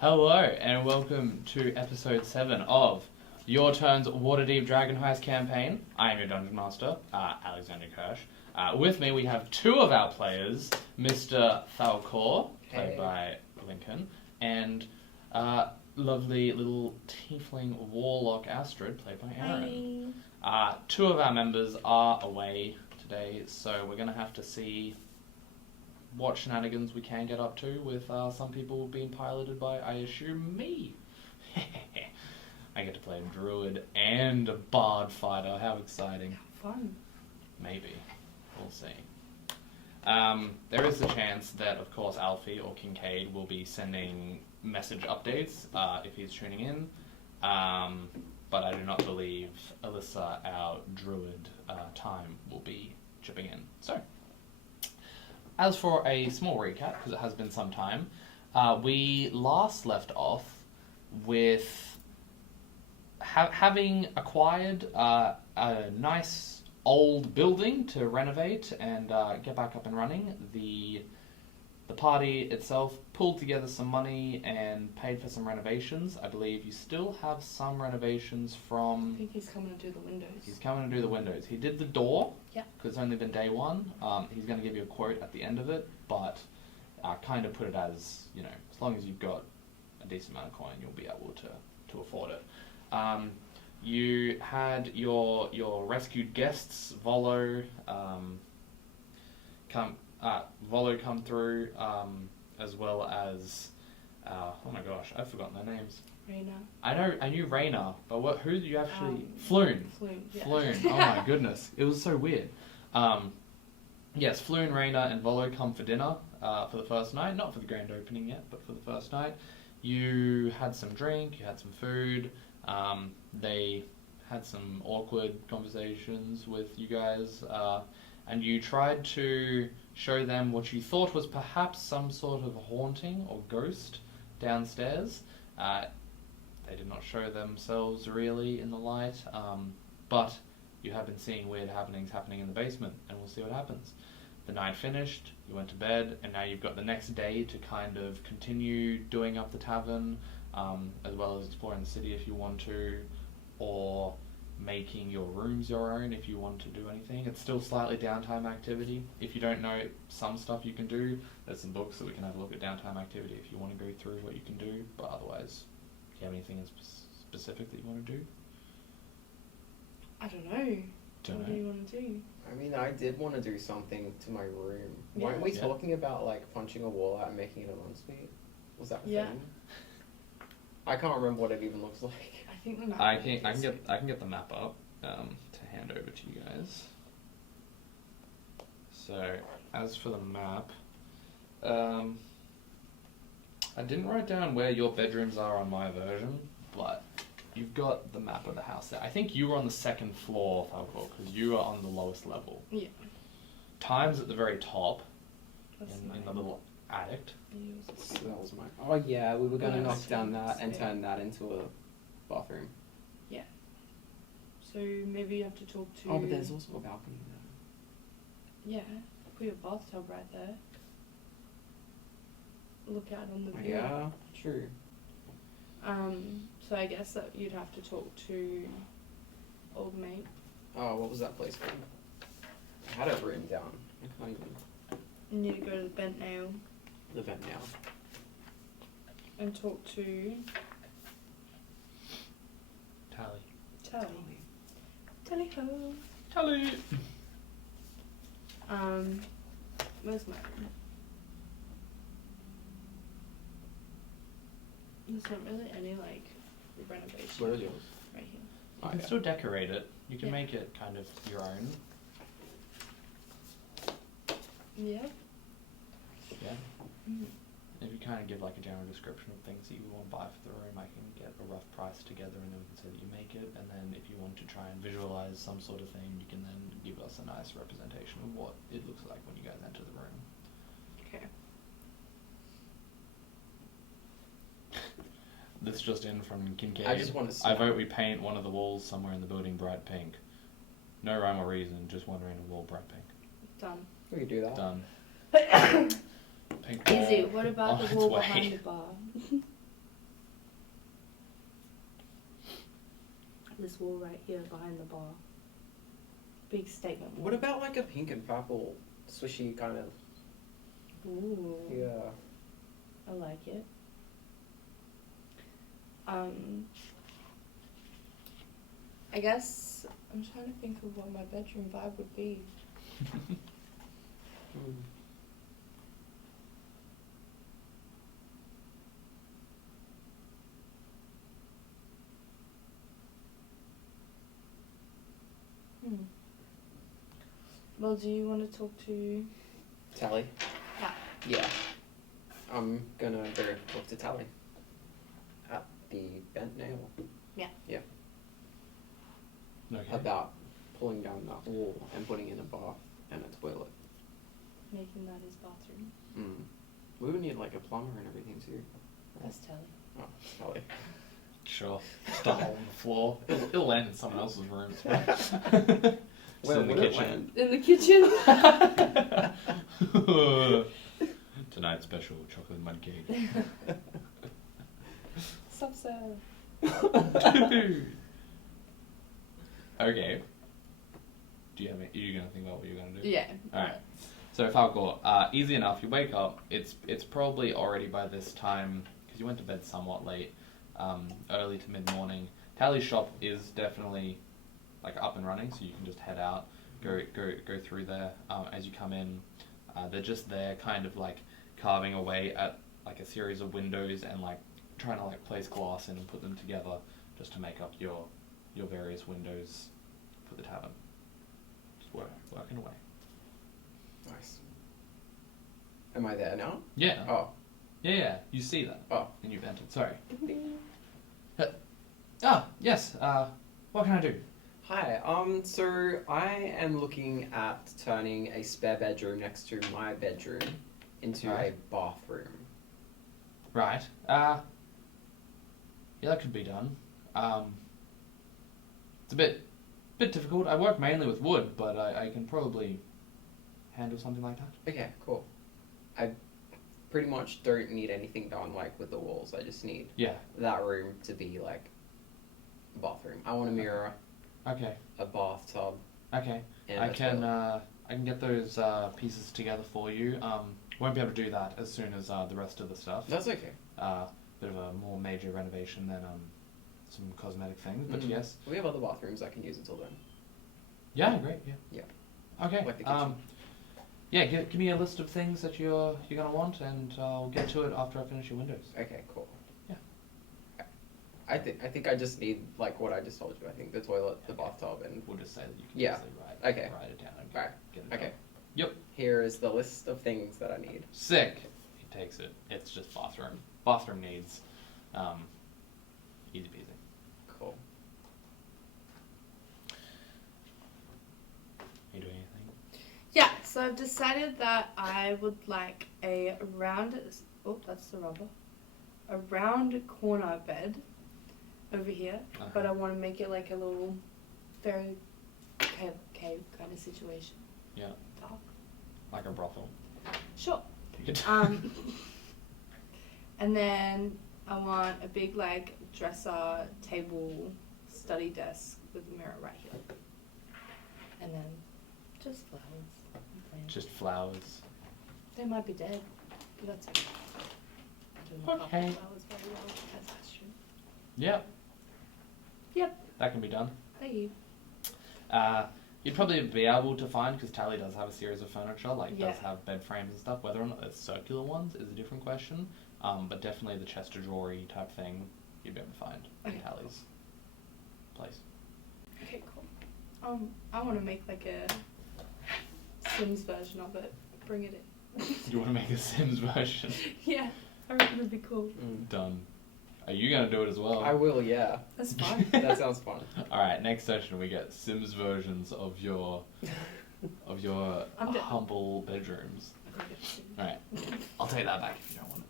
Hello and welcome to episode 7 of Your Turn's Waterdeep Dragon Heist campaign. I am your Dungeon Master, Alexander Kirsch. With me we have two of our players, Mr. Falcor, played by Lincoln, and lovely little tiefling warlock Astrid, played by Aaron. Two of our members are away today, so we're going to have to see what shenanigans we can get up to with some people being piloted by, I assume, me. I get to play a druid and a bard fighter. How exciting. Fun. Maybe. We'll see. There is a chance that, of course, Alfie or Kincaid will be sending message updates if he's tuning in. But I do not believe Alyssa, our druid, time will be chipping in. So, as for a small recap, because it has been some time, we last left off with having acquired a nice old building to renovate and get back up and running. The party itself pulled together some money and paid for some renovations. I believe you still have some renovations from... I think he's coming to do the windows. He's coming to do the windows. He did the door. Yeah. Because it's only been day one. He's going to give you a quote at the end of it, but kind of put it as, you know, as long as you've got a decent amount of coin, you'll be able to afford it. You had your rescued guests, Volo, come through, as well as, oh my gosh, I've forgotten their names. Raina. I knew Raina, but who did you actually... Floon. Yeah. Floon, oh my goodness. It was so weird. Yes, Floon, Raina, and Volo come for dinner for the first night. Not for the grand opening yet, but for the first night. You had some drink, you had some food. They had some awkward conversations with you guys. And you tried to show them what you thought was perhaps some sort of haunting or ghost downstairs. They did not show themselves really in the light, but you have been seeing weird happenings happening in the basement, and we'll see what happens. The night finished, you went to bed, and now you've got the next day to kind of continue doing up the tavern, as well as exploring the city if you want to, or making your rooms your own if you want to do anything. It's still slightly downtime activity. If you don't know some stuff you can do, there's some books that we can have a look at downtime activity if you want to go through what you can do, but otherwise, do you have anything specific that you want to do? I don't know. What do you want to do? I mean, I did want to do something to my room. Yeah. Weren't we talking about like punching a wall out and making it an ensuite? Was that a thing? I can't remember what it even looks like. I think the map. I can get the map up to hand over to you guys. So as for the map, I didn't write down where your bedrooms are on my version, but you've got the map of the house there. I think you were on the second floor, Falcor, because you are on the lowest level. Yeah. Time's at the very top, in the mine. little attic. So that was mine. Oh yeah, we were gonna knock down that and turn that into a bathroom. Yeah. So maybe you have to talk to... Oh, but there's also a balcony there. Yeah. Put your bathtub right there. Look out on the view. Yeah, true. So I guess that you'd have to talk to old mate. Oh, what was that place called? I had it written down. I can't even... You need to go to the Bent Nail The vent now. and talk to Tally. Tally ho. Tally! Where's my room? There's not really any like renovation. Where is yours? Right here. You can still decorate it. You can Yeah. make it kind of your own. Yeah. Yeah. Mm. If you kind of give like a general description of things that you want to buy for the room, I can get a rough price together and then we can say that you make it. And then if you want to try and visualize some sort of thing, you can then give us a nice representation of what it looks like when you guys enter the room. Okay. This just in from Kincaid. I just want to I vote we paint one of the walls somewhere in the building bright pink. No rhyme or reason, just one random wall bright pink. Done. We could do that. Done. Pink Easy. wall What about on the its wall way. behind the bar? this wall right here behind the bar. Big statement wall. What about like a pink and purple swishy kind of? Ooh. Yeah. I like it. I guess I'm trying to think of what my bedroom vibe would be. Well, do you want to talk to Tally? Yeah. Yeah. I'm gonna go talk to Tally. At the bent nail. Okay. About pulling down that wall and putting in a bath and a toilet. making that his bathroom? We would need like a plumber and everything too. That's Telly. Oh, Tally. Sure. Just a hole in the floor. It'll land in someone else's room. It's fine. Where in the would it kitchen. land? In the kitchen? Tonight's special chocolate mud cake. Stop, Sarah. Okay. Do you have? Are you gonna think about what you're gonna do? Yeah. All right. So Falcor, easy enough. You wake up. It's probably already by this time because you went to bed somewhat late, early to mid morning. Tally's shop is definitely like up and running, so you can just head out, go through there. As you come in, they're just there, kind of like carving away at like a series of windows and like trying to like place glass in and put them together just to make up your various windows for the tavern. Just working away. Nice. Am I there now? Yeah. Oh. Yeah. You see that. Oh. And you've entered. Sorry. Yes. What can I do? Hi. So I am looking at turning a spare bedroom next to my bedroom into Right. a bathroom. Right. Yeah, that could be done. It's a bit difficult. I work mainly with wood, but I can probably handle something like that. Okay, cool. I pretty much don't need anything done like with the walls. I just need that room to be like a bathroom. I want a mirror, Okay. a bathtub, Okay. and I a can toilet. I can get those pieces together for you. Won't be able to do that as soon as the rest of the stuff. That's okay. Bit of a more major renovation than some cosmetic things, but yes. We have other bathrooms I can use until then. Yeah, great. Yeah. Yeah. Okay. Like the kitchen. Yeah, give me a list of things that you're gonna want, and I'll get to it after I finish your windows. Okay, cool. Yeah. I think I just need like what I just told you. I think the toilet, the bathtub, and We'll just say that you can Yeah. easily write it down and Right. get it okay. done. Yep. Here is the list of things that I need. Sick. He takes it. It's just bathroom. Bathroom needs. Easy peasy. Cool. Are you doing anything? Yeah, so I've decided that I would like a round, oh, that's the rubber, a round corner bed over here, but I want to make it like a little very cave kind of situation. Yeah. Dark. Like a brothel. Sure. You could- And then I want a big like dresser, table, study desk with a mirror right here. And then just flowers and plants. Just flowers. They might be dead, but that's okay. I don't know Okay. flowers very well, that's true. Yep. Yep. That can be done. Thank you. You'd probably be able to find, because Tally does have a series of furniture, like Yeah. does have bed frames and stuff. Whether or not it's circular ones is a different question. But definitely the chest of drawer-y type thing you'd be able to find in Okay. Tally's place. Okay, cool. I want to make like a Sims version of it. Bring it in. You want to make a Sims version? Yeah, I reckon it'd be cool. Done. Are you going to do it as well? I will, yeah. That's fine. That sounds fun. Alright, next session we get Sims versions of your humble bedrooms. Alright. I'll take that back if you don't want it.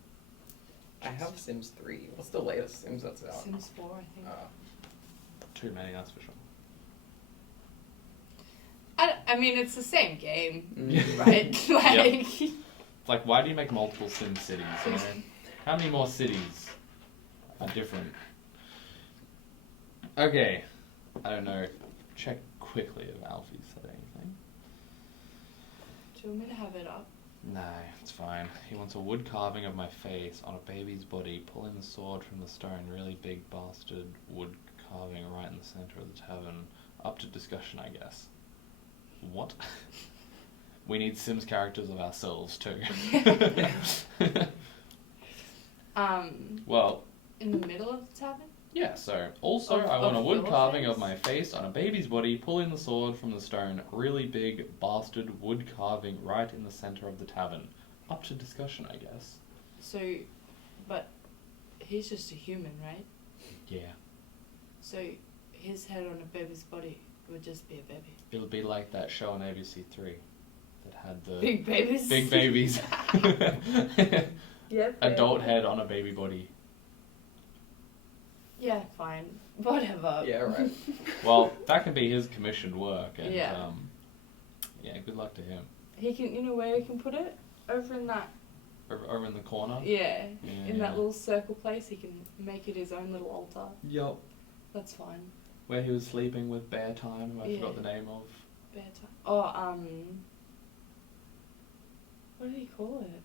I have Sims 3. What's the latest Sims that's out? Sims 4, I think. Too many, that's for sure. I mean, it's the same game, Mm. right? Like, It's like, why do you make multiple Sim cities? You know? How many more cities are different? Okay, I don't know. Check quickly if Alfie said anything. Do you want me to have it up? No, it's fine. He wants a wood carving of my face on a baby's body, pulling the sword from the stone. Really big bastard wood carving right in the center of the tavern. Up to discussion, I guess. What? We need Sims characters of ourselves too. Well. In the middle of the tavern? Yeah, so also I want a wood carving of my face on a baby's body, pulling the sword from the stone. Really big bastard wood carving right in the center of the tavern. Up to discussion, I guess. So, but he's just a human, right? Yeah. So his head on a baby's body would just be a baby. It'll be like that show on ABC3 that had the big babies. Big babies. Yeah. Adult head on a baby body. Yeah, fine. Whatever. Yeah, right. Well, that can be his commissioned work, and yeah, good luck to him. He can, you know where he can put it? Over in that. Over in the corner. Yeah, in that little circle place, he can make it his own little altar. Yup. That's fine. Where he was sleeping with Bear Time, who I forgot the name of. Bear Time. Oh, what did he call it?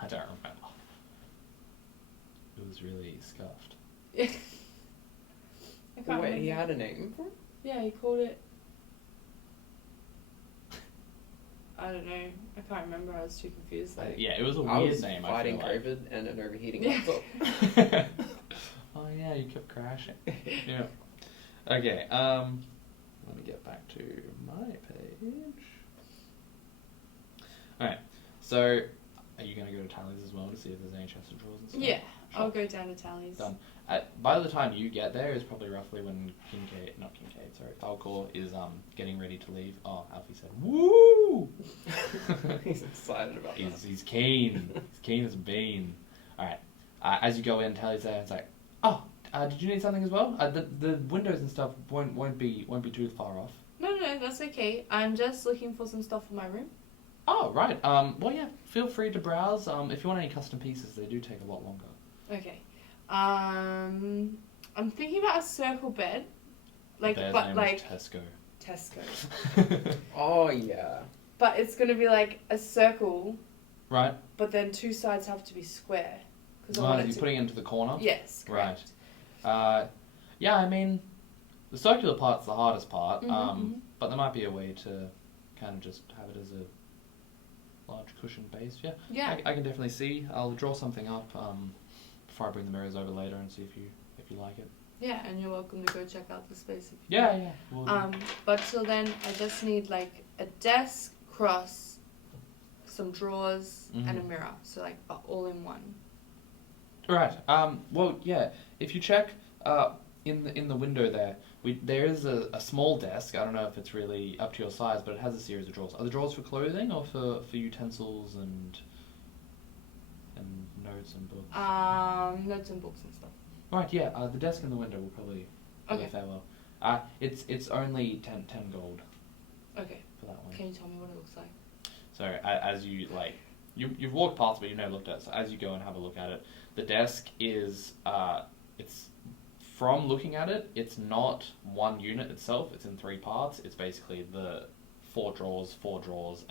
I don't remember. It was really scuffed. I can't remember. He had a name for it? Yeah, he called it... I don't know. I can't remember. I was too confused. Like, yeah, it was a weird name. I was fighting like. COVID and an overheating laptop. Oh yeah, you kept crashing. Yeah. Okay. Let me get back to my page. All right. So, are you gonna go to Tally's as well to see if there's any chest of drawers and stuff? Yeah, Sure. I'll go down to Tally's. Done. By the time you get there is probably roughly when Falcor is getting ready to leave. Oh, Alfie said, "Woo!" He's excited about that. He's keen. He's keen as a bean. All right. As you go in, Tally's there. It's like, oh, did you need something as well? The windows and stuff won't be too far off. No, that's okay. I'm just looking for some stuff for my room. Oh, right. Well, yeah. Feel free to browse. If you want any custom pieces, they do take a lot longer. Okay. I'm thinking about a circle bed. Like, Bear's but name like is Tesco. Oh, yeah. But it's gonna be like a circle. Right. But then two sides have to be square. You're putting it into the corner? Yes, correct. Right. Yeah, I mean, the circular part's the hardest part, but there might be a way to kind of just have it as a large cushion base. Yeah. I can definitely see. I'll draw something up before I bring the mirrors over later and see if you like it. Yeah, and you're welcome to go check out the space if you Yeah. But till then, I just need like a desk, cross, some drawers, and a mirror. So like all in one. Right. Well, yeah. If you check in the window there is a small desk. I don't know if it's really up to your size, but it has a series of drawers. Are the drawers for clothing or for utensils and notes and books? Notes and books and stuff. Right. Yeah. The desk in the window will probably fare well. It's only 10 gold. Okay. For that one. Can you tell me what it looks like? So as you like. You've walked past it, but you've never looked at it. So as you go and have a look at it, the desk is, it's, from looking at it, it's not one unit itself. It's in 3 parts. It's basically the 4 drawers,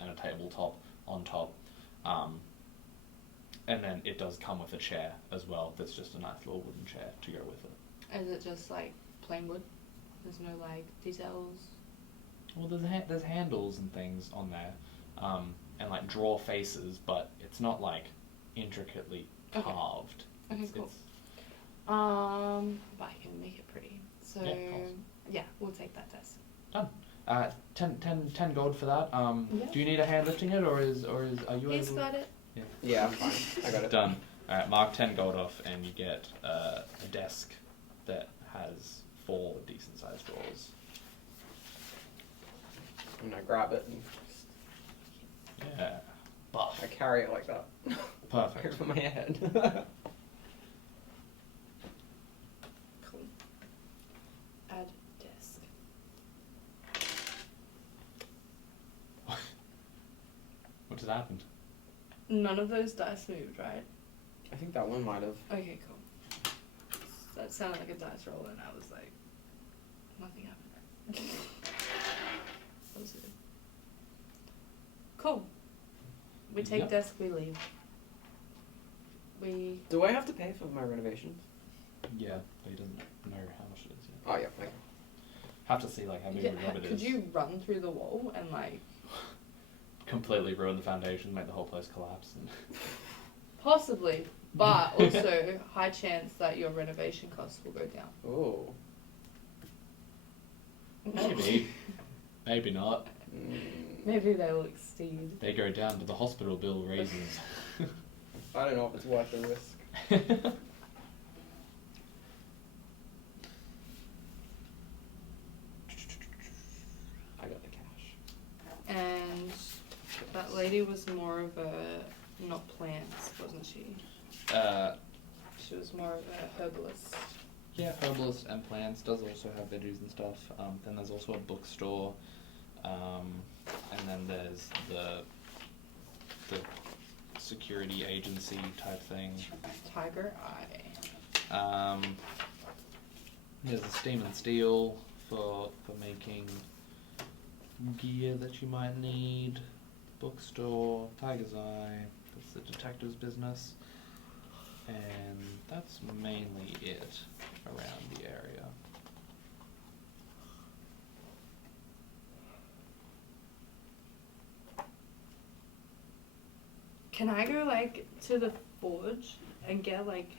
and a tabletop on top. And then it does come with a chair as well. That's just a nice little wooden chair to go with it. Is it just like plain wood? There's no like details? Well, there's handles and things on there. And like drawer faces, but it's not like intricately carved. Okay, cool. But I can make it pretty. So yeah, we'll take that desk. Done. 10 gold for that. Do you need a hand lifting it, or are you He's able? got it. Yeah, I'm fine. I got it. Done. Alright, mark 10 gold off, and you get a desk that has 4 decent sized drawers. I'm gonna grab it and Yeah. Buff. I carry it like that. Perfect. Over my head. Cool. Add desk. What just happened? None of those dice moved, right? I think that one might have. Okay, cool. That sounded like a dice roll, and I was like, Nothing happened. Positive. Cool. We take desk, we leave. Do I have to pay for my renovations? Yeah, but he doesn't know how much it is yet. Oh, yeah, okay. Have to see like how big a job it is. Could you run through the wall and like... completely ruin the foundation, make the whole place collapse? And possibly, but also high chance that your renovation costs will go down. Oh. Maybe. Maybe not. Maybe they will exceed. They go down, but the hospital bill raises. I don't know if it's worth the risk. I got the cash. And that lady was more of a, not plants, wasn't she? She was more of a herbalist. Yeah, herbalist and plants. Does also have veggies and stuff. Then there's also a bookstore. And then there's the security agency type thing. Tiger Eye. There's the steam and steel for making gear that you might need. Bookstore, Tiger's Eye, that's the detective's business. And that's mainly it around the area. Can I go like to the forge and get like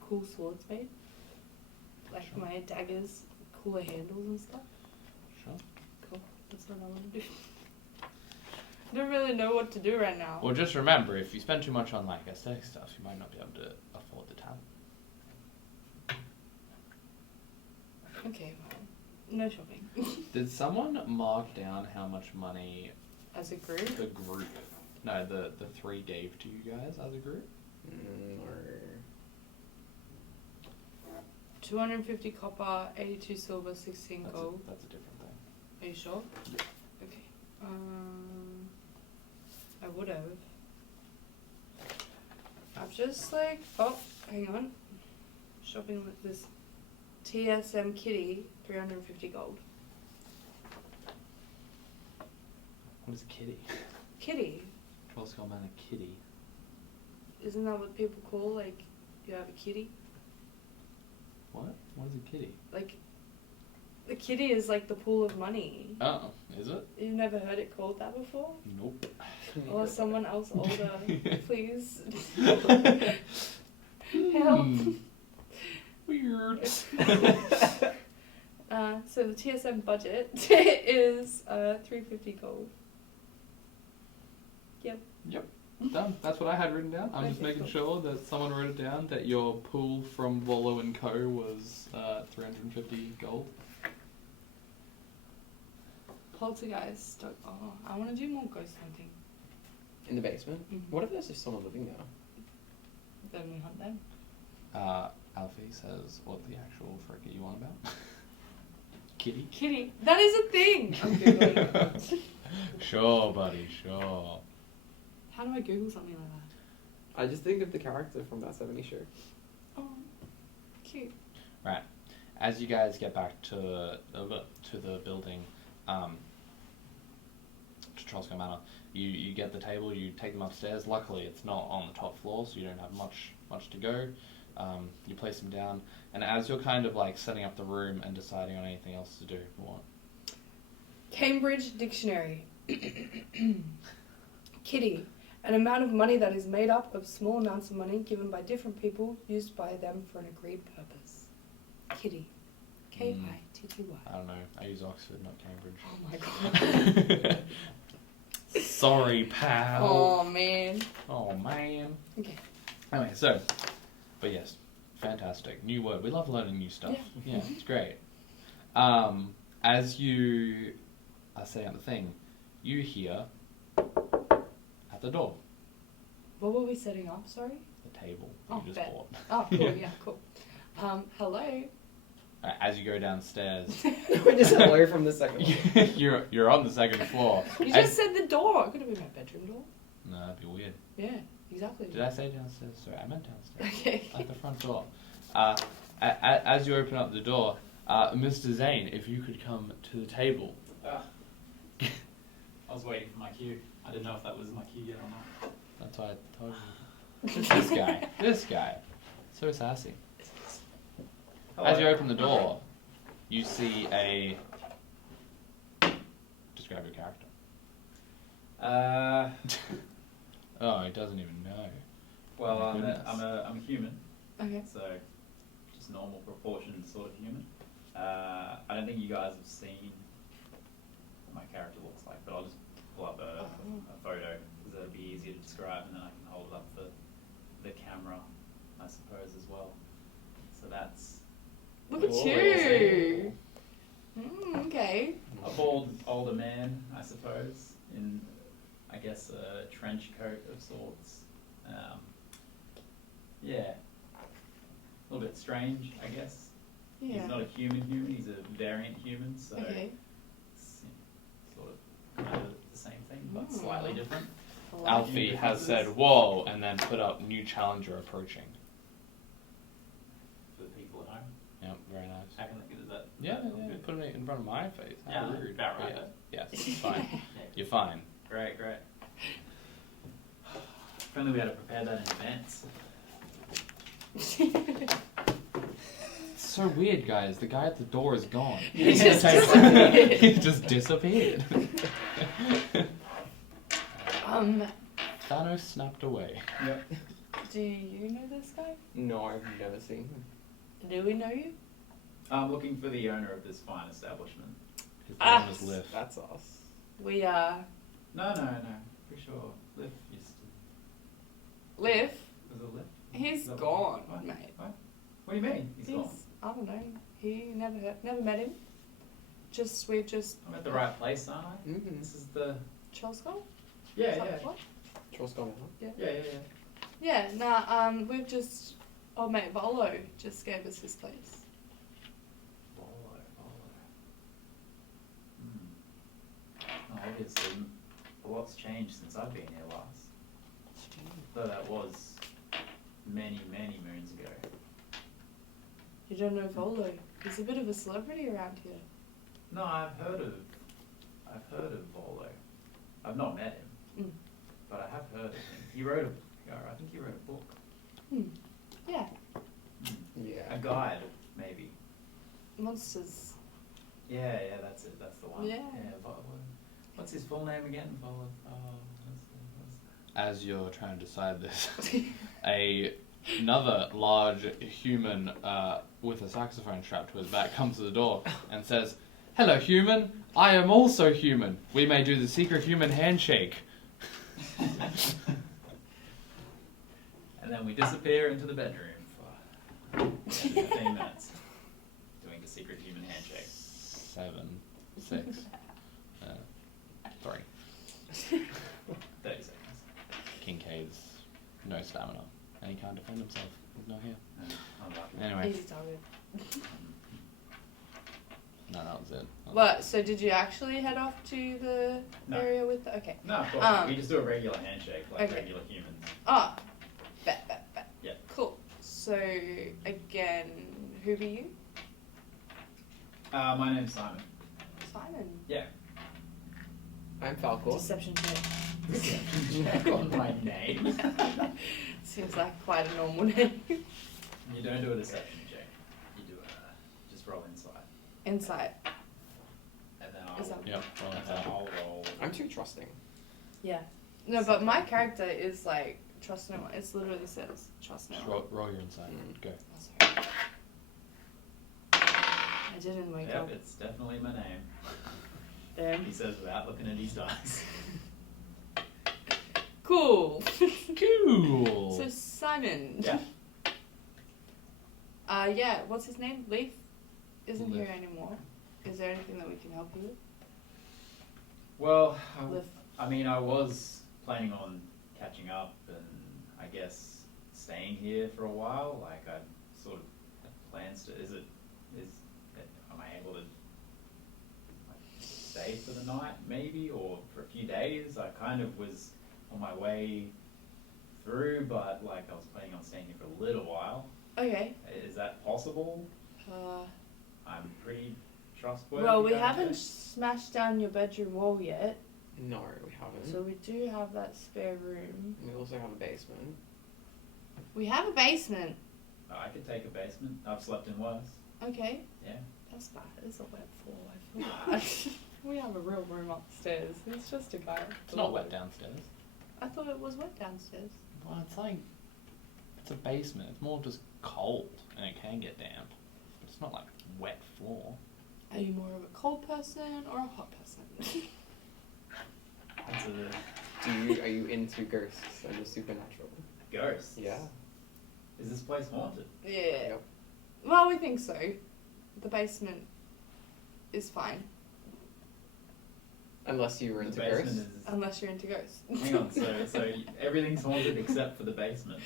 cool swords made? Like Sure. my daggers, cooler handles and stuff? Sure. Cool. That's what I want to do. I don't really know what to do right now. Well, just remember, if you spend too much on like aesthetic stuff, you might not be able to afford the talent. Okay, well, no shopping. Did someone mark down how much money As a group? the group, no, the three gave to you guys as a group? Or 250 copper, 82 silver, 16 gold. That's a different thing. Are you sure? Yeah. Okay. I would have. I've just like, oh, hang on. Shopping with this TSM kitty, 350 gold. What is a kitty? Kitty? What's called man a kitty? Isn't that what people call, like, you have a kitty? What? What is a kitty? Like, the kitty is like the pool of money. Oh, is it? You've never heard it called that before? Nope. Or someone else older, please. Hmm. Help. Weird. So the TSM budget is 350 gold. Yep. Yep. Done. That's what I had written down. I'm just Okay, making cool. sure that someone wrote it down, that your pool from Wallow & Co. was 350 gold. Poltergeist. Oh, I want to do more ghost hunting. in the basement? Mhm. What if there's just someone living there? Then we hunt them. Alfie says, what the actual frick are you on about? Kitty? Kitty. That is a thing! I'm Googling it. Sure, buddy, sure. How do I Google something like that? I just think of the character from that 70s show. Oh, cute. Right. As you guys get back to the building, to Trosco Manor, you get the table, you take them upstairs. Luckily, it's not on the top floor, so you don't have much to go. You place them down, and as you're kind of like setting up the room and deciding on anything else to do, what? Cambridge Dictionary. Kitty. An amount of money that is made up of small amounts of money given by different people, used by them for an agreed purpose. Kitty. K-I-T-T-Y. I don't know. I use Oxford, not Cambridge. Oh my god. Sorry, pal. Oh man. Oh man. Okay. Anyway, so, but yes, fantastic. New word. We love learning new stuff. Yeah, it's great. As you are setting up the thing, you hear at the door. What were we setting up, sorry? The table Oh, you just bet. bought. Oh, cool, yeah, cool. Hello? As you go downstairs, We're just away from the second one. you're on the second floor. You just said the door. It could have been my bedroom door. No, that'd be weird. Yeah, exactly. Did I say downstairs? Sorry, I meant downstairs. Okay. At the front door. As you open up the door, Mr. Zane, if you could come to the table. I was waiting for my cue. I didn't know if that was my cue yet or not. That's why I told you. This guy. So sassy. Hello. As you open the door, you see a... Describe your character. Oh, he doesn't even know. Well, Oh, I'm goodness. a human. Okay. So, just normal proportioned sort of human. I don't think you guys have seen what my character looks like, but I'll just pull up a photo because that'll be easier to describe, and then I can hold it up for the camera, I suppose, as well. So that's Look at you. Okay. a bald older man, I suppose, in I guess a trench coat of sorts. Yeah, a little bit strange, I guess. Yeah. He's not a human, he's a variant human, so Okay. it's sort of kind of the same thing, but slightly different. Alfie has said, whoa, and then put up new challenger approaching. For the people at home. Yep, very nice. How can they get that? Yeah, that yeah, good? putting it in front of my face. How Yeah, rude. about right. Yeah. Yes, it's fine. You're fine. Great, great. If only we had to prepare that in advance. It's so weird, guys. The guy at the door is gone. He just disappeared. He just disappeared. Thanos snapped away. Yep. Do you know this guy? No, I've never seen him. Do we know you? I'm looking for the owner of this fine establishment. His name was Ah. Liv. That's us. We are No. Pretty sure Liv used to. Liv. Was it Liv? He's Is that gone, what? mate. What? What do you mean? He's gone. I don't know. He never met him. We're just I'm at the right place, aren't I? Mm-hmm. This is the. Chelsco? Yeah, Is that yeah. what? What's going on? Yeah. Yeah, nah, we've just old mate Volo just gave us his place. Bolo. Oh, obviously, a lot's changed since I've been here last. Though that was many moons ago. You don't know Volo? He's a bit of a celebrity around here. No, I've heard of Volo. I've not met him, but I have heard of him. I think he wrote a book. Yeah. Yeah. A guide, maybe. Monsters. Yeah, that's it. That's the one. Yeah. Volo. What's his full name again? Volo. As you're trying to decide this, another large human with a saxophone strapped to his back comes to the door and says, "Hello, human. I am also human. We may do the secret human handshake." And then we disappear into the bedroom for 15 minutes, doing the secret human handshake. 7, 6, 3. 30 seconds. Kincaid's no stamina, and he can't defend himself. He's not here. Unlucky. Anyway, Easy target. no, that was it. What? So did you actually head off to the No. area with the... Okay. No, of course not. We just do a regular handshake, like Okay. regular humans. Ah. Bet. Yeah. Cool. So, again, who be you? My name's Simon. Simon. Yeah. I'm Falcor. Deception check. Check on my name. Seems like quite a normal name. You don't do a deception check. You do just roll insight. Insight. And then Is that- Yep. Well, and that's then it. I'll roll. I'm too trusting. Yeah. No, but my character is like, trust no one. It literally says, trust no Just one. roll your inside. Go. Oh, sorry. I didn't wake Yep, up. it's definitely my name. Damn. He says without looking at his dice. Cool. Cool. So, Simon. Yeah. Yeah, what's his name? Leaf isn't Leaf. here anymore. Is there anything that we can help you with? Well, Leaf. I mean, I was planning on catching up and I guess staying here for a while. Like, I sort of had plans to. Am I able to like, stay for the night, maybe, or for a few days? I kind of was on my way through, but like I was planning on staying here for a little while. Okay. Is that possible? I'm pretty trustworthy. Well, we guy. haven't smashed down your bedroom wall yet, No, we haven't. so we do have that spare room. We also have a basement. We have a basement. Oh, I could take a basement. I've slept in worse. Okay. Yeah. That's bad. It's a wet floor. I feel bad. We have a real room upstairs. It's just a guy. It's not wet downstairs. I thought it was wet downstairs. Well, it's like, it's a basement. It's more just cold, and it can get damp. But it's not like wet floor. Are you more of a cold person or a hot person? That's Are you into ghosts and the supernatural? ghosts. Yeah. Is this place haunted? Yeah. Yep. Well, we think so. The basement is fine. Unless you were The into basement ghosts. is. Unless you're into ghosts. Hang on. So everything's haunted except for the basement.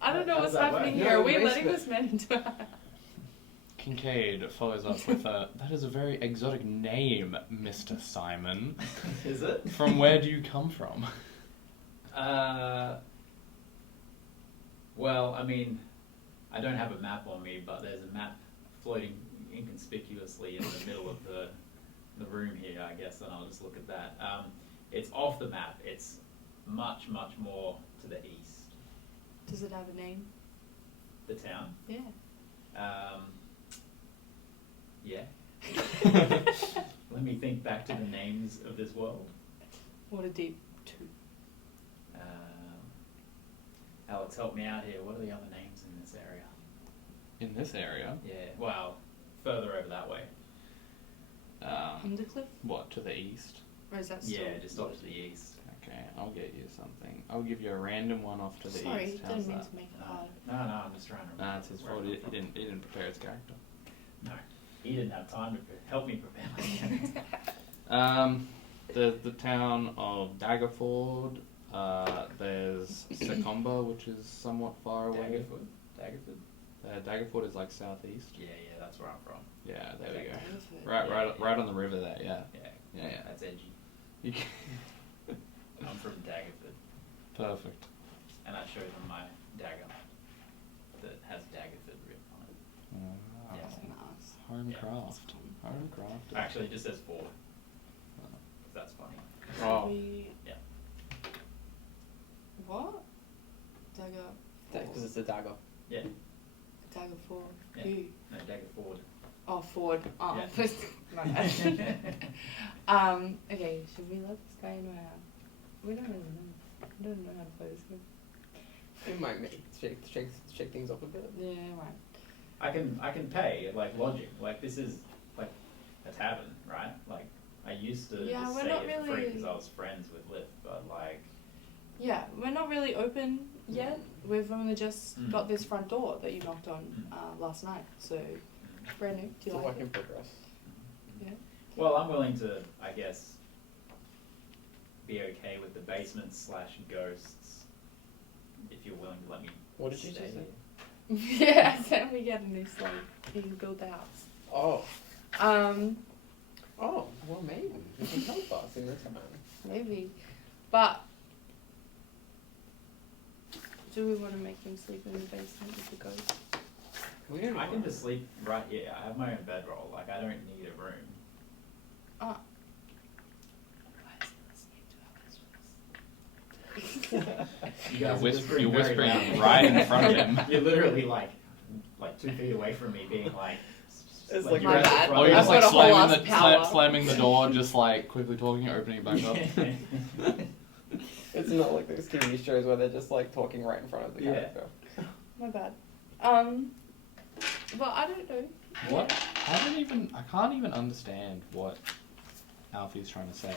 I don't know How what's does that happening work? here. No, Are we the letting basement. this man into our house? Kincaid follows up with a, that is a very exotic name, Mr. Simon. Is it? From where do you come from? Well, I mean, I don't have a map on me, but there's a map floating inconspicuously in the middle of the room here, I guess, and I'll just look at that. It's off the map. It's much, much more to the east. Does it have a name? The town? Yeah. Yeah. Let me think back to the names of this world. Waterdeep 2. Alex, help me out here. What are the other names in this area? In this area? Yeah, well, further over that way. Undercliff? What, to the east? Or is that still? Yeah, just off to the east. Okay, I'll get you something. I'll give you a random one off to the Sorry, east. How's didn't mean that? to make it No, hard. no, I'm just trying to remember. Nah, it's his where fault. I'm He from. didn't prepare his character. No, he didn't have time to help me prepare my character. The town of Daggerford. There's Secomba, which is somewhat far away. Daggerford? Daggerford is like southeast. Yeah, that's where I'm from. Yeah, there we go. Perfect. Right on the river there. Yeah. Yeah, Yeah. that's edgy. You can- I'm from Daggerford, Perfect. and I showed them my dagger that has Daggerford written on it. Ah, That's nice. Homecraft. Homecraft. Actually, it just says Ford. That's funny. Oh. Yeah. What? Dagger. Because it's a dagger. Yeah. Dagger 4. Yeah. Who? No, Daggerford. Oh, Ford. Oh, Yeah. my bad. Okay, should we let this guy in our house? We don't really know. We don't know how to play this game. It might shake things up a bit. Yeah, right. I can pay, like, lodging. Like, this is, like, a tavern, right? Like, I used to Yeah, just we're stay not it free really- because I was friends with Liv, but, like, Yeah, we're not really open yet. We've only just Mm. got this front door that you knocked on Mm. Last night, so brand new. Do It's you a like work it? in progress. Yeah. well, I'm willing to, I guess, be okay with the basement / ghosts if you're willing to let me What did you stay say? here. Yeah, I said we get a new slave. You can build the house. Oh. Oh, Well, maybe. You can help us in this time. maybe. But do we want to make him sleep in the basement with the ghost? We don't I know. can just sleep right here. I have my own bedroll. Like, I don't need a room. Ah. Why is he listening to our whispers? You guys are You're very whispering loud. right in front of him. You're literally like 2 feet away from me, being like. It's like you're my at the bad. front Or you're of just I've like got a whole slamming ass power. slamming the door, just like quickly talking, opening it back up. It's not like those TV shows where they're just like talking right in front of the Yeah. character. My bad. But I don't know. What? I can't even understand what Alfie's trying to say.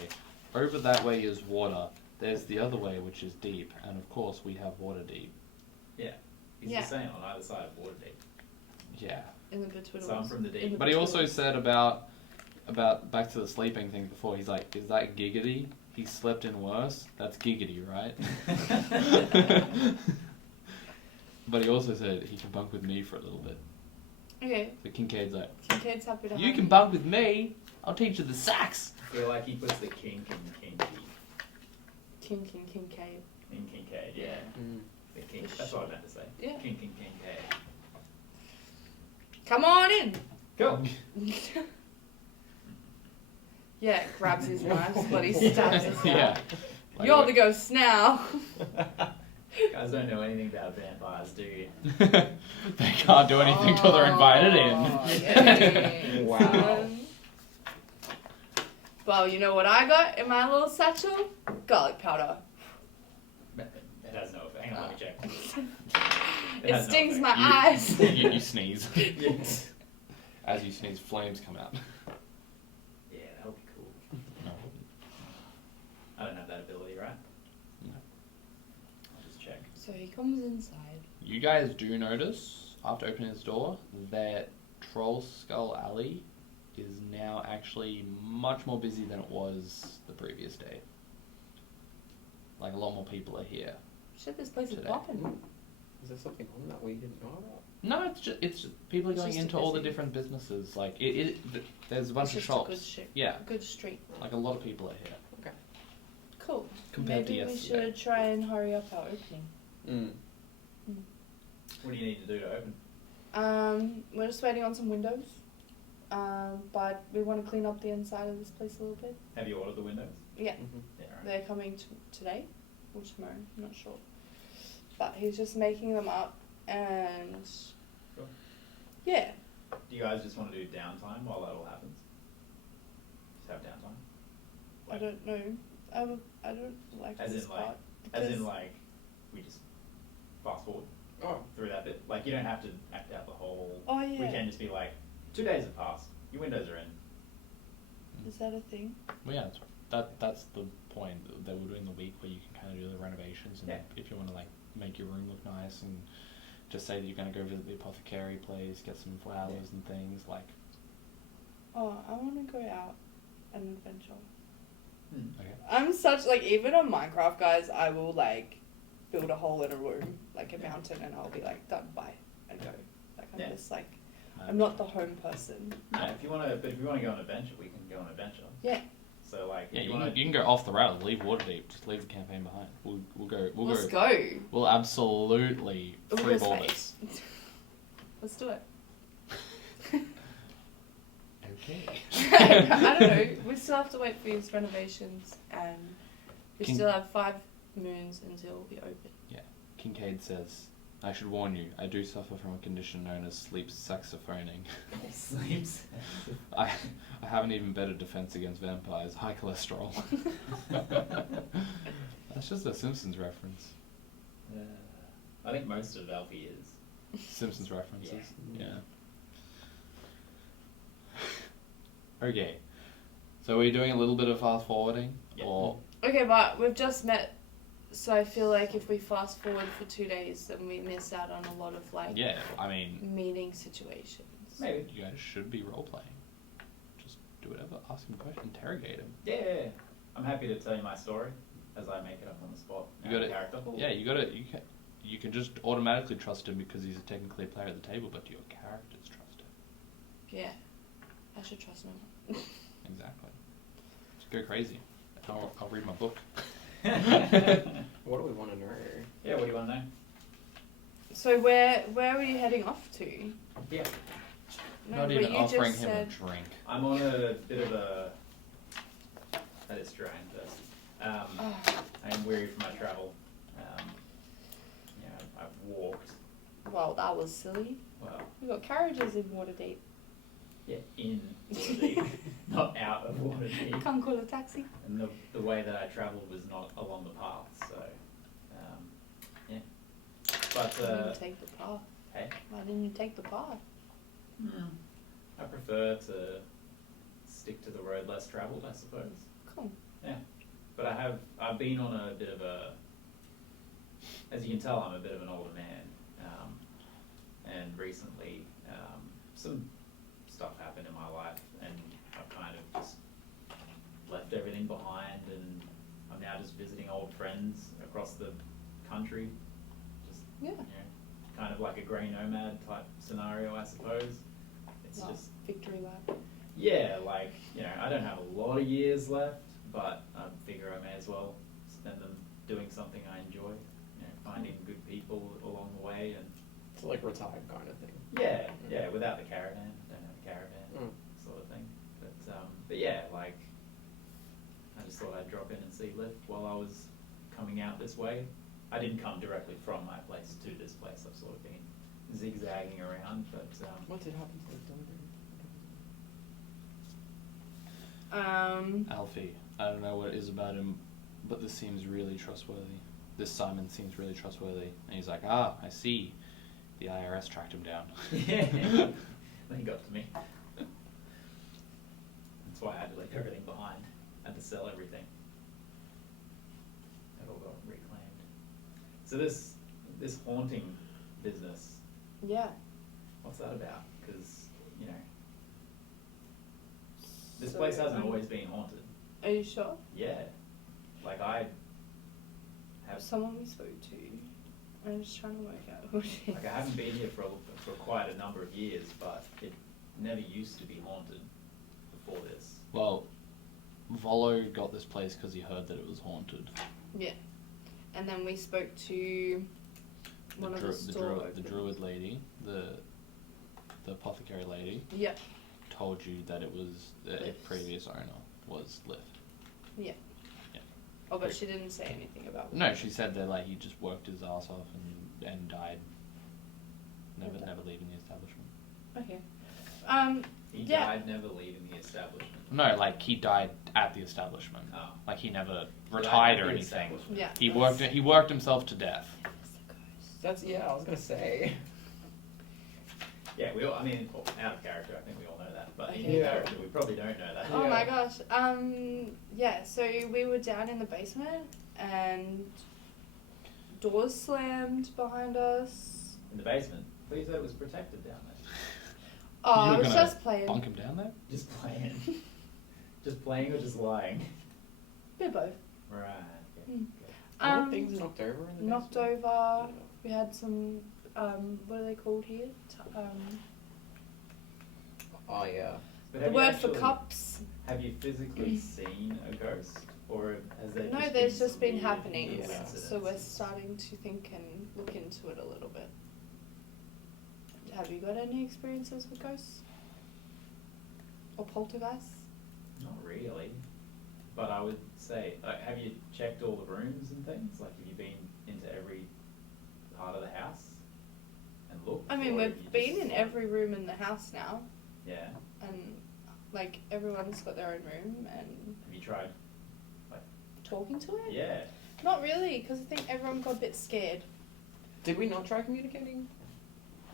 Over that way is water. There's the other way, which is deep, and of course we have Waterdeep. Yeah. He's Yeah. just saying on either side of Waterdeep. Yeah. In the between. So I'm from the deep. But he also said about back to the sleeping thing before. He's like, "Is that giggity? He slept in worse. That's giggity, right?" But he also said he can bunk with me for a little bit. Okay, So Kincaid's like, Kincaid's happy to "You have can me. bunk with me. I'll teach you the sax." I feel like he puts the kink in kinky. Kincaid. In Kincaid, yeah. Mm. The kink. That's what I meant to say. Yeah. Kink and Kincaid. Come on in. Go. Yeah, grabs his knife, but he stabs us now. Yeah. You're the ghost now. You guys don't know anything about vampires, do you? They can't do anything till they're invited in. Yay. Wow. Well, you know what I got in my little satchel? Garlic powder. It has no effect. Hang on, let me check. It has no stings effect. my eyes. You sneeze. Yes. As you sneeze, flames come out. Yeah, that would be cool. No. I don't have that ability, right? No. I'll just check. So he comes inside. You guys do notice, after opening his door, that Troll Skull Alley is now actually much more busy than it was the previous day. Like, a lot more people are here. Shit, this place is Today. popping. Is there something on that we didn't know about? No, it's just people are It's going just into a all the busy- different businesses. Like, there's a bunch It's of just a shops. good street. Yeah, Good street. like a lot of people are here. Cool. Compared to Maybe we yesterday. should try and hurry up our opening. What do you need to do to open? We're just waiting on some windows. But we want to clean up the inside of this place a little bit. Have you ordered the windows? Yeah, Mm-hmm. Yeah, right. they're coming today or tomorrow. I'm not sure. But he's just making them up, and Cool. yeah. Do you guys just want to do downtime while that all happens? Just have downtime? I don't know. I don't like As this in, like- part. As in, because- like, we just fast forward Oh, through that bit. Like, you don't have to act out the whole... Oh yeah. We can just be like, 2 days have passed. Your windows are in. Is that a thing? Well, yeah, that's the point. That we're doing the week where you can kind of do the renovations, and Yeah. if you want to like make your room look nice, and just say that you're going to go visit the apothecary place, get some flowers and things like. Oh, I want to go out on an adventure. Okay. I'm such like even on Minecraft, guys. I will like build a hole in a room, like a mountain, and I'll be like done, bye, and go. Like I'm Yeah. just like I'm not the home person. No, if you want to go on an adventure, we can go on an adventure. Yeah. So, like, Yeah, if you you want can go off the rails, leave Waterdeep, just leave the campaign behind. Let's go. We'll absolutely We'll free go ball space. this. Let's do it. Okay. I don't know. We still have to wait for these renovations, and we Can- still have 5 moons until we open. Kincaid says, I should warn you, I do suffer from a condition known as sleep saxophoning. sleeps. I have an even better defense against vampires, high cholesterol. That's just a Simpsons reference. I think most of Alfie is. Simpsons references. Yeah. Okay. So we're doing a little bit of fast forwarding, Yeah. or Okay, but we've just met, so I feel like if we fast forward for 2 days, then we miss out on a lot of like yeah, I mean, meeting situations. Maybe. you guys should be role playing. Just do whatever, ask him a question, interrogate him. Yeah. I'm happy to tell you my story as I make it up on the spot. You got it. Character. Yeah, you can just automatically trust him because he's technically a player at the table, but do your characters trust him? Yeah, I should trust him. Exactly. Just go crazy. I'll read my book. what do we want to know? Yeah, what do you want to know? So where were you heading off to? Yeah. No, Not but even you offering just him said, a drink. I'm on a bit of a... That is true, I am thirsty. Oh, I am weary from my travel. I've walked. well, that was silly. Well, We got carriages in Waterdeep. yeah, in Waterdeep, not out of Waterdeep. Can't call a taxi. And the way that I travelled was not along the path, so yeah. But Why didn't you take the path? hey, Why didn't you take the path? I prefer to stick to the road less travelled, I suppose. Cool. But I've been on a bit of a, as you can tell, I'm a bit of an older man, and recently some stuff happened in my life, and I've kind of just left everything behind, and I'm now just visiting old friends across the country, just Yeah. kind of like a grey nomad type scenario, I suppose. It's Well, just victory lap. yeah, like I don't have a lot of years left, but I figure I may as well spend them doing something I enjoy, finding good people along the way, and It's like retired kind of thing. yeah, Yeah, without the caravan. Don't have a caravan, sort of thing. But yeah, like, I just thought I'd drop in and see Lift while I was coming out this way. I didn't come directly from my place to this place. I've sort of been zigzagging around, but What did happen to the Alfie, I don't know what it is about him, but this seems really trustworthy. This Simon seems really trustworthy. And he's like, I see. The IRS tracked him down. yeah, they got to me. That's why I had to leave everything behind. I had to sell everything. It all got reclaimed. So this haunting business, Yeah. what's that about? Because, you know, this So, place hasn't always been haunted. Are you sure? Yeah. Like, I have... Someone we spoke to. I'm just trying to work out who it is. Like, I haven't been here for quite a number of years, but it never used to be haunted before this. Well, Volo got this place because he heard that it was haunted. Yeah. And then we spoke to one of the store the druid lady, the apothecary lady. Yeah. Told you that it was a previous owner was Lift. Yeah. Yeah. Oh, but she didn't say anything about it. No, she said that like he just worked his ass off and died. Never leaving the establishment. Okay. He Yeah. died never leaving the establishment. No, like he died at the establishment. Oh. Like he never He retired died or at the anything. establishment. Yeah. He worked himself to death. That's I was gonna say. Yeah, I mean, out of character, I think we all know that. But in Okay. character, we probably don't know that. Oh Yeah. my gosh. Yeah, so we were down in the basement and doors slammed behind us. In the basement. Please, that was protected down there. Oh, You I were was gonna just playing. Bunk him down there? Just playing. Just playing or just lying? Bit both. Right. Okay. Were things knocked over in the Knocked basement? over. We had some, what are they called here? Oh yeah. But The have you word for actually- cups. Have you physically seen a ghost? Or has there No, just there's been just some been weird happening. Yeah. So we're coincidences? starting to think and look into it a little bit. Have you got any experiences with ghosts? Or poltergeists? Not really. But I would say, have you checked all the rooms and things? Like, have you been into every part of the house and looked? I mean, or have we've you been just in like- every room in the house now, Yeah. and like everyone's got their own room and Have you tried? talking to it. Yeah. Not really, because I think everyone got a bit scared. Did we not try communicating?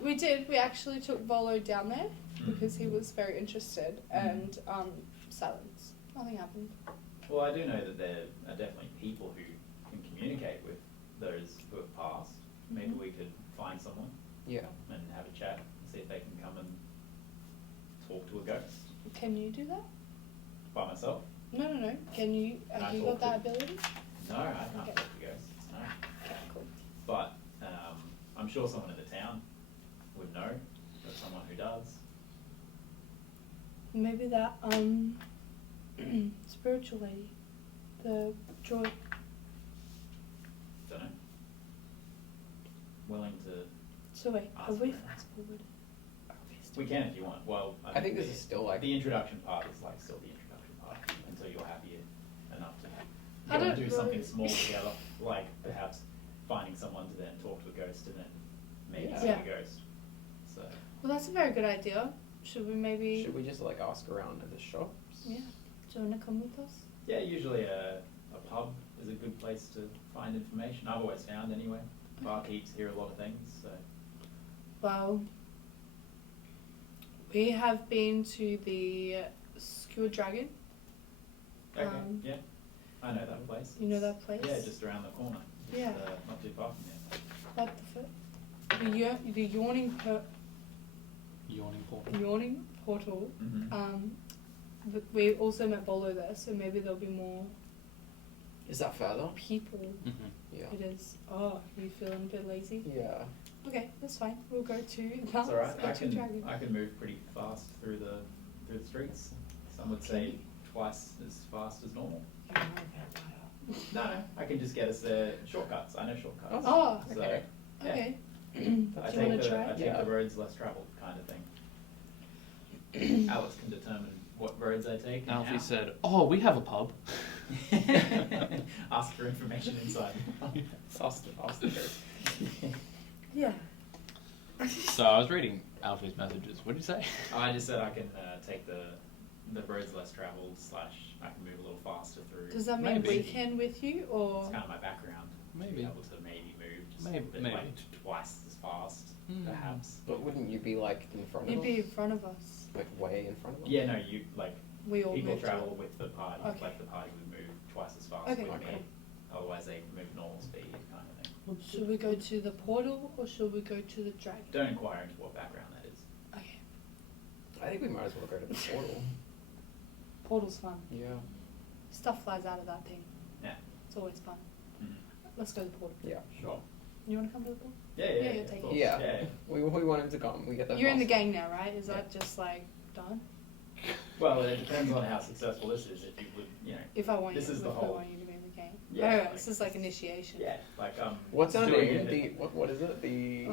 We did. We actually took Volo down there Hmm. because he was very interested, and silence. Nothing happened. Well, I do know that there are definitely people who can communicate with those who have passed. Maybe Mhm. we could find someone Yeah. and have a chat and see if they can come and talk to a ghost Can you do that? by myself. No. Can you? Can I Have you talk got that to- ability? No, I can't Okay. talk to ghosts. No. Okay, cool. But I'm sure someone in the town would know, or someone who does. Maybe that spiritual lady, the joy. Don't know. Willing to. So wait, Ask have we her. fast forwarded? We can if you want. Well, I think this is still like. the introduction part is like still the introduction part until you're happy enough to I go and don't do something really- small together, like perhaps finding someone to then talk to a ghost and then maybe Yeah. see Yeah. a ghost. So Well, that's a very good idea. Should we maybe? Should we just like ask around at the shops? Yeah. Do you want to come with us? yeah, usually a pub is a good place to find information. I've always found anyway. Barkeeps hear a lot of things, so Well, we have been to the Skewer Dragon. okay, Um, yeah, I know that place. You know that place? Yeah, just around the corner. Just, Yeah. not too far from here. Like the yawning Yawning portal. portal. Mm-hmm. We also met Bolo there, so maybe there'll be more Is that further? people. Mm-hmm. Yeah. It is. Oh, you feeling a bit lazy? Yeah. Okay, that's fine. We'll go to That's all right. Skewer Dragon. I can move pretty fast through the streets. Some would say Okay. twice as fast as normal. You're not a vampire. No, I can just get us there shortcuts. I know shortcuts. Oh, So, okay. yeah. Okay. I Do you take want to try? I take the roads less travelled kind of thing. Alice can determine what roads I take. And Alfie how. said, "Oh, we have a pub." Ask for information inside. Ask the truth. Yeah. So I was reading Alfie's messages. What did you say? I just said I can take the roads less travelled / I can move a little faster through. Does that mean Maybe. weekend with you, or? It's kind of my background. Maybe. Be able to maybe move just Maybe- a bit, maybe. like twice as fast, perhaps. But wouldn't you be like in front of You'd us? be in front of us. Like way in front of us? Yeah, no, you like We all people move travel with the party. Okay. Like the party would move twice as fast Okay, with cool. me. Otherwise, they move normal speed, kind of thing. Should we go to the portal or should we go to the dragon? Don't inquire into what background that is. Okay. I think we might as well go to the portal. Portal's fun. Yeah. Stuff flies out of that thing. Yeah. It's always fun. Mm-hmm. Let's go to the portal. Yeah. Sure. You want to come to the portal? Yeah, you're of taking course. it. Yeah. We want him to come. We get that. You're in the fast. gang now, right? Is that Yeah. just like done? Well, it depends on how successful this is. If you would, If I want This you, is if the I whole- want you to be in the gang. Yeah, Oh, like- this is like initiation. Yeah, like What's our doing name? it- What is it? The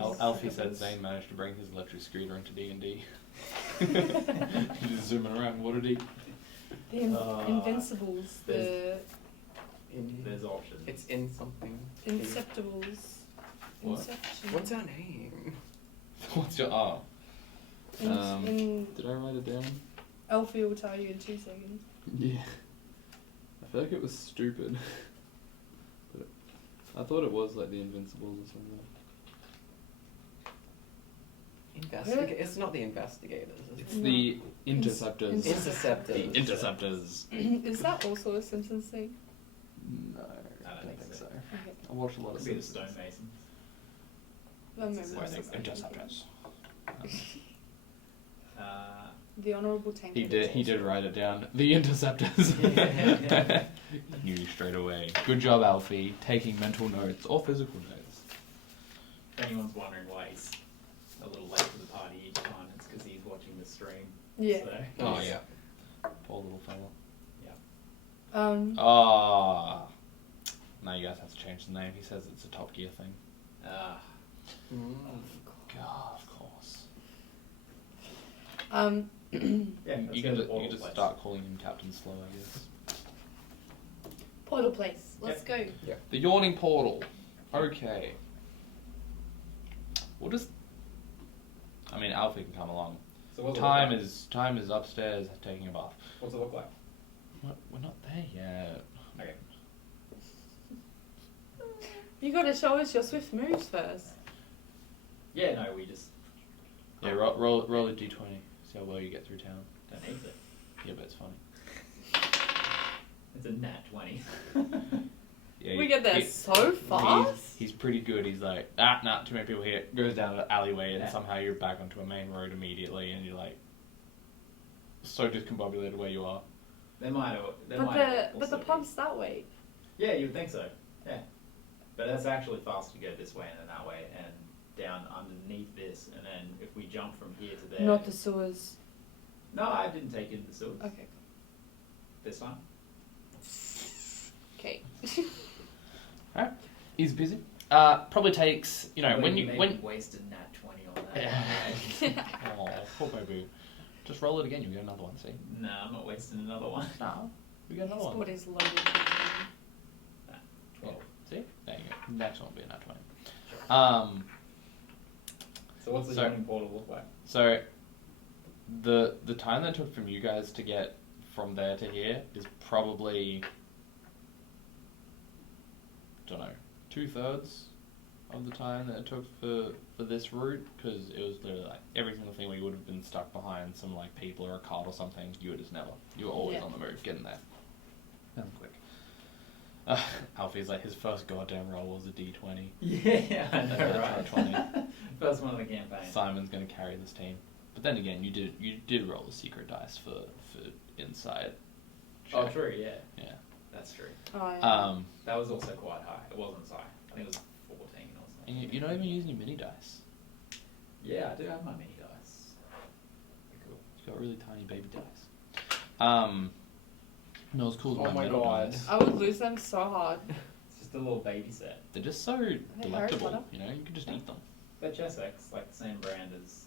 Oh, Alfie said Zane managed to bring his electric scooter into D&D. He's zooming around Waterdeep. The Invincibles, the There's options. It's in something. Inceptables. What? Inception. What's our name? What's your R? In Did I write it down? Alfie will tell you in 2 seconds. Yeah. I feel like it was stupid. But I thought it was like the Invincibles or something. It's not the investigators. It's No. the Interceptors. Interceptors. The Interceptors. Is that also a Simpsons thing? No, I don't think so. Okay. I watched a lot of Could be the Simpsons. stonemasons. Well, maybe It's Or I that's think the same. Interceptors. The Honourable Tank. He did write it down. The Interceptors. Knew straight away. Good job, Alfie. Taking mental notes or physical notes. If anyone's wondering why he's a little late to the party each time, it's because he's watching the stream. Yeah. So, Oh yeah. Poor little fella. Um. Now you guys have to change the name. He says it's a Top Gear thing. God, of course. yeah, You can just start calling him Captain Slow, I guess. Portal place. Let's go. The Yawning Portal. Okay. We'll just... I mean, Alfie can come along. So what's Time is upstairs taking a bath. What's it look like? We're not there yet. Okay. You gotta show us your swift moves first. Yeah, no, we just Yeah, roll a d20. See how well you get through town. don't need it. Yeah, but it's funny. It's a nat 20. Yeah, We get there so fast. He's pretty good. He's like, nah, too many people here. Goes down an alleyway and Yeah. somehow you're back onto a main road immediately and you're like, so discombobulated where you are. But the pub's that way. Yeah, you would think so. Yeah. But that's actually faster to go this way and then that way and down underneath this, and then if we jump from here to there. Not the sewers. No, I didn't take it in the sewers. Okay. This time. Okay. Alright. He's busy. Probably takes, Maybe when wasted nat 20 on that. Oh, poor baby. Just roll it again, you'll get another one, see? No, I'm not wasting another one. No. You get another His one. board is loaded. 12. See? There you go. Next one will be a nat 20. Sure. So what's the So- yawning portal look like? So, the time that it took from you guys to get from there to here is probably, don't know, 2/3 of the time that it took for this route, because it was literally like every single thing we would have been stuck behind some like people or a cart or something. You were just never. You were always Yeah. on the move, getting there. Nothing quick. Alfie's like his first goddamn roll was a D20. Yeah, I know, That's right? 20. First one of the campaign. Simon's going to carry this team. But then again, you did roll a secret dice for insight. Oh, check. true, yeah. Yeah. That's true. Oh, yeah. That was also quite high. It wasn't high. I think it was 14 or And something. you don't even use any mini dice. Yeah, I do have my mini dice. Cool. You've got really tiny baby dice. No, it's cool. Oh with my metal God. dice. I would lose them so hard. It's just Just a little baby set. They're just so Harry delectable, Potter? you know, you can just eat them. They're Chessex, like the same brand as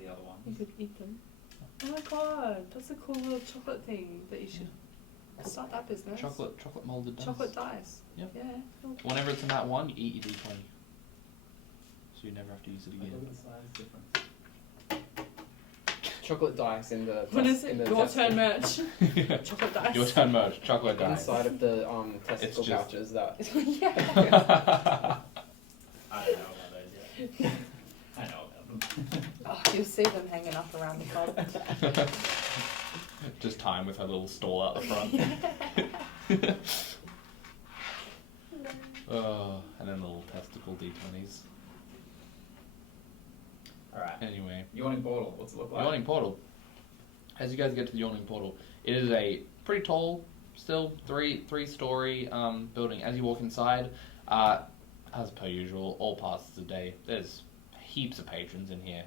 the other one. You could eat them. Oh my god, that's a cool little chocolate thing that you should start that business. Chocolate molded dice. Chocolate dice. Yep. Yeah. Cool. Whenever it's in that one, you eat your D20. So you never have to use it again. Look at the size difference. Chocolate dice in the. What is it? in the Your testicle. turn merch. Chocolate dice. Your turn merch, chocolate dice. Inside of the testicle just- pouches that. Yeah. I don't know about those yet. I know about them. Oh, you'll see them hanging up around the club. Just time with her little stall out the front. And then little testicle D20s. Alright. Anyway. Yawning Portal, what's it look like? Yawning Portal. As you guys get to the Yawning Portal, it is a pretty tall, still three-story building. As you walk inside, as per usual, all parts of the day, there's heaps of patrons in here.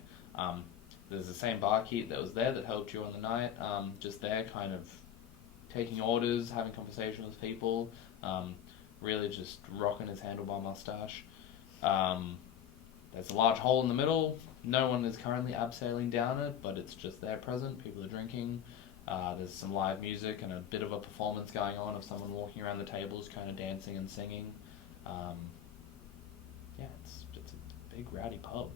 There's the same barkeep that was there that helped you on the night, just there kind of taking orders, having conversation with people, really just rocking his handlebar mustache. There's a large hole in the middle. No one is currently abseiling down it, but it's just there present. People are drinking. There's some live music and a bit of a performance going on of someone walking around the tables kind of dancing and singing. Yeah, it's a big rowdy pub.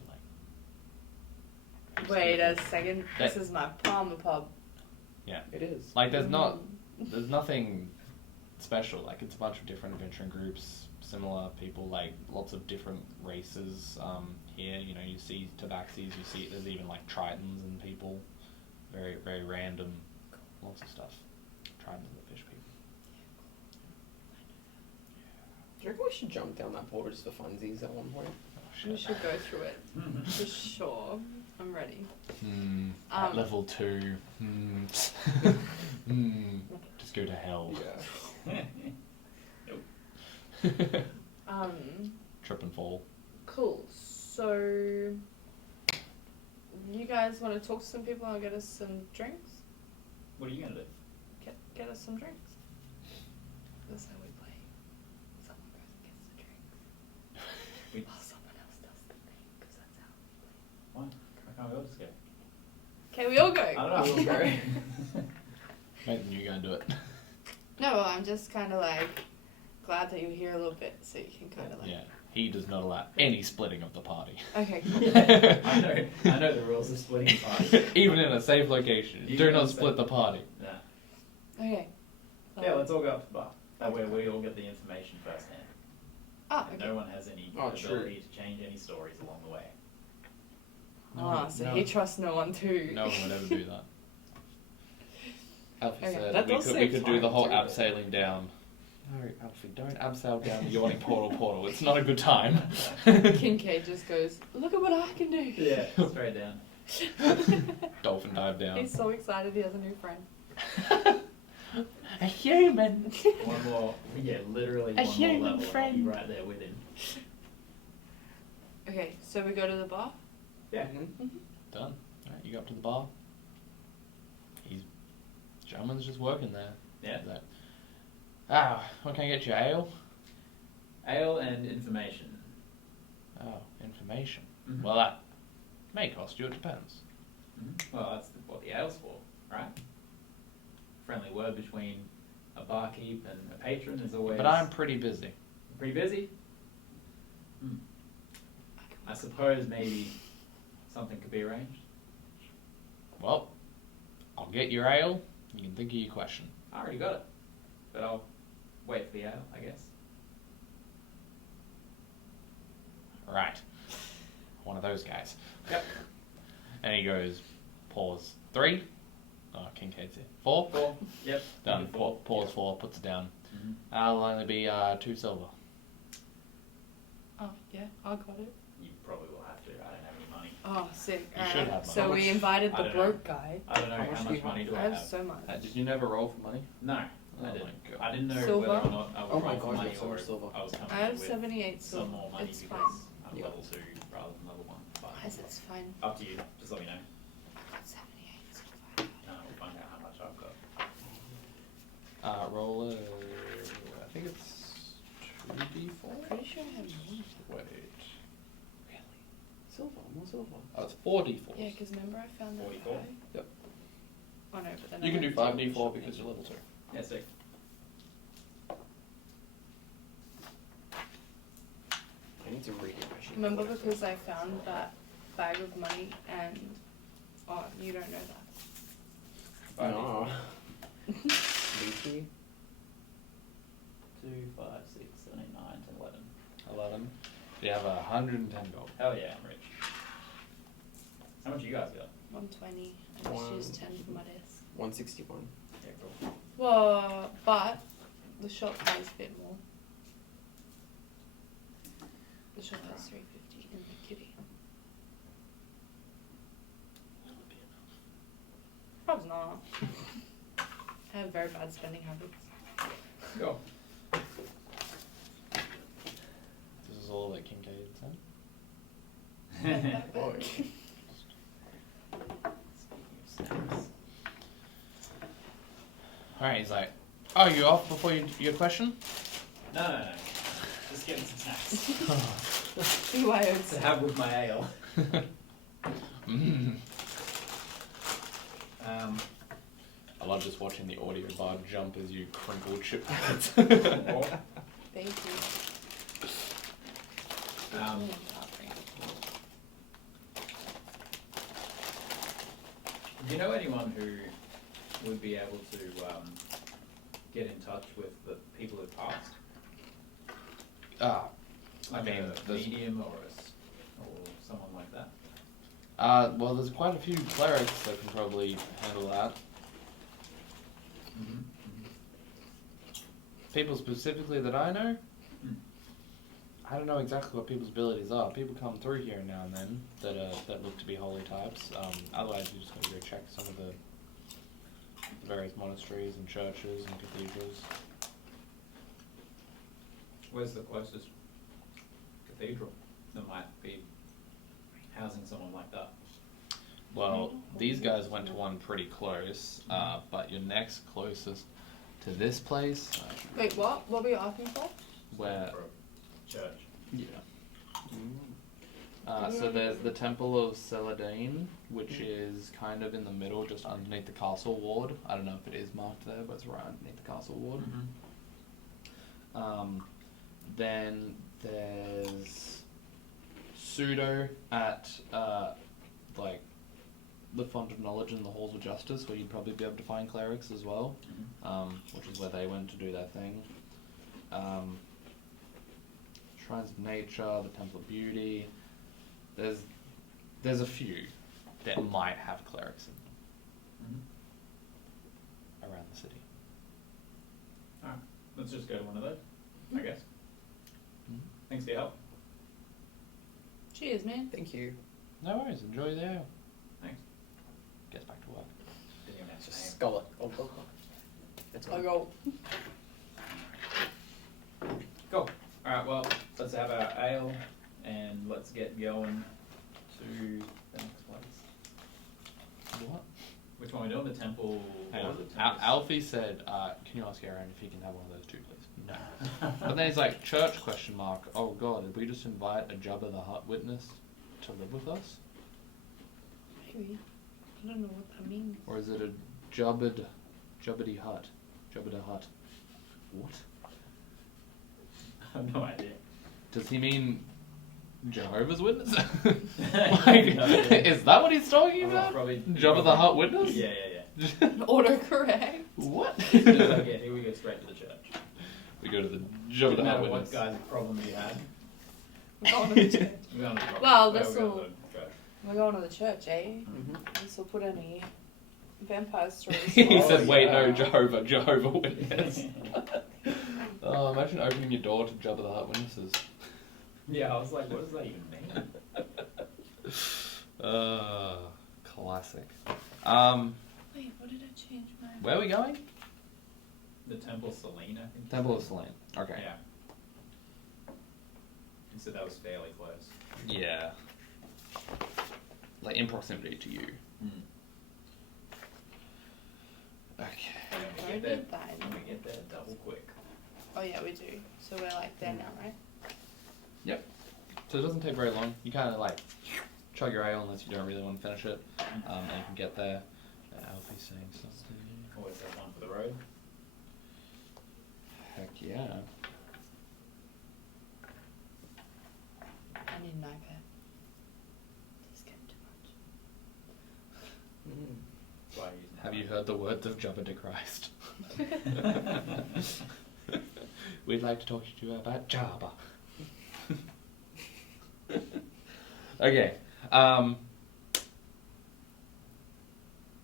Like, Wait a second. That- This is my Palmer pub. Yeah. It is. Like, there's nothing special. Like, it's a bunch of different adventuring groups, similar people, like lots of different races here. You know, you see tabaxis, you see there's even like tritons and people, very very random, lots of stuff. Tritons and the fish people. Do you reckon we should jump down that portal just for funsies at one point? Oh, We shit. should go through it. For sure. I'm ready. At level 2. Just go to hell. Yeah. Trip and fall. Cool. So, you guys want to talk to some people and get us some drinks? What are you going to do? Get us some drinks. That's how we play. Someone goes and gets the drinks. While someone else does the thing, because that's how we play. Why? Why can't we all just go? Okay, we all go. I don't know, we'll go. Maybe you go and do it. No, I'm just kind of like glad that you're here a little bit, so you can kind of like. Yeah, he does not allow any splitting of the party. Okay. Cool. I know the rules of splitting the party. Even in a safe location. Even Do in not a split the party. Yeah. Okay. Yeah, let's all go up to the bar. That way we all get the information firsthand. Ah, And okay. no one has any ability to change any stories along the way. So he trusts no one too. No one would ever do that. Alfie Okay. said That we does could seem do the fine whole too, abseiling down. No, Alfie, don't abseil down the yawning portal. It's not a good time. Kincaid just goes, look at what I can do. Yeah, straight down. Dolphin dive down. He's so excited he has a new friend. A human. One more, yeah, literally A one more human level. And I'll friend. be right there with him. Okay, so we go to the bar? Yeah. Mm-hmm. Done. Alright, you go up to the bar. Gentleman's just working there. Yeah. He's like, what can I get you? Ale? Ale and information. Oh, information. Mhm. Well, that may cost you. It depends. Well, that's what the ale's for, right? Friendly word between a barkeep and a patron is always. But I'm pretty busy. Pretty busy? I suppose maybe something could be arranged. Well, I'll get your ale. You can think of your question. I already got it. But I'll wait for the ale, I guess. Right. One of those guys. Yep. And he goes, pause. 3. Oh, Kincaid's here. 4. 4. Yep. Done. Good 4. Pause 4. Puts it down. Mhm. I'll only be 2 silver. Oh, yeah, I got it. You probably will have to. I don't have any money. Oh, sick. You should have So money. we invited I the don't know. broke guy. I don't know How much how do much you money do I I have have. so much. Did you never roll for money? No, Oh I didn't. my God. I didn't know Silver? whether or not I would Oh my roll for God, money you have so or much if silver. I was coming I have in with 78 some silver. more money It's because fine. I'm Yeah. level 2 rather than level 1. But Guys, it's fine. up to you. Just let me know. I got 78 silver. And we'll find out how much I've got. Roll I think it's 2d4. or 4? Oh, it's 4d4s. Yeah, because remember I found that 44? guy? Yep. Oh no, but then You I can do went to 5d4 shopping. because you're level 2. Yeah, sick. I need to read it. Remember because I found that bag of money and... Oh, you don't know that. No. Leafy? 2, 5, 6, 7, 8, 9, 10, 11. 11. You have 110 gold. Hell yeah, I'm rich. How much you guys got? 120. I just used 10 for my desk. 161. Yeah, cool. Well, but the shop pays a bit more. The shop has 350 in the kitty. Probably not. I have very bad spending habits. Go. This is all that Kincaid said. Boy. Speaking of snacks. Alright, he's like, oh, you off before your question? No. Just getting some snacks. BYOs. To have with my ale. I love just watching the audio bar jump as you crinkle chip packets. Thank you. Do you know anyone who would be able to get in touch with the people who passed? Like a medium or someone like that? Well, there's quite a few clerics that can probably handle that. Mm-hmm. People specifically that I know, Mm. I don't know exactly what people's abilities are. People come through here now and then that look to be holy types. Otherwise, you just gotta go check some of the various monasteries and churches and cathedrals. Where's the closest cathedral that might be housing someone like that? Well, these guys went to one pretty close, but your next closest to this place, Wait, what? What were you asking for? where... For a church. Yeah. So there's the Temple of Celadine, which is kind of in the middle, just underneath the castle ward. I don't know if it is marked there, but it's right underneath the castle ward. Mm-hmm. Then there's Pseudo at like the Font of Knowledge and the Halls of Justice, where you'd probably be able to find clerics as well, which is where they went to do their thing. Shrines of Nature, the Temple of Beauty. There's a few that might have clerics in them around the city. Alright, let's just go to one of those, I guess. Thanks for your help. Cheers, man. Thank you. No worries, enjoy the ale. Thanks. Gets back to work. Didn't even have to Just name. skull it. Oh. That's I'll go. Cool. Alright, well, let's have our ale and let's get going to the next place. What? Which one are we doing? The temple? Hang what on. was it? Temples? Alfie said, can you ask Aaron if he can have one of those too, please? No. But then he's like, church question mark. Oh god, did we just invite a Jabba the Hutt witness to live with us? Maybe. I don't know what that means. Or is it a Jubbity Hutt? Jabba the Hutt. What? I have no idea. Does he mean Jehovah's Witness? No idea. Is that what he's talking Well, about? probably- Jabba the Hutt witness? Yeah. Autocorrect. What? As soon as I get here, we go straight to the church. We go to the Jabba Doesn't the Hutt matter what witness. guy's problem you had. We're going to the church. We're going to the problem. Well, We're this'll- going to the church. We're going to the church, eh? Mm-hmm. This will put any vampire stories. He Oh, said, wait, no, yeah. Jehovah Witness. Oh, imagine opening your door to Jabba the Hutt witnesses. Yeah, I was like, what does that even mean? Classic. Wait, what did I change my... Where are we going? The Temple Selene, I think. Temple of Selene. Okay. Yeah. You said that was fairly close. Yeah. Like in proximity to you. Okay. And I we get did there, that. and we get there double quick. Oh yeah, we do. So we're like there now, right? Yep. So it doesn't take very long. You kind of like chug your ale unless you don't really want to finish it, and you can get there. Alfie's saying something. Always have one for the road. Heck yeah. I need an iPad. This game too much. That's why I use Have you heard the words of Jabba de Christ? We'd like to talk to you about Jabba. Okay.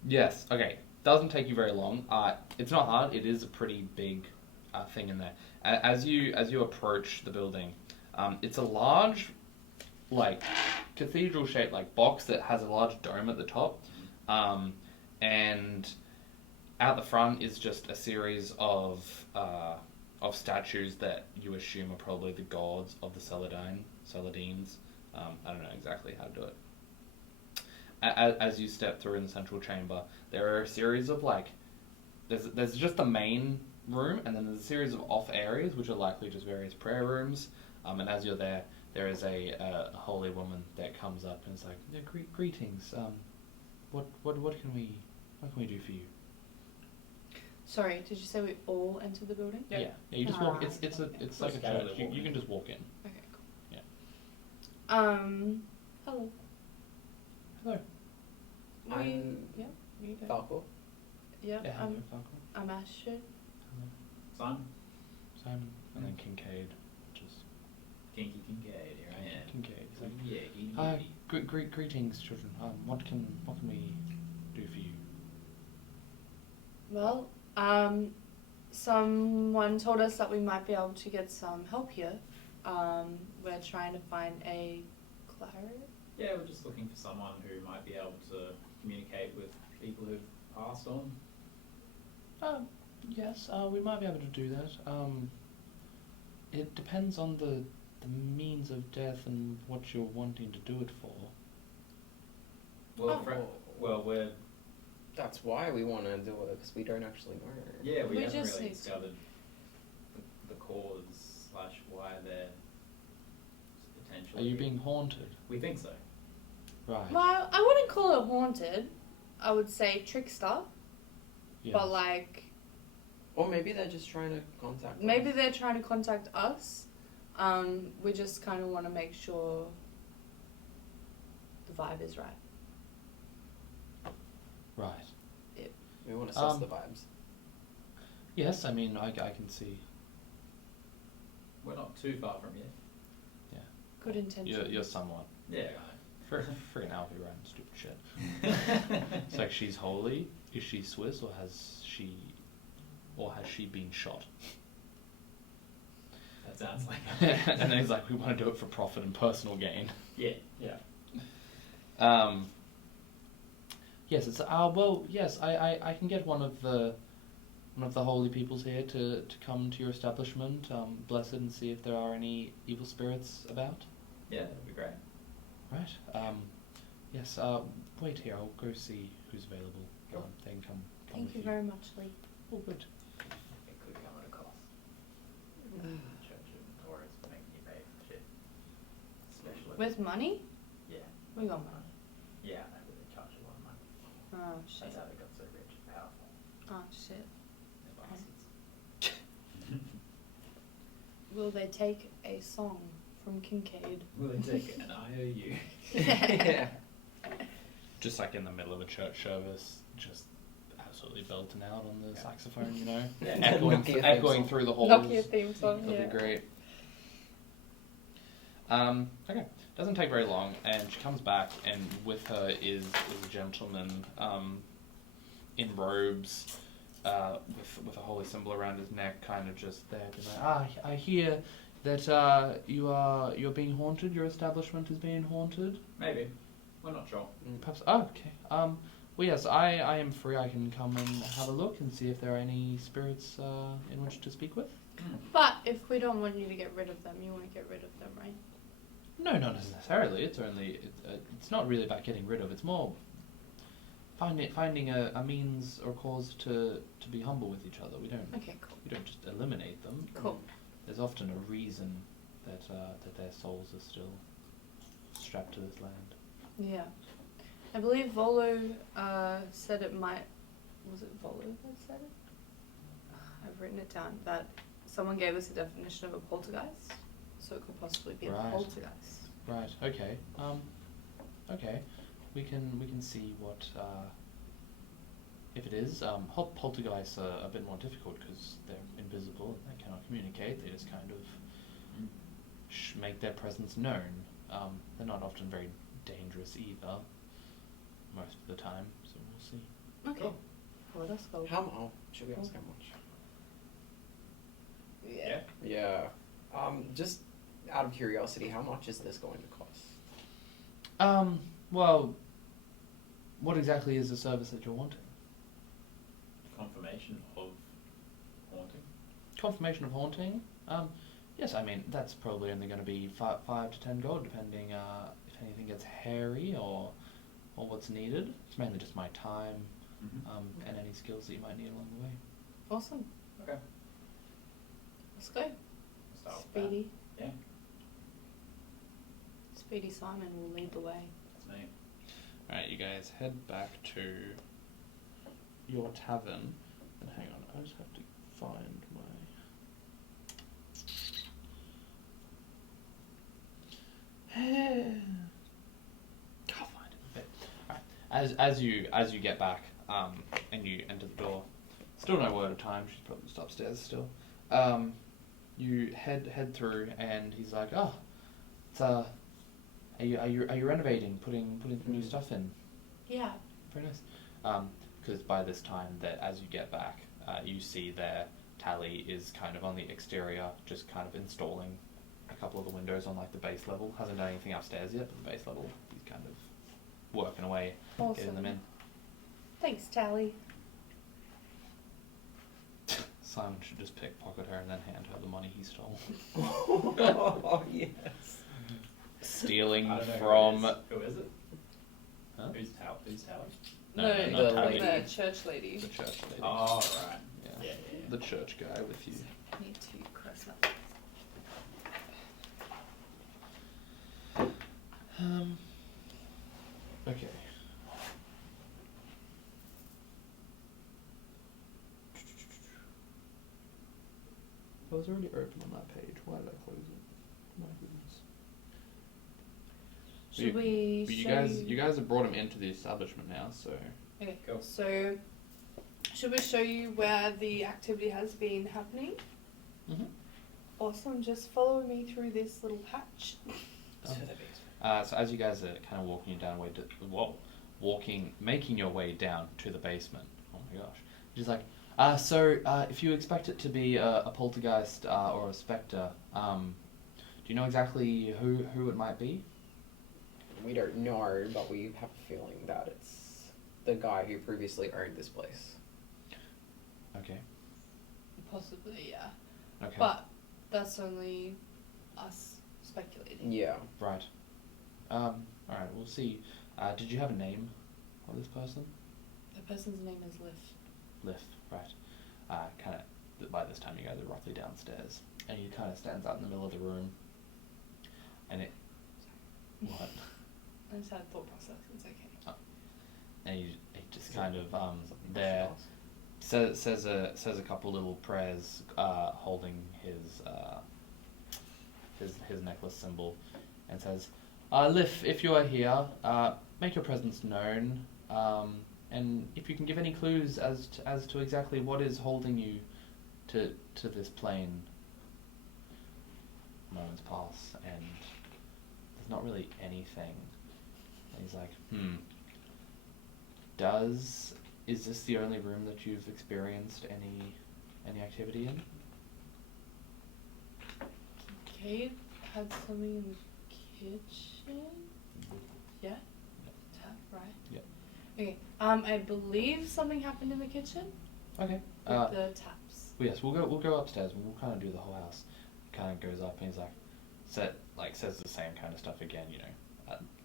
Yes. Okay. Doesn't take you very long. It's not hard. It is a pretty big thing in there. As you approach the building, it's a large, like, cathedral-shaped like box that has a large dome at the top, and out the front is just a series of statues that you assume are probably the gods of the Saladines. I don't know exactly how to do it. As you step through in the central chamber, there are a series of there's just the main room, and then there's a series of off areas which are likely just various prayer rooms. And as you're there, there is a holy woman that comes up and is like, yeah, greetings. What can we do for you? Sorry, did you say we all entered the building? Yeah. You just walk. It's okay. like a church. You can just walk in. Okay, cool. Yeah. Hello. Hello. Yeah, you go. Falco. Yeah, Yeah, hello, Falco. I'm Astrid. Hello. Simon. Simon, and then Kincaid, which is Kinky Kincaid, here I am. Kincaid. He's like, Yeah, greetings, children. What can we do for you? Well, someone told us that we might be able to get some help here. We're trying to find a cleric. Yeah, we're just looking for someone who might be able to communicate with people who've passed on. Yes, we might be able to do that. It depends on the means of death and what you're wanting to do it for. Well, we're... That's why we want to do it, because we don't actually know. Yeah, we haven't just really need to- discovered the cause / why they're potentially... Are you being haunted? We think so. Right. Well, I wouldn't call it haunted. I would say trickster. Yes. But like... Or maybe they're just trying to contact Maybe us. they're trying to contact us. We just kind of want to make sure the vibe is right. Right. We want to suss the vibes. Yes, I mean, I can see. We're not too far from you. Yeah. Good intention. You're somewhat. Yeah, Friggin' Alfie writing stupid shit. It's like, she's holy. Is she Swiss, or has she been shot? That sounds like... And then he's like, we want to do it for profit and personal gain. Yeah. Yes, it's well, yes, I can get one of the holy peoples here to come to your establishment, bless it, and see if there are any evil spirits about. Yeah, that'd be great. Right. Yes. Wait here. I'll go see who's available. Sure. They can come Thank with you very much, Lee. Oh, good. It could come at a cost. Church of Taurus making you pay for shit. Especially... With money? Yeah. We got money. Yeah, I know, but they charge a lot of money. Oh, shit. That's how they got so rich and powerful. Oh, shit. They're bastards. Will they take a song from Kincaid? Will they take an IOU? Yeah. Just like in the middle of a church service, just absolutely belting out on the saxophone, you know, Yeah. echoing through the halls. Nokia theme song, That'd yeah. be great. Okay, doesn't take very long, and she comes back, and with her is a gentleman in robes, with a holy symbol around his neck, kind of just there. Like, I hear that you're being haunted. Your establishment is being haunted. Maybe. We're not sure. Perhaps. Oh, okay. Well, yes, I am free. I can come and have a look and see if there are any spirits in which to speak with. But if we don't want you to get rid of them, you want to get rid of them, right? No, not necessarily. It's only it's not really about getting rid of. It's more finding a means or cause to be humble with each other. We don't just eliminate them. Cool. There's often a reason that their souls are still strapped to this land. Yeah. I believe Volo said it might... Was it Volo that said it? I've written it down. That someone gave us a definition of a poltergeist. So it could possibly be a poltergeist. Right, okay. Okay. We can see what... if it is. Poltergeists are a bit more difficult because they're invisible and they cannot communicate. They just kind of make their presence known. They're not often very dangerous either, most of the time, so we'll see. Okay. Cool. Well, let's go. How much? Should we ask how much? Yeah. Yeah. Just out of curiosity, how much is this going to cost? Well, what exactly is the service that you're wanting? Confirmation of haunting. Confirmation of haunting? Yes, I mean, that's probably only going to be 5 to 10 gold, depending if anything gets hairy or what's needed. It's mainly just my time and any skills that you might need along the way. Awesome. Okay. Let's go. Start with Speedy. that. Yeah, Speedy Simon will lead the way. that's me. Alright, you guys head back to your tavern. And hang on, I just have to find my... Can't find it. Okay. Alright. As you get back, and you enter the door, still no word of time, she's probably just upstairs still. You head through and he's like, oh, it's are you renovating, putting some new stuff in? Yeah. Very nice. Because by this time, that as you get back, you see their Tally is kind of on the exterior, just kind of installing a couple of the windows on like the base level. Hasn't done anything upstairs yet, but the base level, he's kind of working away, getting them in. Thanks, Tally. Simon should just pickpocket her and then hand her the money he stole. Oh, yes. Stealing I don't know from... Who is it? Huh? Who's Tally? No, not Tally. the church lady. The church lady. Oh, right. Yeah. Yeah. The church guy with you. I need to cross up. Okay. I was already open on that page. Why did I close it? My goodness. Should we You guys have brought him into the establishment now, so... Okay, Go. so should we show you where the activity has been happening? Mm-hmm. Awesome, just follow me through this little patch. So as you guys are kind of making your way down to the basement. Oh my gosh. She's like, if you expect it to be a poltergeist or a spectre, do you know exactly who it might be? We don't know, but we have a feeling that it's the guy who previously owned this place. Okay. Possibly, yeah. Okay. But that's only us speculating. Yeah. Right. Alright, we'll see. Did you have a name of this person? The person's name is Liv. Liv, right. By this time you guys are roughly downstairs. And he kind of stands out in the middle of the room. And it... What? I just had a thought process, it's okay. Oh. And he just kind of, there... Says a couple little prayers, holding his necklace symbol, and says, Liv, if you are here, make your presence known, and if you can give any clues as to exactly what is holding you to this plane. Moments pass, and there's not really anything. And he's like, Is this the only room that you've experienced any activity in? Kate had something in the kitchen? Yeah? Tap, right? Yeah. Okay, I believe something happened in the kitchen Okay. with the taps. Yes, we'll go upstairs and we'll kind of do the whole house. Kind of goes up and he's like, says the same kind of stuff again, you know.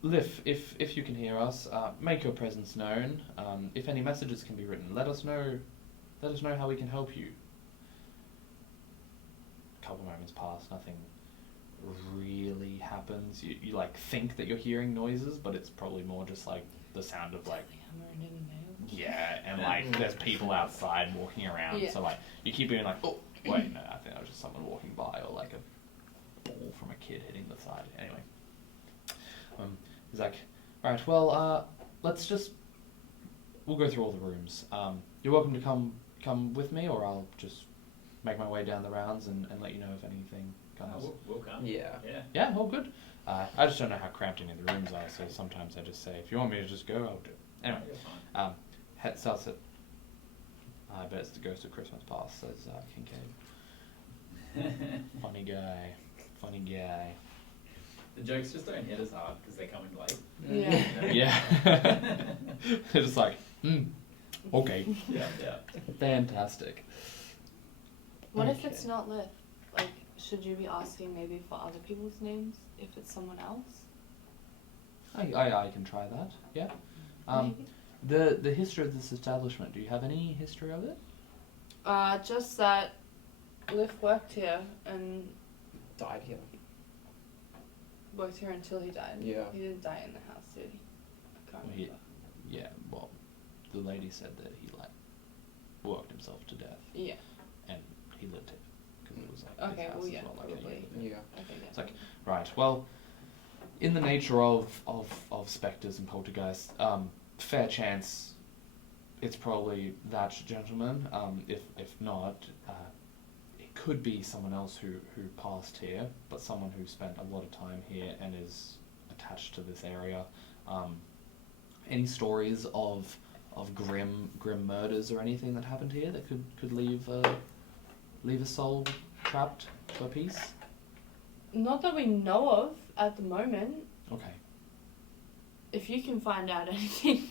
Liv, if you can hear us, make your presence known. If any messages can be written, let us know how we can help you. A couple moments pass, nothing really happens. You like think that you're hearing noises, but it's probably more just like the sound of like yeah, and like there's people outside walking around. Yeah. So like you keep being like, oh wait, no, I think that was just someone walking by, or like a ball from a kid hitting the side. Anyway, he's like, right, well, we'll go through all the rooms. You're welcome to come with me, or I'll just make my way down the rounds and let you know if anything comes. We'll come. Yeah. Yeah, all good. I just don't know how cramped any of the rooms are, so sometimes I just say, if you want me to just go, I'll do it. Anyway, head starts at, I bet it's the Ghost of Christmas Past, says Kincaid. Funny guy. The jokes just don't hit as hard because they're coming late. Yeah. Yeah. They're just like, okay. Yeah. Fantastic. What if it's not Lith? Like, should you be asking maybe for other people's names if it's someone else? I can try that. Yeah. The history of this establishment. Do you have any history of it? Just that Lith worked here and died here. Worked here until he died. Yeah. He didn't die in the house, did he? I can't remember. Yeah. Well, the lady said that he like worked himself to death. Yeah. And he lived here because it was like okay. his house Well, yeah, as well, like probably. Yeah. Okay. Yeah. It's like, right. Well, in the nature of spectres and poltergeists, fair chance it's probably that gentleman. If not, it could be someone else who passed here, but someone who spent a lot of time here and is attached to this area. Any stories of grim murders or anything that happened here that could leave a soul trapped for peace? Not that we know of at the moment. Okay. If you can find out anything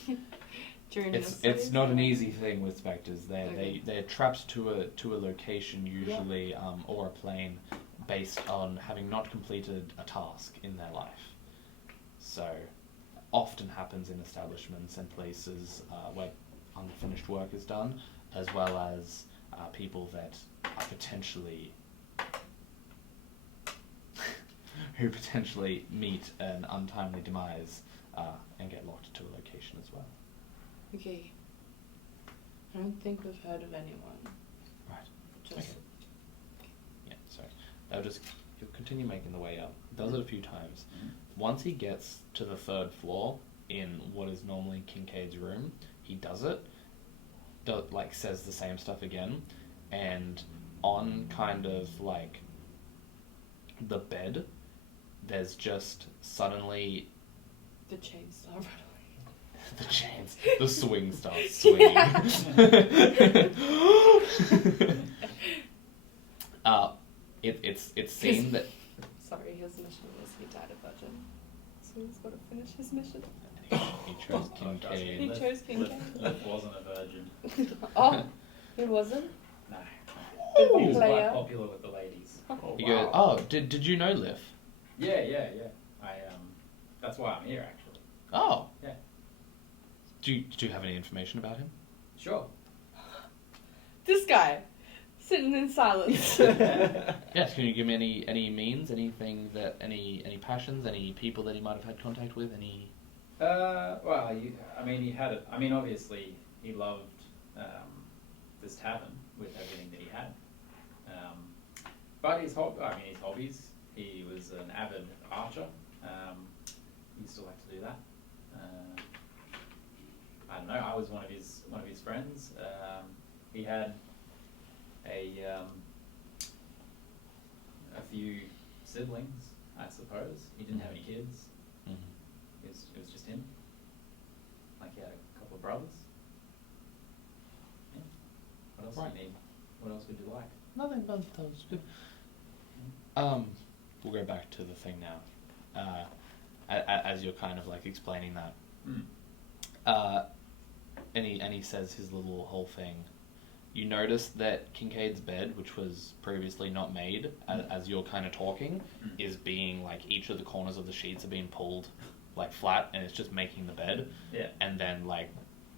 during it's not an easy thing with spectres. They're trapped to a location usually, or a plane, based on having not completed a task in their life. So often happens in establishments and places where unfinished work is done, as well as people that are potentially who potentially meet an untimely demise and get locked to a location as well. Okay. I don't think we've heard of anyone. Right. Just okay. Yeah, sorry. He'll continue making the way up. Does it a few times. Once he gets to the 3rd floor in what is normally Kincaid's room, he does it, says the same stuff again, and on kind of like the bed, there's just suddenly the chains start rattling. The chains, the swing starts swinging. It's seen that. Sorry, his mission was he died a virgin, so he's got to finish his mission. He chose Kincaid. He chose Kincaid. Liv wasn't a virgin. Oh, he wasn't? No. He He was player. quite popular with the ladies. He goes, oh, did you know Liv? Yeah. That's why I'm here, actually. Oh. Yeah. Do you have any information about him? Sure. This guy, sitting in silence. Yes, can you give me any means, anything that, any passions, any people that he might have had contact with, any... Obviously, he loved this tavern with everything that he had. But his hobbies, he was an avid archer. He used to like to do that. I don't know. I was one of his friends. He had a few siblings, I suppose. He didn't have any kids. Mm-hmm. It was just him. Like he had a couple of brothers. Yeah. What else do you need? What else would you like? Nothing, but that was good. We'll go back to the thing now. As you're kind of like explaining that. And he says his little whole thing. You notice that Kincaid's bed, which was previously not made, as you're kind of talking, is being like each of the corners of the sheets are being pulled like flat, and it's just making the bed. Yeah. And then like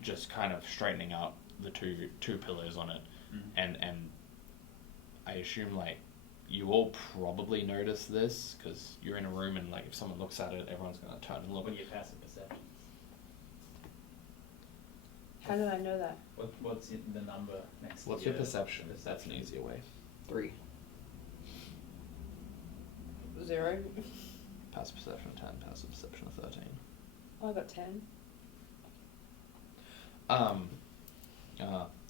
just kind of straightening out the two pillows on it, and I assume like you all probably notice this because you're in a room and like if someone looks at it, everyone's going to turn and look. What are your passive perceptions? How do I know that? What's the number next What's to your perception? That's an easier way. 3. 0. Passive perception of 10, passive perception of 13. Oh, I got 10.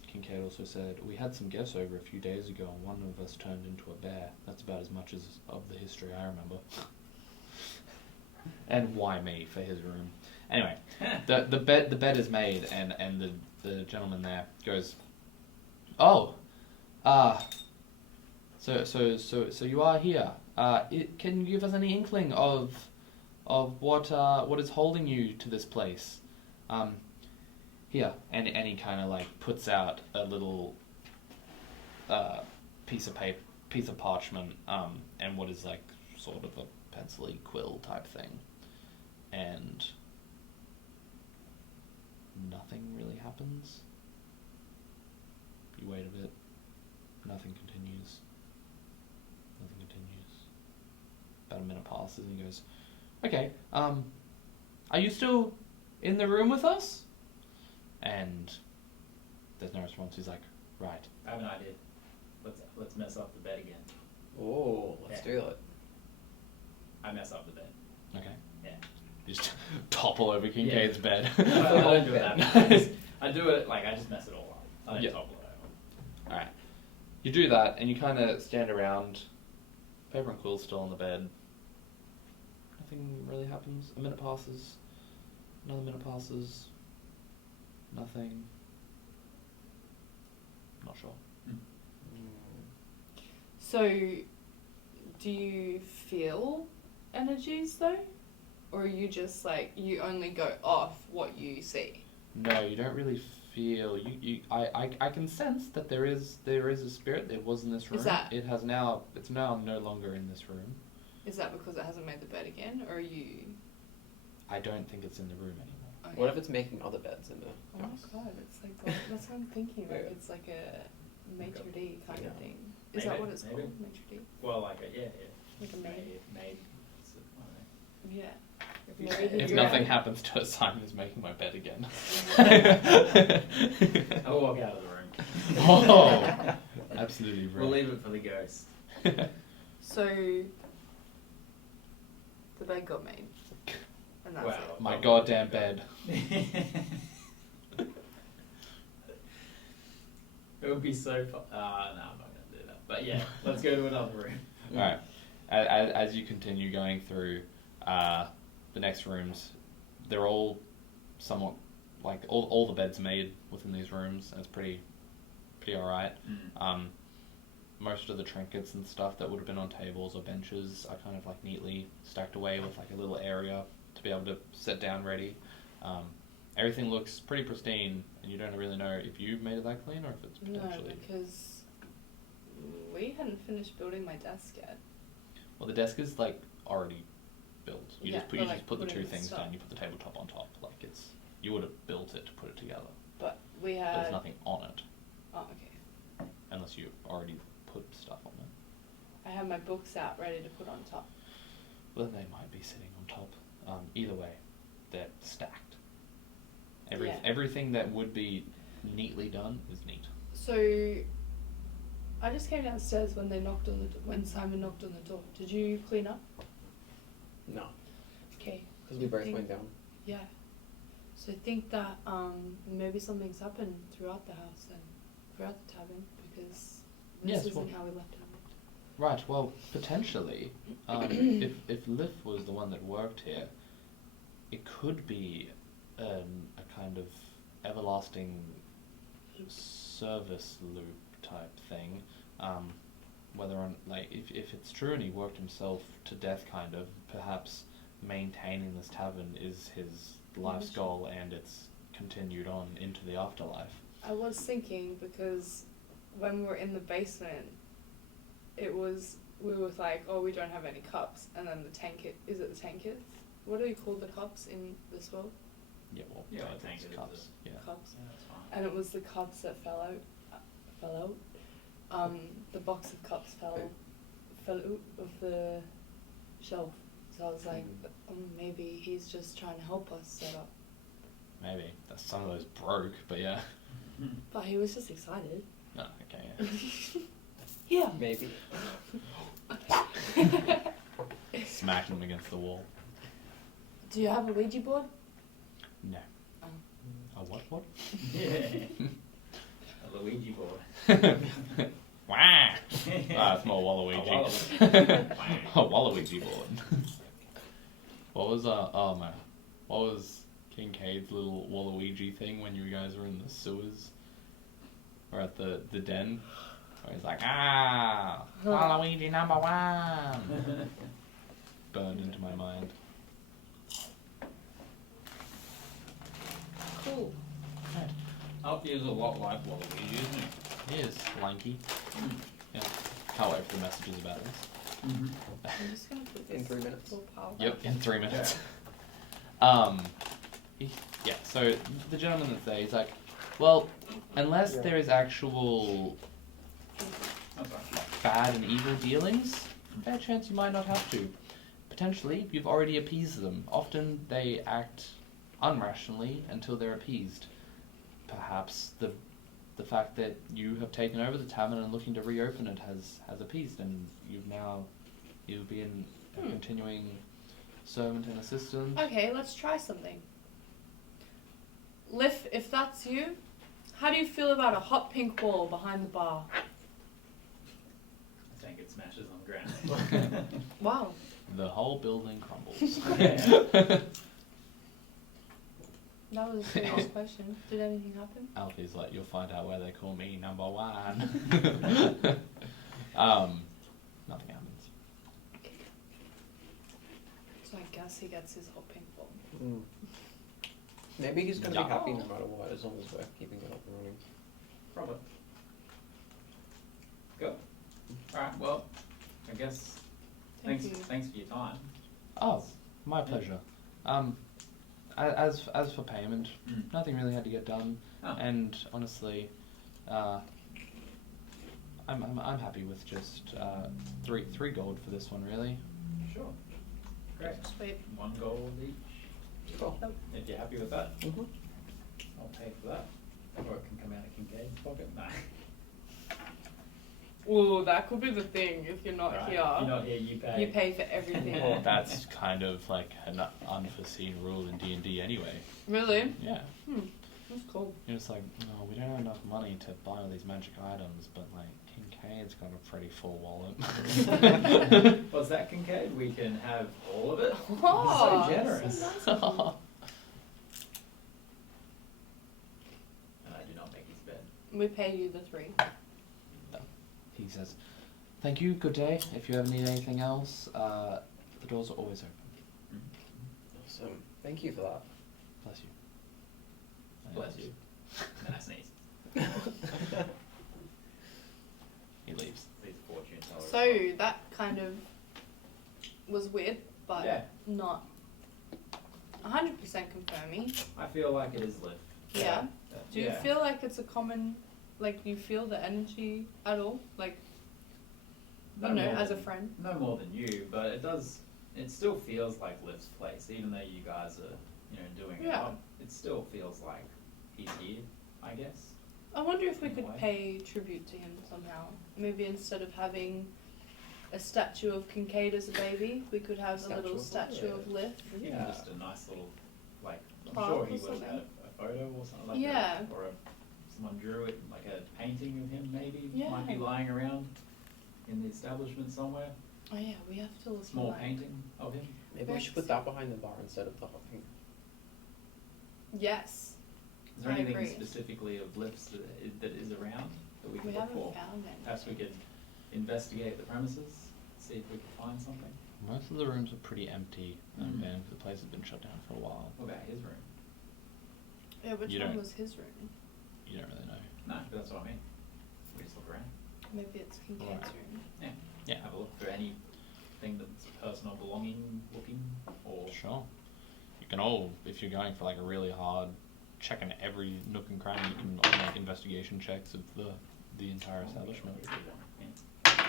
Kincaid also said, we had some guests over a few days ago and one of us turned into a bear. That's about as much as of the history I remember. And why me for his room? Anyway, the bed is made and the gentleman there goes, oh, so you are here. Can you give us any inkling of what is holding you to this place? Here, and he kind of like puts out a little piece of paper, piece of parchment, and what is like sort of a pencil-y quill type thing, and nothing really happens. You wait a bit. Nothing continues. Nothing continues. About a minute passes and he goes, okay, are you still in the room with us? And there's no response. He's like, right. I have an idea. Let's mess up the bed again. Oh, let's do it. I mess up the bed. Okay. Yeah. You just topple over Kincaid's bed. I don't do that. I do it like I just mess it all up. I don't topple it over. Alright. You do that and you kind of stand around. Paper and quill's still on the bed. Nothing really happens. A minute passes. Another minute passes. Nothing. Not sure. So, do you feel energies though? Or are you just like, you only go off what you see? No, you don't really feel. I can sense that there is a spirit. It was in this room. It's now no longer in this room. Is that because it hasn't made the bed again, or are you? I don't think it's in the room anymore. Okay. What if it's making other beds in the house? Oh my god, it's like that's what I'm thinking. Like it's like a maitre d' kind of thing. Is that what it's called? Maitre d'? Well, like a Like a maid. Maid. Yeah. If nothing happens to us, Simon's making my bed again. I'll walk out of the room. Oh, absolutely right. We'll leave it for the ghost. So, the bed got made. And that's it. My goddamn bed. It would be so fun. No, I'm not going to do that. But yeah, let's go to another room. Alright. As you continue going through the next rooms, they're all somewhat like all the beds made within these rooms, and it's pretty alright. Most of the trinkets and stuff that would have been on tables or benches are kind of like neatly stacked away with like a little area to be able to sit down ready. Everything looks pretty pristine, and you don't really know if you've made it that clean or if it's potentially... No, because we hadn't finished building my desk yet. Well, the desk is like already built. You just put the two things stuff down. You put the tabletop on top. Like you would have built it to put it together. But we had. But there's nothing on it. Oh, okay. Unless you already put stuff on it. I have my books out ready to put on top. Well, then they might be sitting on top. Either way, they're stacked. Everything that would be neatly done is neat. So, I just came downstairs when when Simon knocked on the door. Did you clean up? No. Okay. Because we both went down. Yeah. So I think that maybe something's happened throughout the house and throughout the tavern, because this isn't how we left it. Right. Well, potentially, if Liv was the one that worked here, it could be a kind of everlasting service loop type thing. Whether on if it's true and he worked himself to death, kind of, perhaps maintaining this tavern is his life's goal, and it's continued on into the afterlife. I was thinking, because when we were in the basement, we were like, oh, we don't have any cups, and then the tankard, is it the tankards? What do you call the cups in this world? Yeah, well, tankards, cups. Yeah. Cups. Yeah, that's fine. And it was the cups that fell out. The box of cups fell out of the shelf. So I was like, maybe he's just trying to help us set up. Maybe. Some of those broke, but yeah. But he was just excited. Oh, okay, Yeah. yeah. Maybe. Smacking him against the wall. Do you have a Ouija board? No. Oh. A what board? Yeah. A Luigi board. Wah! It's more Waluigi. A Waluigi board. What was what was Kincaid's little Waluigi thing when you guys were in the sewers? Or at the den? Where he's like, Waluigi number 1! Burned into my mind. Cool. Right. Alfie is a lot like Waluigi, isn't he? He is lanky. Yeah. Can't wait for the messages about this. Mm-hmm. I'm just gonna put this In 3 minutes. full power. Yep, in 3 minutes. Yeah, so the gentleman that's there, he's like, well, unless there is actual bad and evil dealings, fair chance you might not have to. Potentially, you've already appeased them. Often they act unrationally until they're appeased. Perhaps the fact that you have taken over the tavern and looking to reopen it has appeased, and you've been a continuing servant and assistant. Okay, let's try something. Liff, if that's you, how do you feel about a hot pink wall behind the bar? I think it smashes on the ground. Wow. The whole building crumbles. Yeah. That was a serious question. Did anything happen? Alfie's like, you'll find out where they call me number 1. Nothing happens. So I guess he gets his hot pink wall. Maybe he's going to Yeah. be happy no matter what, as long as we're keeping it up and running. Probably. Go. Alright, well, I guess Thank thanks you. thanks for your time. Oh, my pleasure. As for payment, nothing really had to get done, Oh. and honestly, I'm happy with just three gold for this one, really. Sure. Great. Sweet. 1 gold each. Cool. If you're happy with that, Mm-hmm. I'll pay for that. Or it can come out of Kincaid's pocket. Nah. Ooh, that could be the thing. If you're not Right. here, If you're not here, you pay. you pay for everything. Well, that's kind of like an unforeseen rule in D&D anyway. Really? Yeah. That's cool. You're just like, no, we don't have enough money to buy all these magic items, but like, Kincaid's got a pretty full wallet. What's that, Kincaid? We can have all of it? Oh, so generous. so nice of you. And I do not make his bed. We pay you the 3. He says, thank you, good day. If you ever need anything else, the doors are always open. Awesome. Thank you for that. Bless you. Bless you. And then I sneeze. He leaves. These fortune tellers. So that kind of was weird, but Yeah. not 100% confirming. I feel like it is lit. Yeah. Do you Yeah. feel like it's a common, like you feel the energy at all? Like, I don't know, more as a than- friend? No more than you, but it does. It still feels like Liv's place, even though you guys are, doing it Yeah. up. It still feels like he's here, I guess. I wonder if we In a could way. pay tribute to him somehow. Maybe instead of having a statue of Kincaid as a baby, we could have a Statue little of statue of Liv. Even Yeah. just a nice little, like, I'm Plaque sure or he would have something. had a photo or something like Yeah. that. Or someone drew it, like a painting of him maybe, Yeah. might be lying around in the establishment somewhere. Oh yeah, we have to look Small like- painting of him. Maybe we should put that behind the bar instead of the hot pink. Yes. Is there I anything agree. specifically of Liv's that is around that we We could look haven't for? found it. Perhaps we could investigate the premises, see if we could find something. Most of the rooms are pretty empty, Mhm. and the place has been shut down for a while. What about his room? Yeah, which You one don't- was his room? You don't really know. No, but that's what I mean. We just look around. Maybe it's Kincaid's Alright. room. Yeah. Have a look for anything that's personal belonging looking or Sure. You can all, if you're going for like a really hard, checking every nook and cranny, you can all make investigation checks of the entire establishment. Yeah.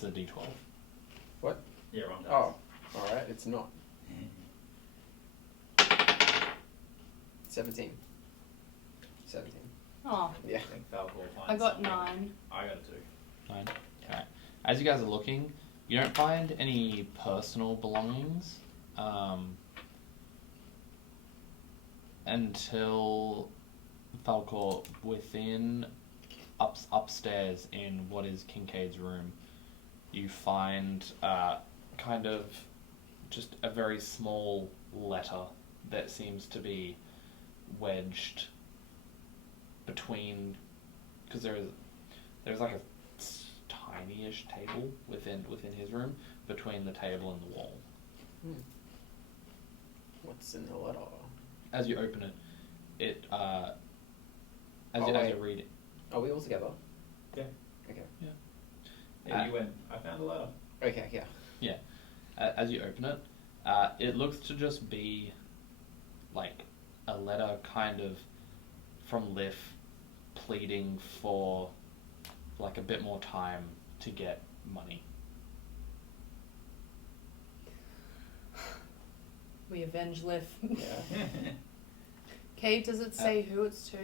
That's a D12. What? Yeah, wrong dice. Oh, alright, it's not. 17. Oh, Yeah. I think Falcor finds I got something. 9. I got a 2. 9. Okay. As you guys are looking, you don't find any personal belongings until Falcor within upstairs in what is Kincaid's room. You find kind of just a very small letter that seems to be wedged between, because there's like a tiny-ish table within his room between the table and the wall. What's in the letter? As you open it, as you read it. Are we all together? Yeah. Okay. Yeah, you went, I found a letter. Okay, yeah. Yeah. As you open it, it looks to just be like a letter kind of from Liff pleading for like a bit more time to get money. We avenge Liff. Yeah. Okay, does it say who it's to?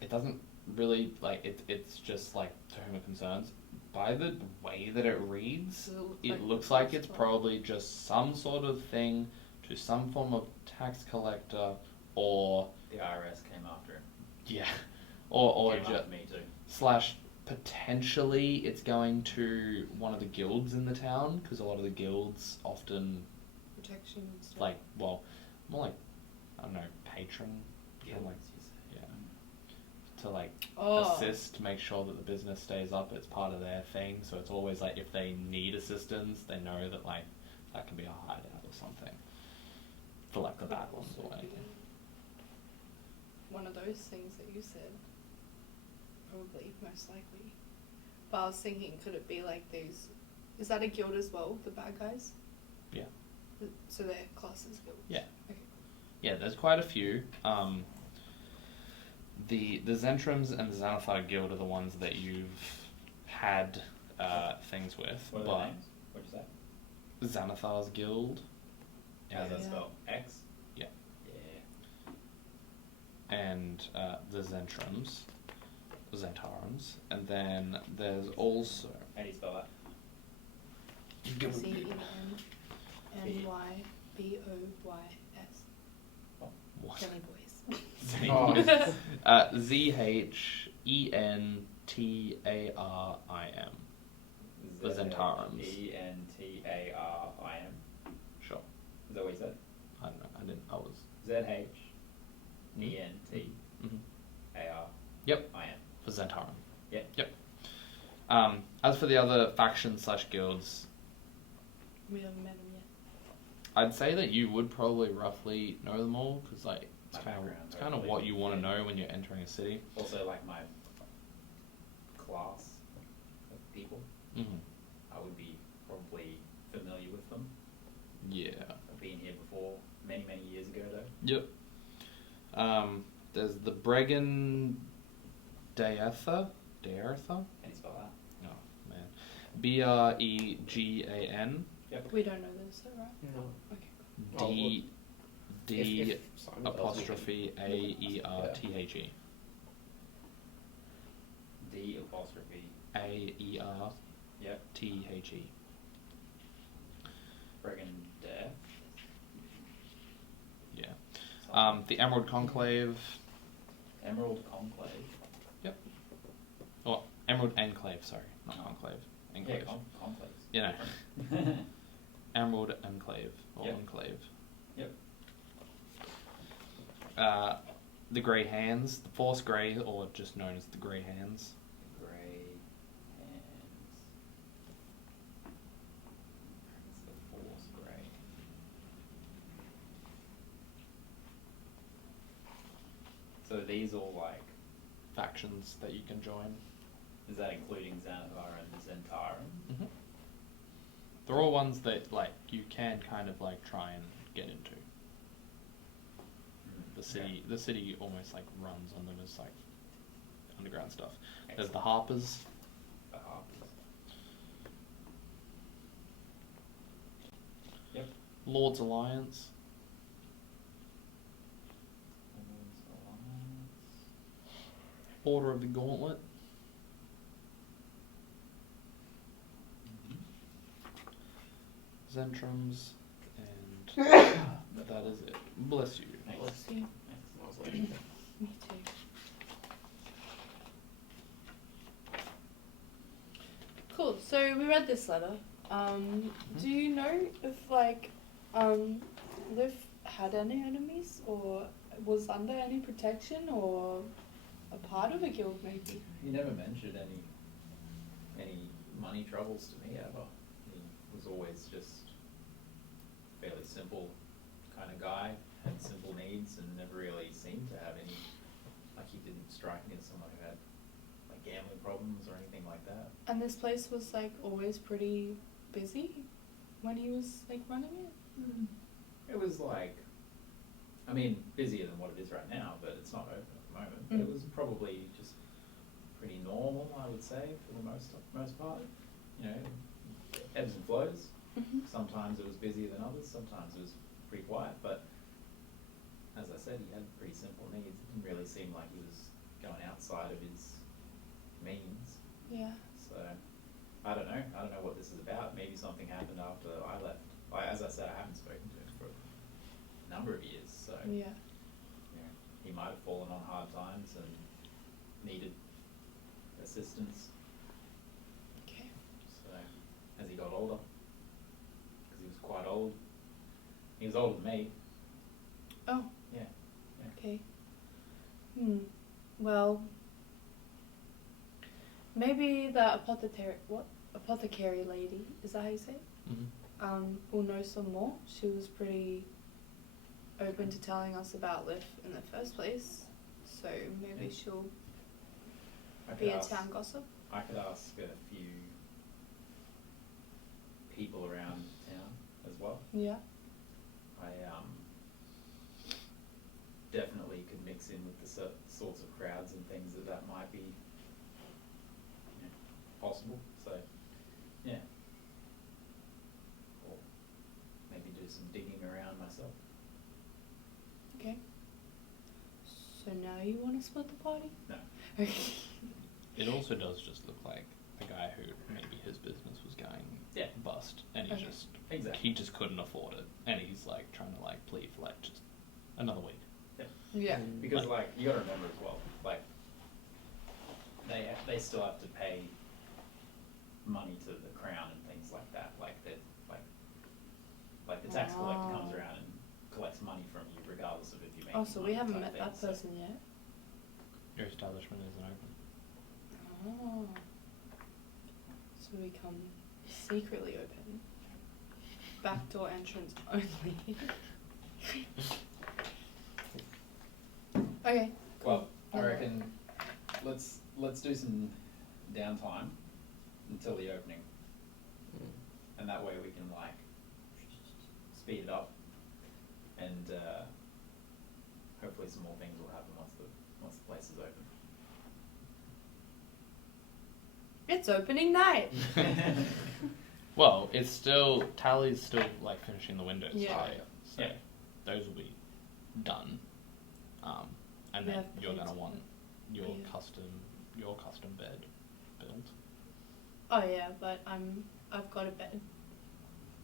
It doesn't really, like, it's just like to whom it concerns. By the way that it reads, it looks like it's probably just some sort of thing to some form of tax collector, or The IRS came after him. yeah, or Came just after me too. / potentially it's going to one of the guilds in the town, because a lot of the guilds often Protection and stuff. like, well, more like, I don't know, patron, Guilds, like, you say. yeah, to like Oh. assist, make sure that the business stays up. It's part of their thing, so it's always like if they need assistance, they know that like that can be a hideout or something for like the bad ones or anything. One of those things that you said. Probably, most likely. But I was thinking, could it be like these? Is that a guild as well, the bad guys? Yeah. So they're classed as guilds? Yeah. Okay. Yeah, there's quite a few. The Zentrums and the Xanathar Guild are the ones that you've had things with. What are but the names? What'd you say? Xanathar's Guild. How's that Yeah. spelled? X? Yeah. Yeah. And the Zentrums, Zentarans, and then there's also How do you spell that? ZENNYBOYS. What? Jelly boys. Oh. ZHENTARIM. The Zentarans. ENTARIM. Sure. Is that what you said? I don't know. I was. ZHENTARIM. Yep. For Zentarum. Yep. Yep. As for the other factions / guilds, We haven't met them yet. I'd say that you would probably roughly know them all, because like it's kind of what you want to know when you're entering a city. Also, like my class of people, Mm-hmm. I would be probably familiar with them. Yeah. I've been here before, many years ago though. Yep. There's the Bregan Daertha. Daertha? Can you spell that? Oh man. BREGAN. We don't know this, though, right? No. Okay. D D If Simon tells me. apostrophe AERTHE. D apostrophe. AERTHE. Yep. Friggin' death. Yeah. The Emerald Conclave. Emerald Conclave. Yep. Or Emerald Enclave, sorry, not Conclave. Enclave. Yeah, conclaves. You know. Emerald Enclave or Yep. Enclave. Yep. The Grey Hands, the Force Grey, or just known as the Grey Hands. Grey hands. It's the Force Grey. So these all like, Factions that you can join. is that including Xanathar and Zentarum? Mm-hmm. They're all ones that like you can kind of like try and get into. The city almost like runs on them as like underground stuff. There's the Harpers. the harpies. Yep. Lord's Alliance. Order of the Gauntlet. Zentrums, and that is it. Bless you. Bless you. Me too. Cool. So we read this letter. Do you know if Liv had any enemies or was under any protection or a part of a guild maybe? He never mentioned any money troubles to me ever. He was always just fairly simple kind of guy, had simple needs and never really seemed to have any, like he didn't strike me as someone who had like gambling problems or anything like that. And this place was like always pretty busy when he was like running it? It was like, I mean, busier than what it is right now, but it's not open at the moment. But it was probably just pretty normal, I would say, for the most part. You know, ebbs and flows. Sometimes it was busier than others. Sometimes it was pretty quiet. But as I said, he had pretty simple needs. It didn't really seem like he was going outside of his means. Yeah. So I don't know. I don't know what this is about. Maybe something happened after I left. As I said, I haven't spoken to him for a number of years. So Yeah. yeah, he might have fallen on hard times and needed assistance. Okay. So as he got older, because he was quite old. He was older than me. Oh. Yeah. Okay. Well, maybe the apothecary lady, is that how you say it? Will know some more. She was pretty open to telling us about Liv in the first place, so maybe she'll be a town gossip. I could ask a few people around town as well. Yeah. I definitely could mix in with the sorts of crowds and things that might be possible. So, yeah. Or maybe do some digging around myself. Okay. So now you want to split the party? No. It also does just look like a guy who maybe his business was going bust, and he just couldn't afford it, and he's like trying to like plead for like just another week. Yeah. Because like you got to remember as well, like they still have to pay money to the crown and things like that. Like that, like the tax collector comes around and collects money from you regardless of if you make. Oh, so we haven't met that person yet. Your establishment isn't open. Oh. So we come secretly open. Backdoor entrance only. Okay. Well, I reckon let's do some downtime until the opening, and that way we can like speed it up, and hopefully some more things will happen once the place is open. It's opening night. Well, it's still Tally's still like finishing the windows. Yeah. So those will be done. And then you're gonna want your custom bed built. Oh yeah, but I've got a bed.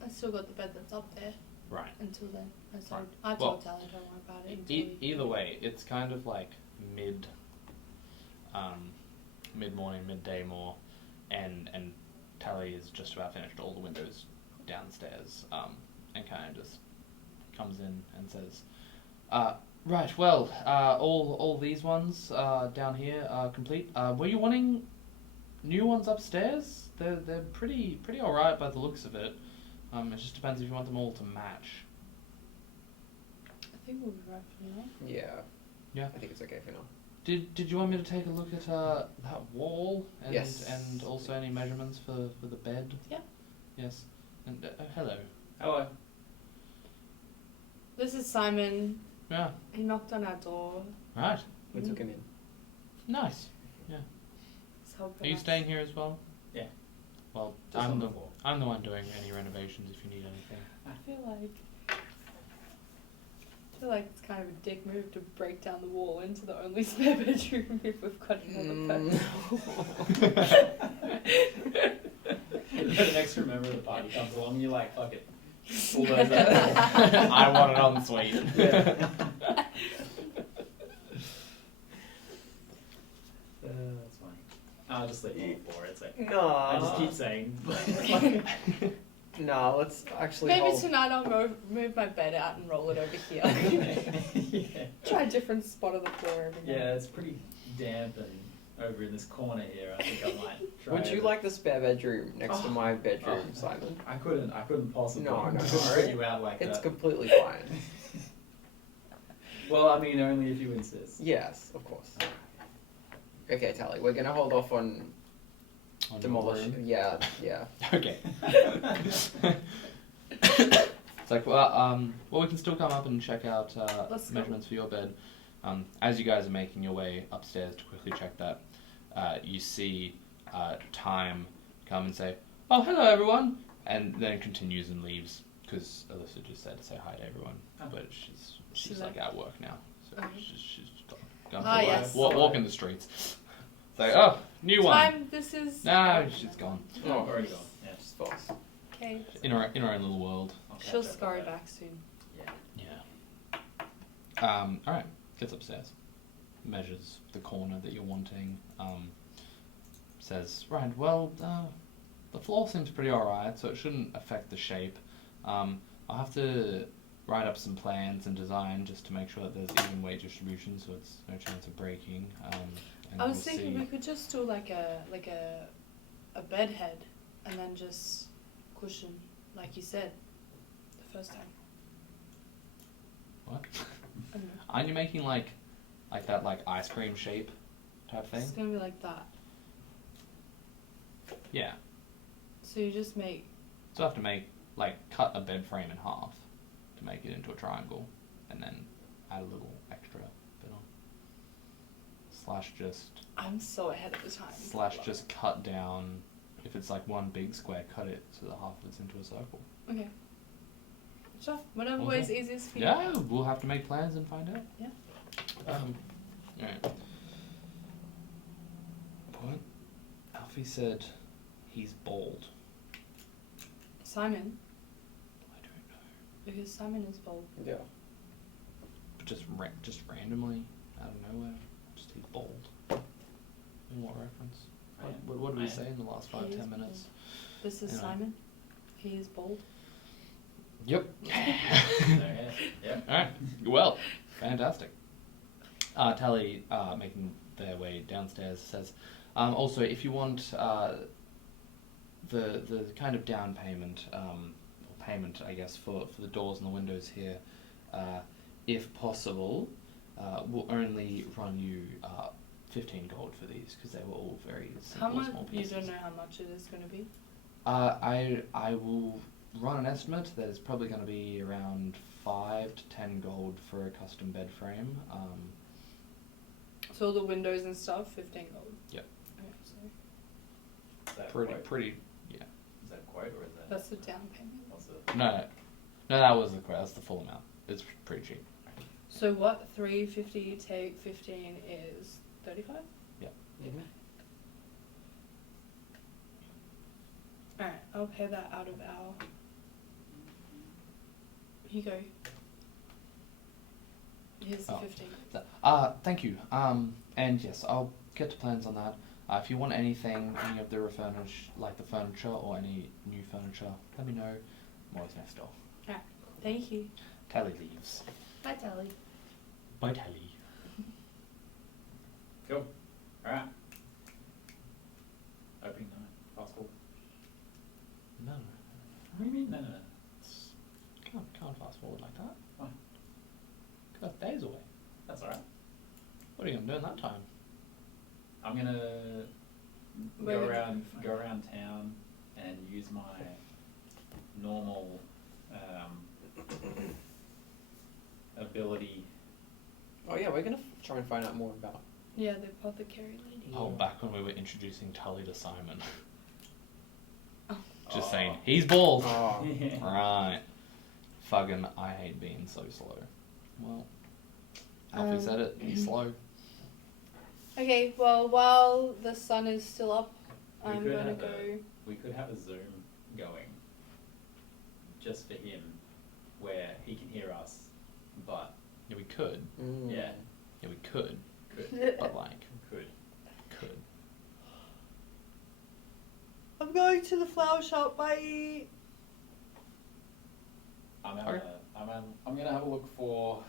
I still got the bed that's up there. Right. Until then, Right. I told Tally don't worry about it. Either way, it's kind of like mid-morning, midday more, and Tally is just about finished all the windows downstairs, and kind of just comes in and says, right, well, all these ones down here are complete. Were you wanting new ones upstairs? They're pretty alright by the looks of it. It just depends if you want them all to match. I think we'll be right for now. Yeah. Yeah. I think it's okay for now. Did you want me to take a look at that wall and Yes. and also any measurements for the bed? Yeah. Yes. And hello. Hello. This is Simon. Yeah. He knocked on our door. Right. We took him in. Nice. Yeah. He's helping Are you us. staying here as well? Yeah. Well, Just I'm on the the floor. I'm the one doing any renovations if you need anything. I feel like it's kind of a dick move to break down the wall into the only spare bedroom if we've got another person. The next member of the party comes along and you're like, fuck it. Bulldoze that wall. I want it en suite. Yeah. That's funny. I'll just leave it on the floor. It's like, No. I just keep saying. No, let's actually Maybe hold. tonight I'll move my bed out and roll it over here. Yeah. Try a different spot of the floor every night. Yeah, it's pretty damp and over in this corner here. I think I might try. Would you like the spare bedroom next to my bedroom, Oh. Simon? I couldn't possibly. No, I no, couldn't no. put you out like It's that. completely fine. Well, I mean, only if you insist. Yes, of course. Okay, Tally, we're gonna hold off on On demolish. your room. Yeah, yeah. Okay. It's like, well, we can still come up and check out Let's go. measurements for your bed. As you guys are making your way upstairs to quickly check that, you see Time come and say, "Oh, hello, everyone," and then continues and leaves because Alyssa just said to say hi to everyone, but she's like at work now, so she's gone for Ah, a yes. walk in the streets. It's like, oh, new one. Time, this is... No, she's gone. Oh, already gone. Yeah. Just false. Okay. In her own little world. I'll catch She'll up with scurry that. back soon. Yeah. Yeah. Alright, gets upstairs. Measures the corner that you're wanting. Says, right, well, the floor seems pretty alright, so it shouldn't affect the shape. I'll have to write up some plans and design just to make sure that there's even weight distribution, so it's no chance of breaking. And I was we'll thinking see. we could just do like a bed head and then just cushion, like you said, the first time. What? I don't know. Aren't you making like that like ice cream shape type thing? It's gonna be like that. Yeah. So you just make... So I have to cut a bed frame in half to make it into a triangle, and then add a little extra bit on. I'm so ahead of the time. Just cut down, if it's like one big square, cut it so that half of it's into a circle. Okay. Sure. Whatever Okay. way's easiest for you. Yeah, we'll have to make plans and find out. Yeah. Alright. What? Alfie said he's bald. Simon, I don't know. because Simon is bold. Yeah. But just randomly, out of nowhere, just he's bald. In what reference? What did we say in the last He is 5-10 minutes? This is Anyway. Simon. He is bold. Yep. Yeah. Alright. Well, fantastic. Tally, making their way downstairs, says, also, if you want the kind of down payment, or payment, I guess, for the doors and the windows here, if possible, we'll only run you 15 gold for these, because they were all very How simple, much? small You pieces. don't know how much it is going to be? I will run an estimate that it's probably going to be around 5 to 10 gold for a custom bed frame. So all the windows and stuff, 15 gold. Yep. Okay, so Is that Pretty, Is that quote or is that? that's the down payment. What's the? No, that was the quote. That's the full amount. It's pretty cheap. So what? 350 take 15 is 35. Mm-hmm. All right, I'll pay that out of our. Here you go. Here's the Oh. 15. Thank you. And yes, I'll get to plans on that. If you want anything, any of the refurnish, like the furniture or any new furniture, let me know. I'm always next door. Thank you. Tally leaves. Bye, Tally. Bye, Tally. Cool. Alright. Opening night. Fast forward. No, What do you mean? No. can't fast forward like that. Why? That's days away. That's alright. What are you gonna do in that time? I'm gonna Where go would- around town and use my normal ability. Oh yeah, we're gonna try and find out more about. Yeah, the apothecary lady. Oh, back when we were introducing Tully to Simon. Just saying. He's bald. Oh. Right. Fucking, I hate being so slow. Well, Alfie said it. He's slow. Okay, well, while the sun is still up, We I'm could gonna have go. We could have a Zoom going just for him where he can hear us, but Yeah, we could. yeah, Yeah, we could. But like, could. I'm going to the flower shop. Bye. I'm gonna have a look for.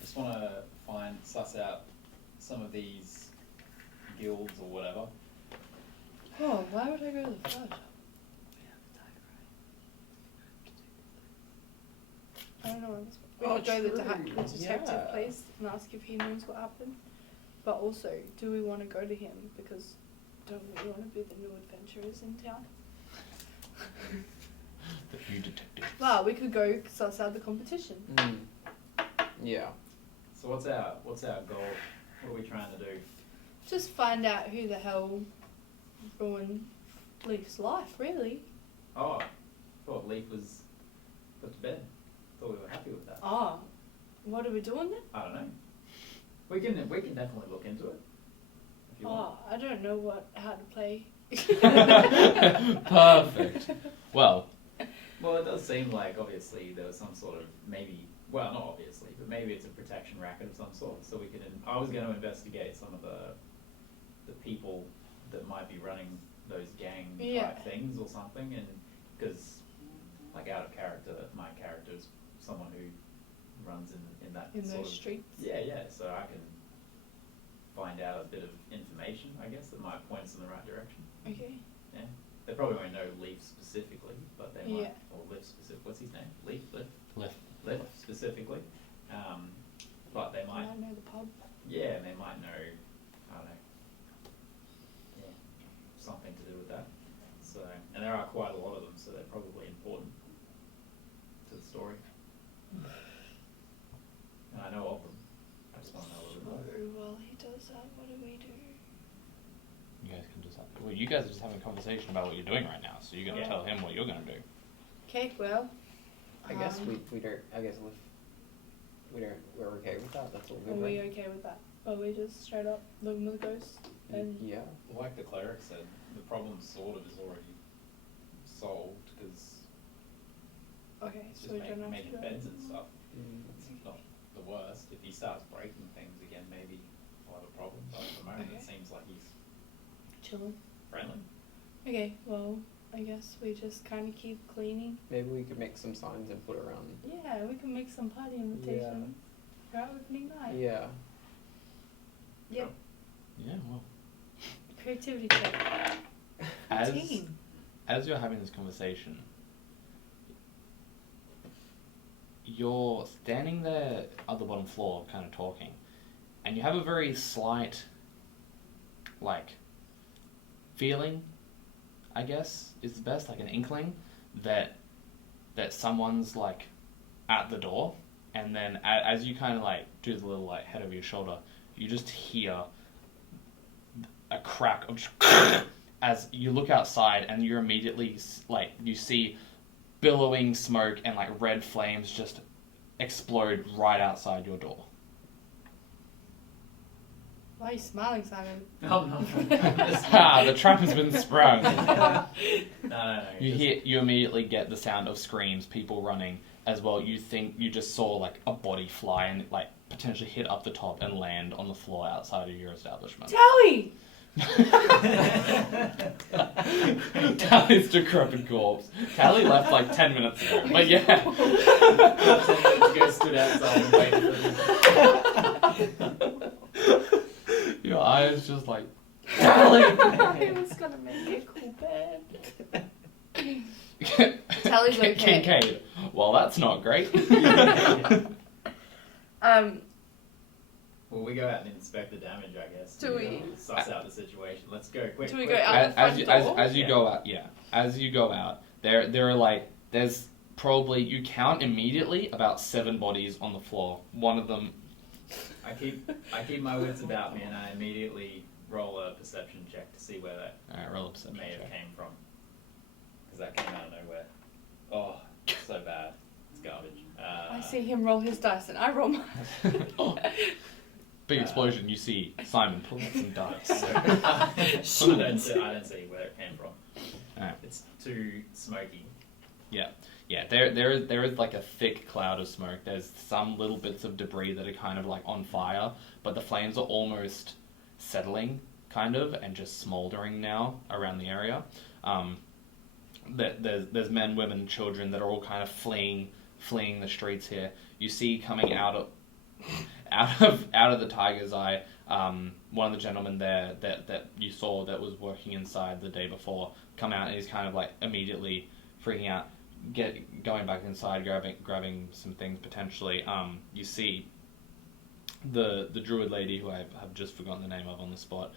Just want to suss out some of these guilds or whatever. Oh, why would I go to the flower shop? I don't know. We could go to the detective place and ask if he knows what happened. But also, do we want to go to him? Because don't we want to be the new adventurers in town? the new detective. Well, we could go suss out the competition. Yeah. So what's our goal? What are we trying to do? Just find out who the hell ruined Leaf's life, really. Oh, I thought Leaf was put to bed. Thought we were happy with that. Ah, what are we doing then? I don't know. We can definitely look into it. If you want. I don't know how to play. Perfect. Well, Well, it does seem like obviously there was some sort of well, not obviously, but maybe it's a protection racket of some sort. So we can. I was going to investigate some of the people that might be running those gang type things or something, and because like out of character, my character is someone who runs in that In sort those of streets? Yeah. So I can find out a bit of information, I guess, that might point us in the right direction. Okay. Yeah. They probably won't know Leaf specifically, but they might, Yeah. or Leaf specific. What's his name? Leaf Leaf specifically. But they might. I know the pub. Yeah, and they might know. I don't know. Yeah, something to do with that. So, and there are quite a lot of them, so they're probably important to the story. And I know of them. I just want to know a little bit more. Well, he does that. What do we do? you guys can just well, you guys are just having a conversation about what you're doing right now, so you're gonna tell him what you're gonna do. Okay, well. I guess we don't. I guess we're okay with that. That's all good. Are we Right? okay with that? Are we just straight up living with the ghosts? And Yeah. Like the cleric said, the problem sort of is already solved because okay, it's so just we don't have to making go. beds and stuff. Mm. It's not the worst. If he starts breaking things again, maybe we'll have a problem. But at the moment, Okay. it seems like he's Chilling. friendly. Okay, well, I guess we just kind of keep cleaning. Maybe we could make some signs and put around. Yeah, we can make some party invitations. For our opening night. Yeah. Yep. Yeah, well. Creativity check. Team. As you're having this conversation, you're standing there at the bottom floor, kind of talking, and you have a very slight, like, feeling, I guess, is the best, like an inkling, that someone's, like, at the door, and then as you kind of, like, do the little, like, head over your shoulder, you just hear a crack of as you look outside, and you're immediately, like, you see billowing smoke and, like, red flames just explode right outside your door. Why are you smiling, Simon? Oh no! The trap has been sprung. No. You immediately get the sound of screams, people running as well. You think you just saw, like, a body fly and, like, potentially hit up the top and land on the floor outside of your establishment. Tally! Tally's decrepit corpse. Tally left like 10 minutes ago, but yeah. 10 minutes ago, stood outside and waited for them. Your eyes just like, Tally! I was gonna make me a cool bed. Tally's okay. Kincaid. Well, that's not great. Well, we go out and inspect the damage, I guess. Do we? Suss out the situation. Let's go quick. Do we quick, go quick. out the front door? As you go out, yeah. As you go out, there are like, there's probably, you count immediately about 7 bodies on the floor. One of them. I keep my wits about me, and I immediately roll a perception check to see where that Alright, roll a perception may have check. came from. Because that came out of nowhere. Oh, so bad. It's garbage. I see him roll his dice and I roll mine. Oh. Big explosion, you see Simon pull out some dice. I don't see where it came from. Alright. It's too smoky. Yeah, there is like a thick cloud of smoke. There's some little bits of debris that are kind of like on fire, but the flames are almost settling, kind of, and just smouldering now around the area. There's men, women, and children that are all kind of fleeing the streets here. You see coming out of the tiger's eye, one of the gentlemen there that you saw that was working inside the day before come out, and he's kind of like immediately freaking out, going back inside, grabbing some things potentially. You see the druid lady, who I have just forgotten the name of on the spot.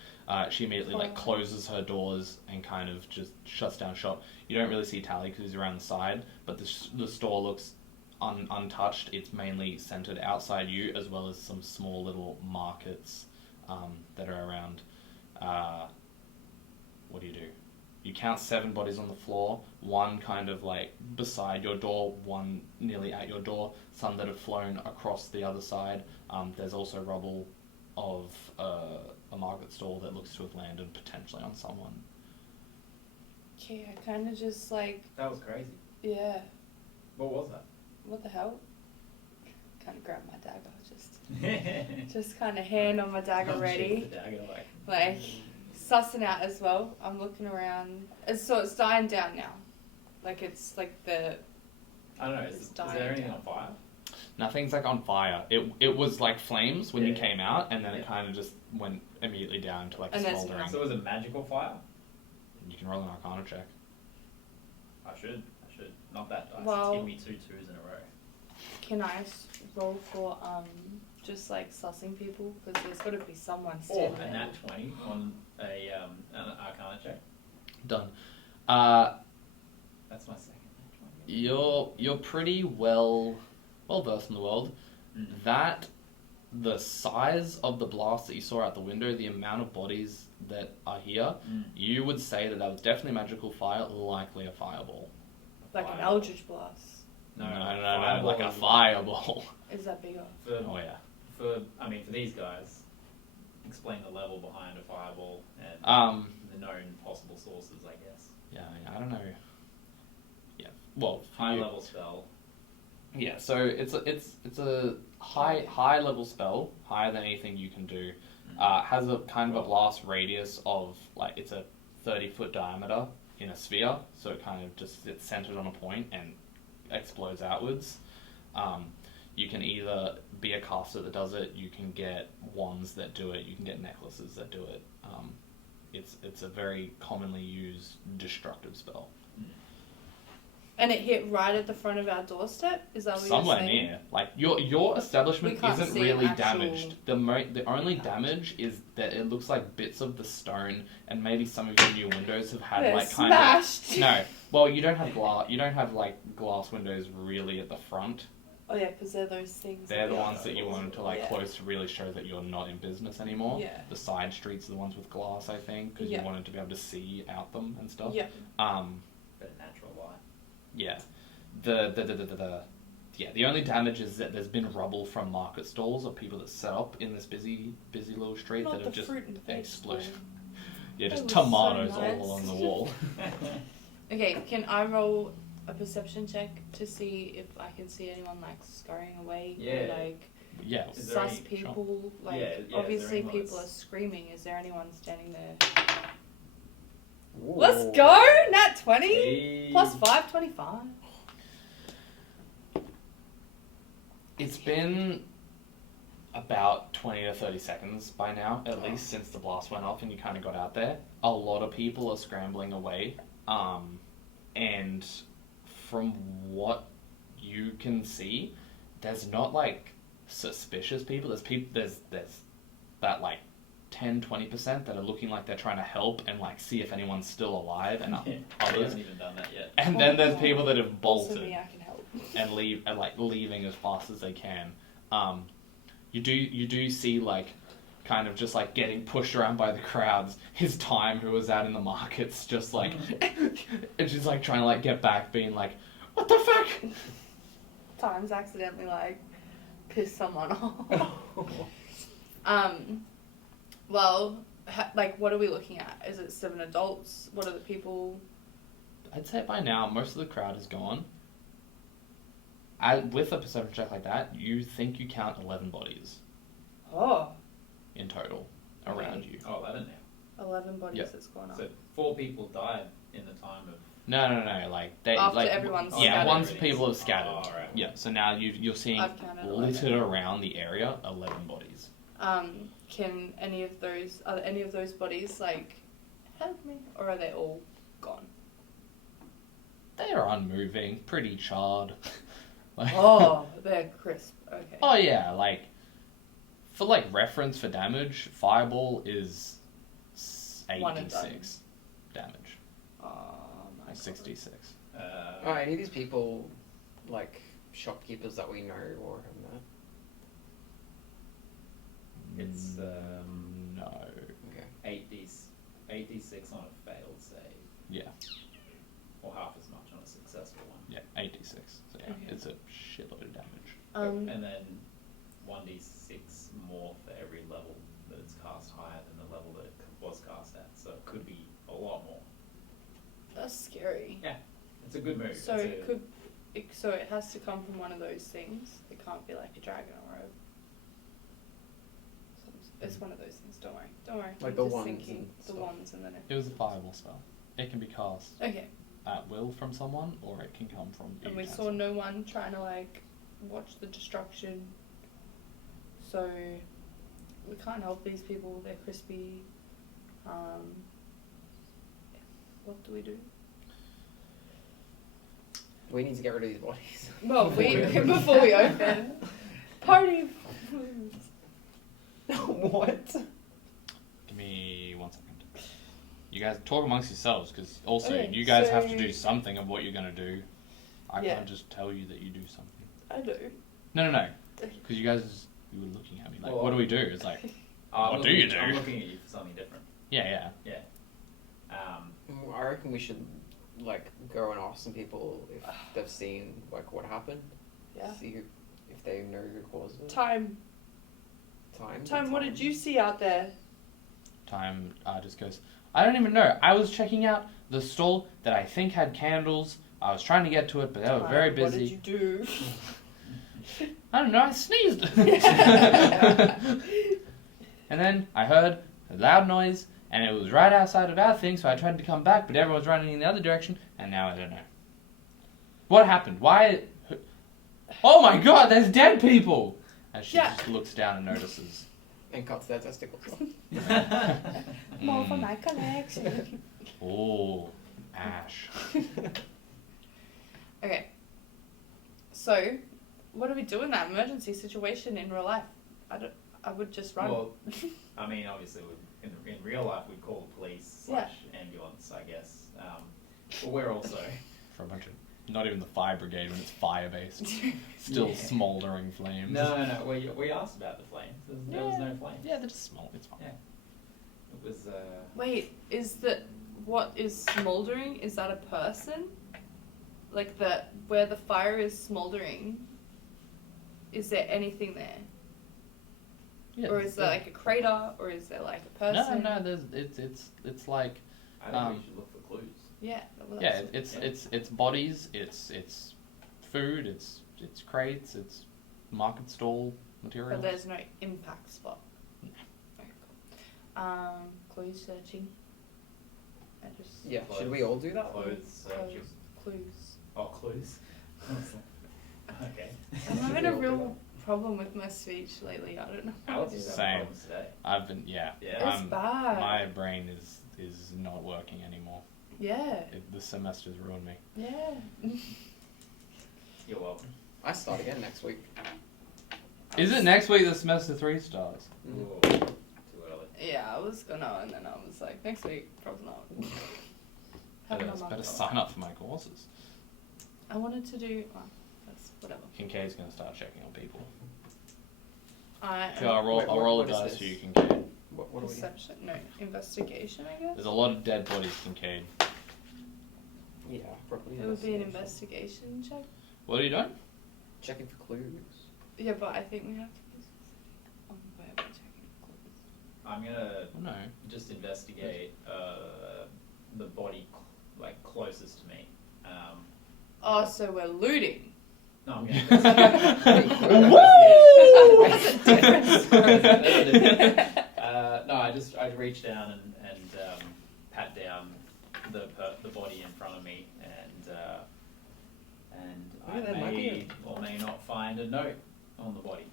She immediately like closes her doors and kind of just shuts down shop. You don't really see Tally because he's around the side, but the store looks untouched. It's mainly centered outside you, as well as some small little markets that are around. What do? You count 7 bodies on the floor, one kind of like beside your door, one nearly at your door, some that have flown across the other side. There's also rubble of a market stall that looks to have landed potentially on someone. Okay, I kind of just like... That was crazy. Yeah. What was that? What the hell? Kind of grab my dagger, just kind of hand on my dagger ready. The dagger, like sussing out as well. I'm looking around. So it's dying down now. Like it's like the... I don't know, is there anything on fire? Nothing's like on fire. It was like flames when you came out, and then it kind of just went immediately down to like smoldering. So it was a magical fire? You can roll an Arcana check. I should. Not that dice. Well, give me 2 2s in a row. Can I roll for just like sussing people? Because there's got to be someone standing and that 20 on an Arcana check. Done. That's my second. You're pretty well versed in the world. That the size of the blast that you saw out the window, the amount of bodies that are here, you would say that was definitely a magical fire, likely a fireball. Like an Eldritch Blast. No, like a fireball. Is that bigger? For these guys, explain the level behind a fireball and the known possible sources, I guess. Yeah, I don't know. Yeah, well, high level spell. Yeah, so it's a high level spell, higher than anything you can do. Has a kind of a blast radius of like it's a 30-foot diameter in a sphere, so it kind of just sits centered on a point and explodes outwards. You can either be a caster that does it, you can get wands that do it, you can get necklaces that do it. It's a very commonly used destructive spell. And it hit right at the front of our doorstep? Is that what Somewhere you're saying? near. Like, your establishment isn't really damaged. The only damage is that it looks like bits of the stone, and maybe some of your new windows have had like smashed. kind of... No. Well, you don't have glass. You don't have like glass windows really at the front. Oh yeah, because they're those things. They're the ones that you wanted to like close to really show that you're not in business anymore. Yeah. The side streets are the ones with glass, I think, because you wanted to be able to see out them and stuff. Yeah. But natural light. Yeah. The only damage is that there's been rubble from market stalls of people that set up in this busy little street that have just exploded. Yeah, just tomatoes all along the wall. Okay, can I roll a perception check to see if I can see anyone like scurrying away? Yeah. Or, like sus people? Sure. Like obviously people are screaming. Is there anyone standing there? Whoa. Let's go! Nat 20 hey. plus 5, 25. It's been about 20 to 30 seconds by now, at least, since the blast went off and you kind of got out there. A lot of people are scrambling away, and from what you can see, there's not like suspicious people. There's that like 10-20% that are looking like they're trying to help and like see if anyone's still alive, and others haven't even done that yet. And then there's people that have bolted also me, I can help. and leaving as fast as they can. You do see like kind of just like getting pushed around by the crowds. His time, who was out in the markets, just like, and she's like trying to like get back, being like, what the fuck? Time's accidentally like pissed someone off. Well, like, what are we looking at? Is it 7 adults? What are the people? I'd say by now most of the crowd is gone. With a perception check like that, you think you count 11 bodies. Oh. In total, around you. Oh, 11 now. 11 bodies that's gone up. So 4 people died in the time of... No, like they after like everyone's yeah, scattered. once people have scattered. Oh, right. Yeah, so now you're seeing littered around the area 11 bodies. Can any of those bodies like help me, or are they all gone? They are unmoving, pretty charred. Like, oh, they're crisp. Okay. Oh yeah, like for like reference for damage, Fireball is 86 damage. My 66. Are any of these people like shopkeepers that we know or have met? It's no. Okay. 86 on a failed save. Yeah. Or half as much on a successful one. Yeah, 86. So yeah, Okay. it's a shitload of damage. And then 1d6 more for every level that it's cast higher than the level that it was cast at. So it could be a lot more. That's scary. Yeah, it's a good move. So it has to come from one of those things. It can't be like a dragon or a. It's one of those things. Don't worry. Like I'm the just wands thinking and the stuff. wands and then It was a fireball spell. It can be cast Okay. at will from someone, or it can come from you. And we saw no one trying to like watch the destruction. So we can't help these people. They're crispy. What do we do? We need to get rid of these bodies. Well, before we open party. What? Give me 1 second. You guys talk amongst yourselves, because also Okay, you guys so- have to do something of what you're going to do. I Yeah. can't just tell you that you do something. I do. No. Because you guys, you were looking at me like, Well, what do we do? It's like, I'm what do you do? I'm looking at you for something different. yeah. I reckon we should like go and ask some people if they've seen like what happened. Yeah. See if they know who caused it. Time. What did you see out there? Time just goes, I don't even know. I was checking out the stall that I think had candles. I was trying to get to it, but they were very busy. What did you do? I don't know, I sneezed. And then I heard a loud noise, and it was right outside of our thing, so I tried to come back, but everyone was running in the other direction, and now I don't know. What happened? Why? Oh my god, there's dead people! As she just looks down and notices. And cuts their testicles off. More for my collection. Oh, ash. Okay. So, what do we do in that emergency situation in real life? I would just run. Well, I mean, obviously, in real life, we'd call the police / ambulance, I guess. But we're also... For a bunch of... Not even the fire brigade when it's fire-based. Still smouldering flames. No. We asked about the flames. There was no flames. Yeah, they're just small. It's fine. Yeah. It was... Wait, what is smouldering? Is that a person? Like where the fire is smouldering, is there anything there? Yeah, or is there like a crater, or is there like a person? No. It's like. I think we should look for clues. Yeah. Well, Yeah, it's bodies. It's food. It's crates. It's market stall material. But there's no impact spot. No. Okay, cool. Clues searching. Yeah. Should we all do that? Clothes searching. Clues. Oh, clues. Okay. I'm having a real problem with my speech lately. I don't know. Alex is Same. having problems today. I've been yeah. It's bad. My brain is not working anymore. Yeah. The semester's ruined me. Yeah. You're welcome. I start again next week. Is it next week that semester 3 starts? Ooh, too early. Yeah, I was gonna, and then I was like, next week, probably not. Better sign up for my courses. I wanted to do. Well, that's whatever. Kincaid's gonna start checking on people. I. So I'll roll what a is dice this? for you, Kincaid. What do we? Perception? No, investigation, I guess. There's a lot of dead bodies, Kincaid. Yeah, probably. It would be an investigation check. What are you doing? Checking for clues. Yeah, but I think we have to be on where we're checking for clues. I'm gonna No. just investigate the body closest to me. Oh, so we're looting. No, I'm gonna investigate. That's a difference. No, I reach down and pat down the body in front of me, and I may or may not find a note on the body.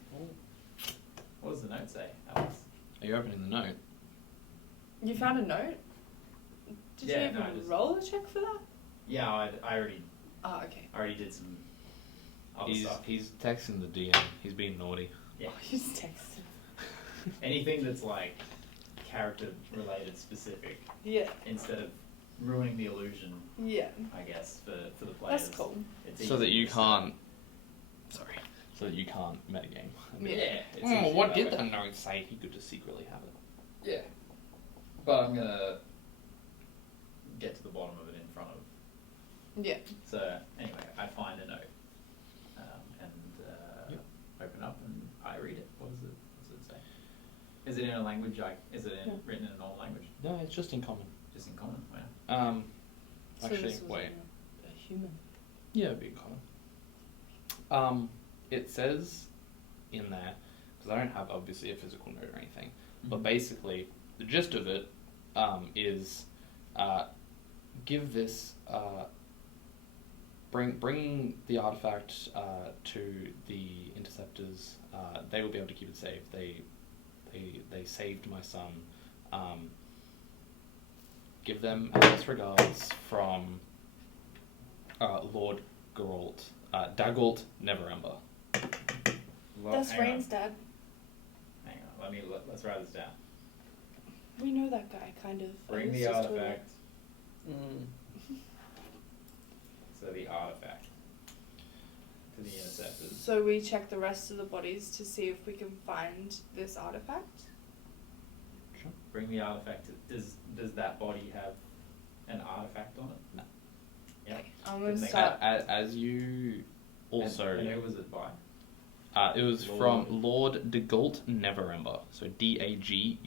What does the note say, Alex? Are you opening the note? You found a note? Did Yeah, you even no, I just- roll a check for that? Yeah, I already Oh, okay. did some other He's stuff. he's texting the DM. He's being naughty. Yeah. Oh, you just texted. Anything that's like character related specific, Yeah. instead of ruining the illusion, Yeah. I guess, for the players. That's cool. It's So that easy you to can't. Sorry. So that you can't metagame. say. Yeah. it's Oh, easier what that did way. that note say? He could just secretly have it. Yeah. But I'm gonna get to the bottom of it in front of. Yeah. So anyway, I find a note, and Yep. open up and I read it. What does it say? Is it in a language? Written in a normal language? No, it's just in common. Just in common. Wow. So Actually, this was wait. a human. Yeah, it'd be in common. It says in there, because I don't have obviously a physical note or anything, but basically the gist of it is give this bring the artifact to the interceptors. They will be able to keep it safe. They saved my son. Give them our best regards from Lord Geralt, Dagult Neverember. That's hang Rain's dad. on. Hang on. Let's write this down. We know that guy, kind of. Bring He's the just told artifact. So the artifact to the interceptors. So we check the rest of the bodies to see if we can find this artifact. Sure. Bring the artifact. Does that body have an artifact on it? No. Yeah. I'm gonna Didn't they start. As you also, And who was it by? it was Lord. from Lord Dagult Neverember. So Dagult,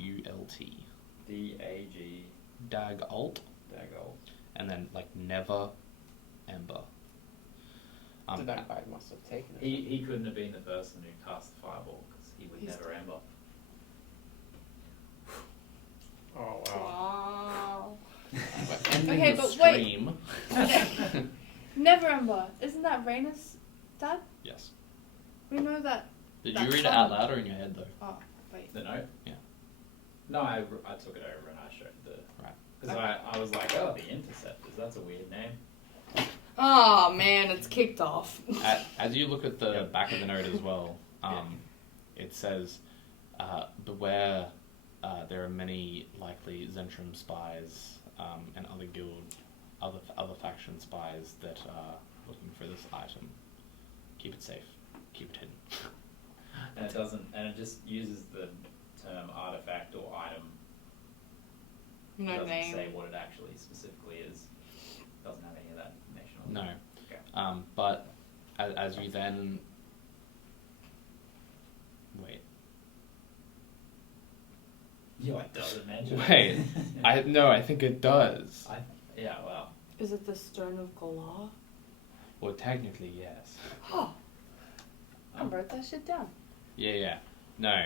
D-A-G. Dagult, Dagol. and then like Never Ember. The vampire must have taken it. He couldn't have been the person who cast the fireball because he would He's never ember. Oh Wow. We're ending Okay, the but wait. stream. Neverember. Isn't that Raina's dad? Yes. We know that. Did That's you read it fine. out loud or in your head though? Oh, wait. The note? Yeah. No, I took it over and I showed the. Right. Because I was like, oh, the interceptors. That's a weird name. Oh man, it's kicked off. As you look at the Yeah. back of the note as well, it says, beware, there are many likely Zentrum spies and other faction spies that are looking for this item. Keep it safe. Keep it hidden. And it doesn't, and it just uses the term artifact or item. It No doesn't name. say what it actually specifically is. Doesn't have any of that information on No. it. Okay. But as you then... Wait. Yeah, it doesn't mention it. Wait. I think it does. Yeah, well. Is it the Stone of Galar? Well, technically, yes. Oh, I wrote that shit down. Yeah. No.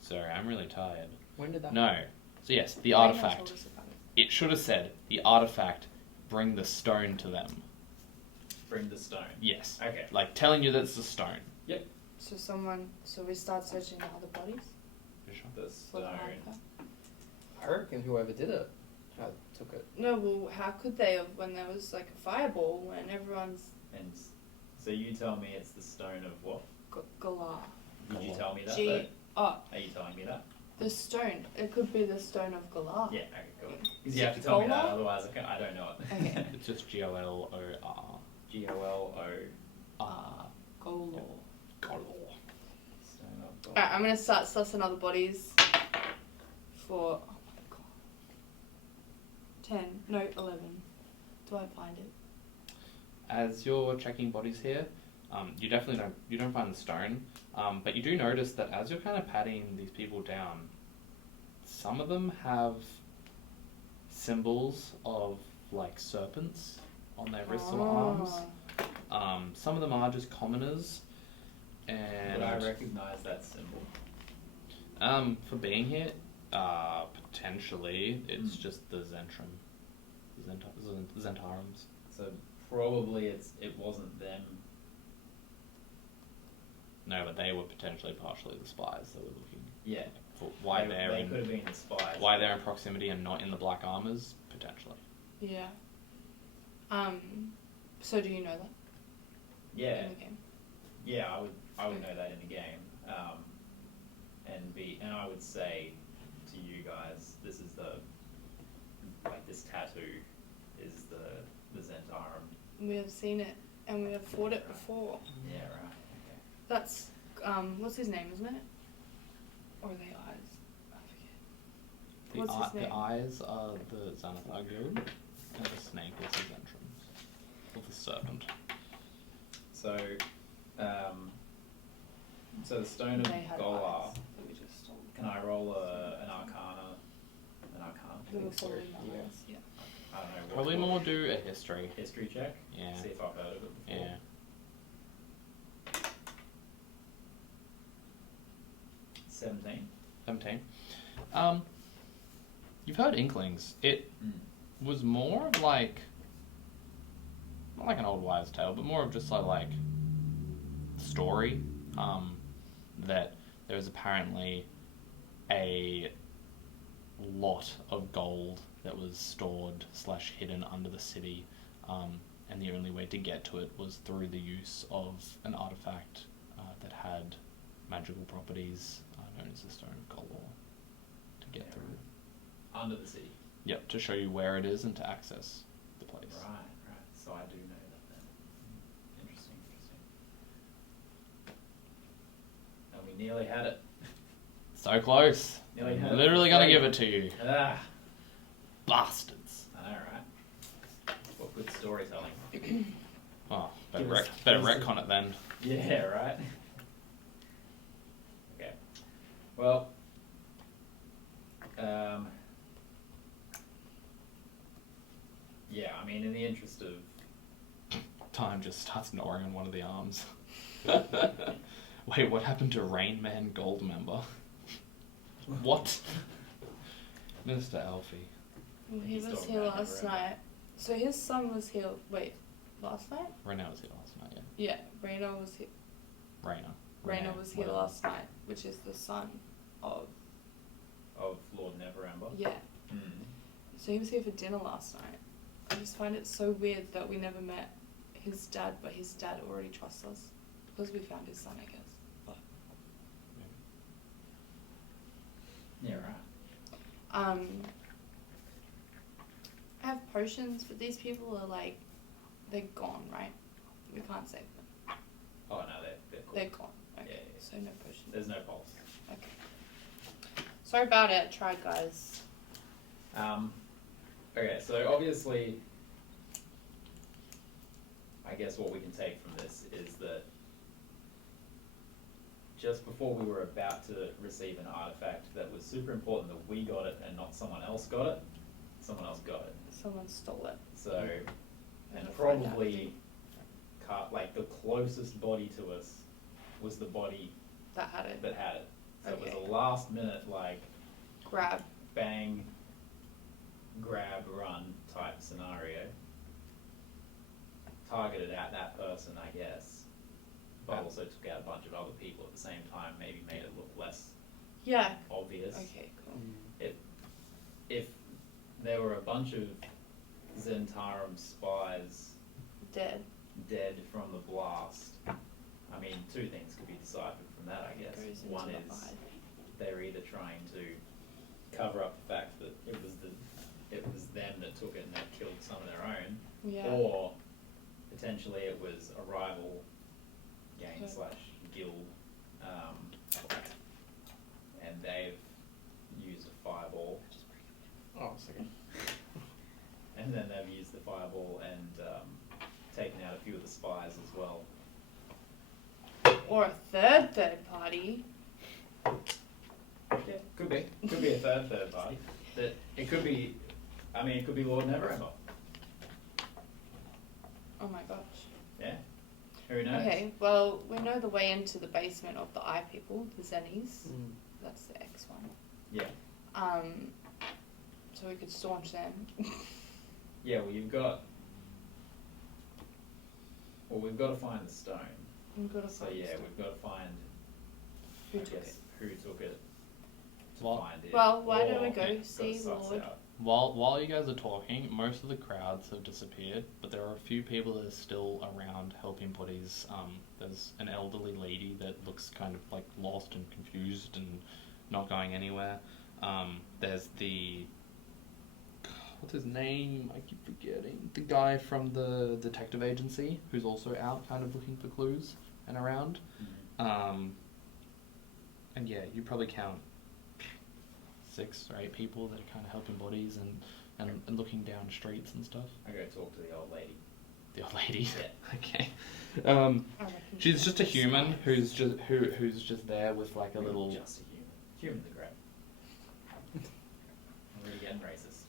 Sorry, I'm really tired. When did that? No. So yes, the Raina artifact. told us about it. It should have said, the artifact, bring the stone to them. Bring the stone. Yes. Okay. Like telling you that's the stone. So we start searching the other bodies You sure? The for the stone. artifact. I reckon whoever did it took it. No, well, how could they have when there was like a fireball when everyone's And so you tell me it's the stone of what? Galar? Did you tell me that? G. though? Oh, Are you telling me that? the stone. It could be the Stone of Galar. Yeah, okay, cool. Because you have to tell me that, Golar? otherwise I don't know it. Okay. It's just Golor. Golor. Golor. Stone of Galar. Alright, I'm gonna start sussing other bodies for No, 11. Do I find it? As you're checking bodies here, you definitely don't find the stone, but you do notice that as you're kind of patting these people down, some of them have symbols of like serpents on their wrists or arms. Some of them are just commoners, and would I recognise that symbol? For being here, potentially it's just the Zentarums. So probably it wasn't them. No, but they were potentially partially the spies that were looking. Yeah. For why they could have been the spies. Why they're in proximity and not in the black armors, potentially. Yeah. So do you know that? Yeah. In the game? Yeah, I would know that in the game. And I would say to you guys, this tattoo is the Zentarum. We have seen it, and we have fought it before. Yeah, right. Okay. That's, what's his name, isn't it? Or are they eyes? I forget. What's his name? The eyes are the Xanathar Guild, and the snake is the Zentrums. Or the serpent. So, so the Stone of Golar, can I roll an Arcana? Yeah. I don't know. Probably more do a history. History check? Yeah. See if I've heard of it before. Yeah. 17. 17. You've heard inklings. It was more of like, not like an old wives' tale, but more of just like story, that there was apparently a lot of gold that was stored / hidden under the city, and the only way to get to it was through the use of an artifact that had magical properties known as the Stone of Golor to get through. Under the city? Yep, to show you where it is and to access the place. Right. So I do know that then. Interesting. And we nearly had it. So close. Nearly had I'm it. literally gonna give it to you. Bastards. I know, right? What good storytelling. Oh, Give better us retcon it then. Yeah, right? Okay. Well, yeah, I mean, in the interest of... Time just starts gnawing on one of the arms. Wait, what happened to Rain Man Goldmember? What? Mr. Alfie. Well, he was here last night. So his son was here, last night? Raina was here last night, yeah. Yeah, Raina was here. Raina was here last night, which is the son of... Of Lord Neverember? Yeah. Mm. So he was here for dinner last night. I just find it so weird that we never met his dad, but his dad already trusts us. Because we found his son, I guess. But Yeah, right. I have potions, but these people are like, they're gone, right? We can't save them. Oh, no, they're cool. They're gone. Okay. Yeah. So no potions. There's no pulse. Okay. Sorry about it. Tried, guys. Okay, so obviously, I guess what we can take from this is that just before we were about to receive an artifact that was super important that we got it and not someone else got it, someone else got it. Someone stole it. So, and We'll find out. probably, like, the closest body to us was the body That had it. that had it. So it Okay. was a last minute, like, Grab. bang, grab, run type scenario. Targeted at that person, I guess, but Yeah. also took out a bunch of other people at the same time, maybe made it look less Yeah. obvious. Okay, cool. If there were a bunch of Zentarum spies Dead. dead from the blast, I mean, two things could be deciphered from that, I guess. Goes into One the is eye. they're either trying to cover up the fact that it was them that took it and they killed some of their own, Yeah. or potentially it was a rival gang Okay. / guild, and they've used a fireball, Oh, a second. and fireball and taken out a few of the spies as well. Or a third party. Yeah, could be a third party. It could be. I mean, it could be Lord Neverember. Oh my gosh. Yeah. Who knows? Okay, well, we know the way into the basement of the Eye People, the Zennies. That's the X one. Yeah. So we could staunch them. Yeah, well, we've got to find the stone. We've got to So find yeah, stuff. we've got to find Who took it? who took it. To Well- find it. Well, why don't we Or go gotta see suss Lord? out. While you guys are talking, most of the crowds have disappeared, but there are a few people that are still around helping buddies. There's an elderly lady that looks kind of like lost and confused and not going anywhere. There's the... What's his name? I keep forgetting. The guy from the detective agency who's also out kind of looking for clues and around. And yeah, you probably count 6 or 8 people that are kind of helping bodies and looking down streets and stuff. I go talk to the old lady. The old lady. Yeah. Okay. I reckon She's just a human who's just there with like a little. Just a human. Humans are great. I'm really getting racist.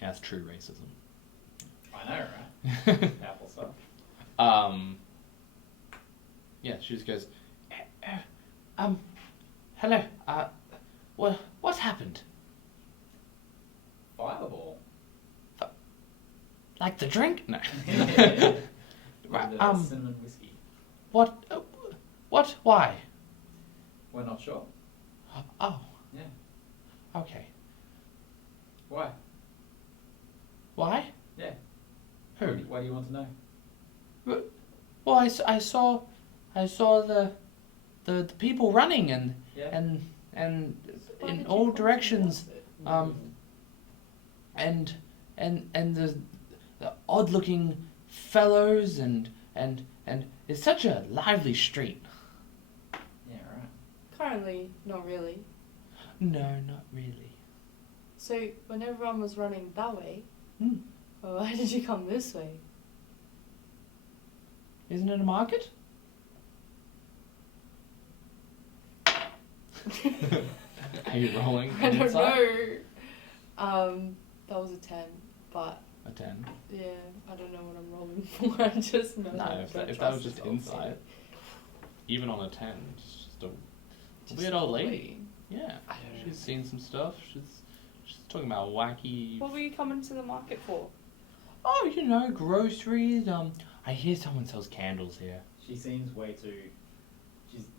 Yeah, it's true racism. I know, right? Apple stuff. Yeah, she just goes, hello, what happened? Fireball. Like the drink? No. Right, With cinnamon whiskey. what, why? We're not sure. Oh, Yeah. okay. Why? Why? Yeah. Who? Why do you want to know? Well, I saw the people running and Yeah. and Why in did you all come to directions, us? and the odd looking fellows and it's such a lively street. Yeah, right. Currently, not really. No, not really. So, when everyone was running that way, Hmm. well, why did you come this way? Isn't it a market? Are you rolling? I don't insight? know. That was a 10, but A 10. yeah, I don't know what I'm rolling for. I just know. No, that I if don't that was trust just this old insight, lady. even on a 10, it's just a Just weird an old lady. Yeah, I don't know. she's seen some stuff. She's talking about wacky. What were you coming to the market for? Oh, you know, groceries. I hear someone sells candles here. She seems way too.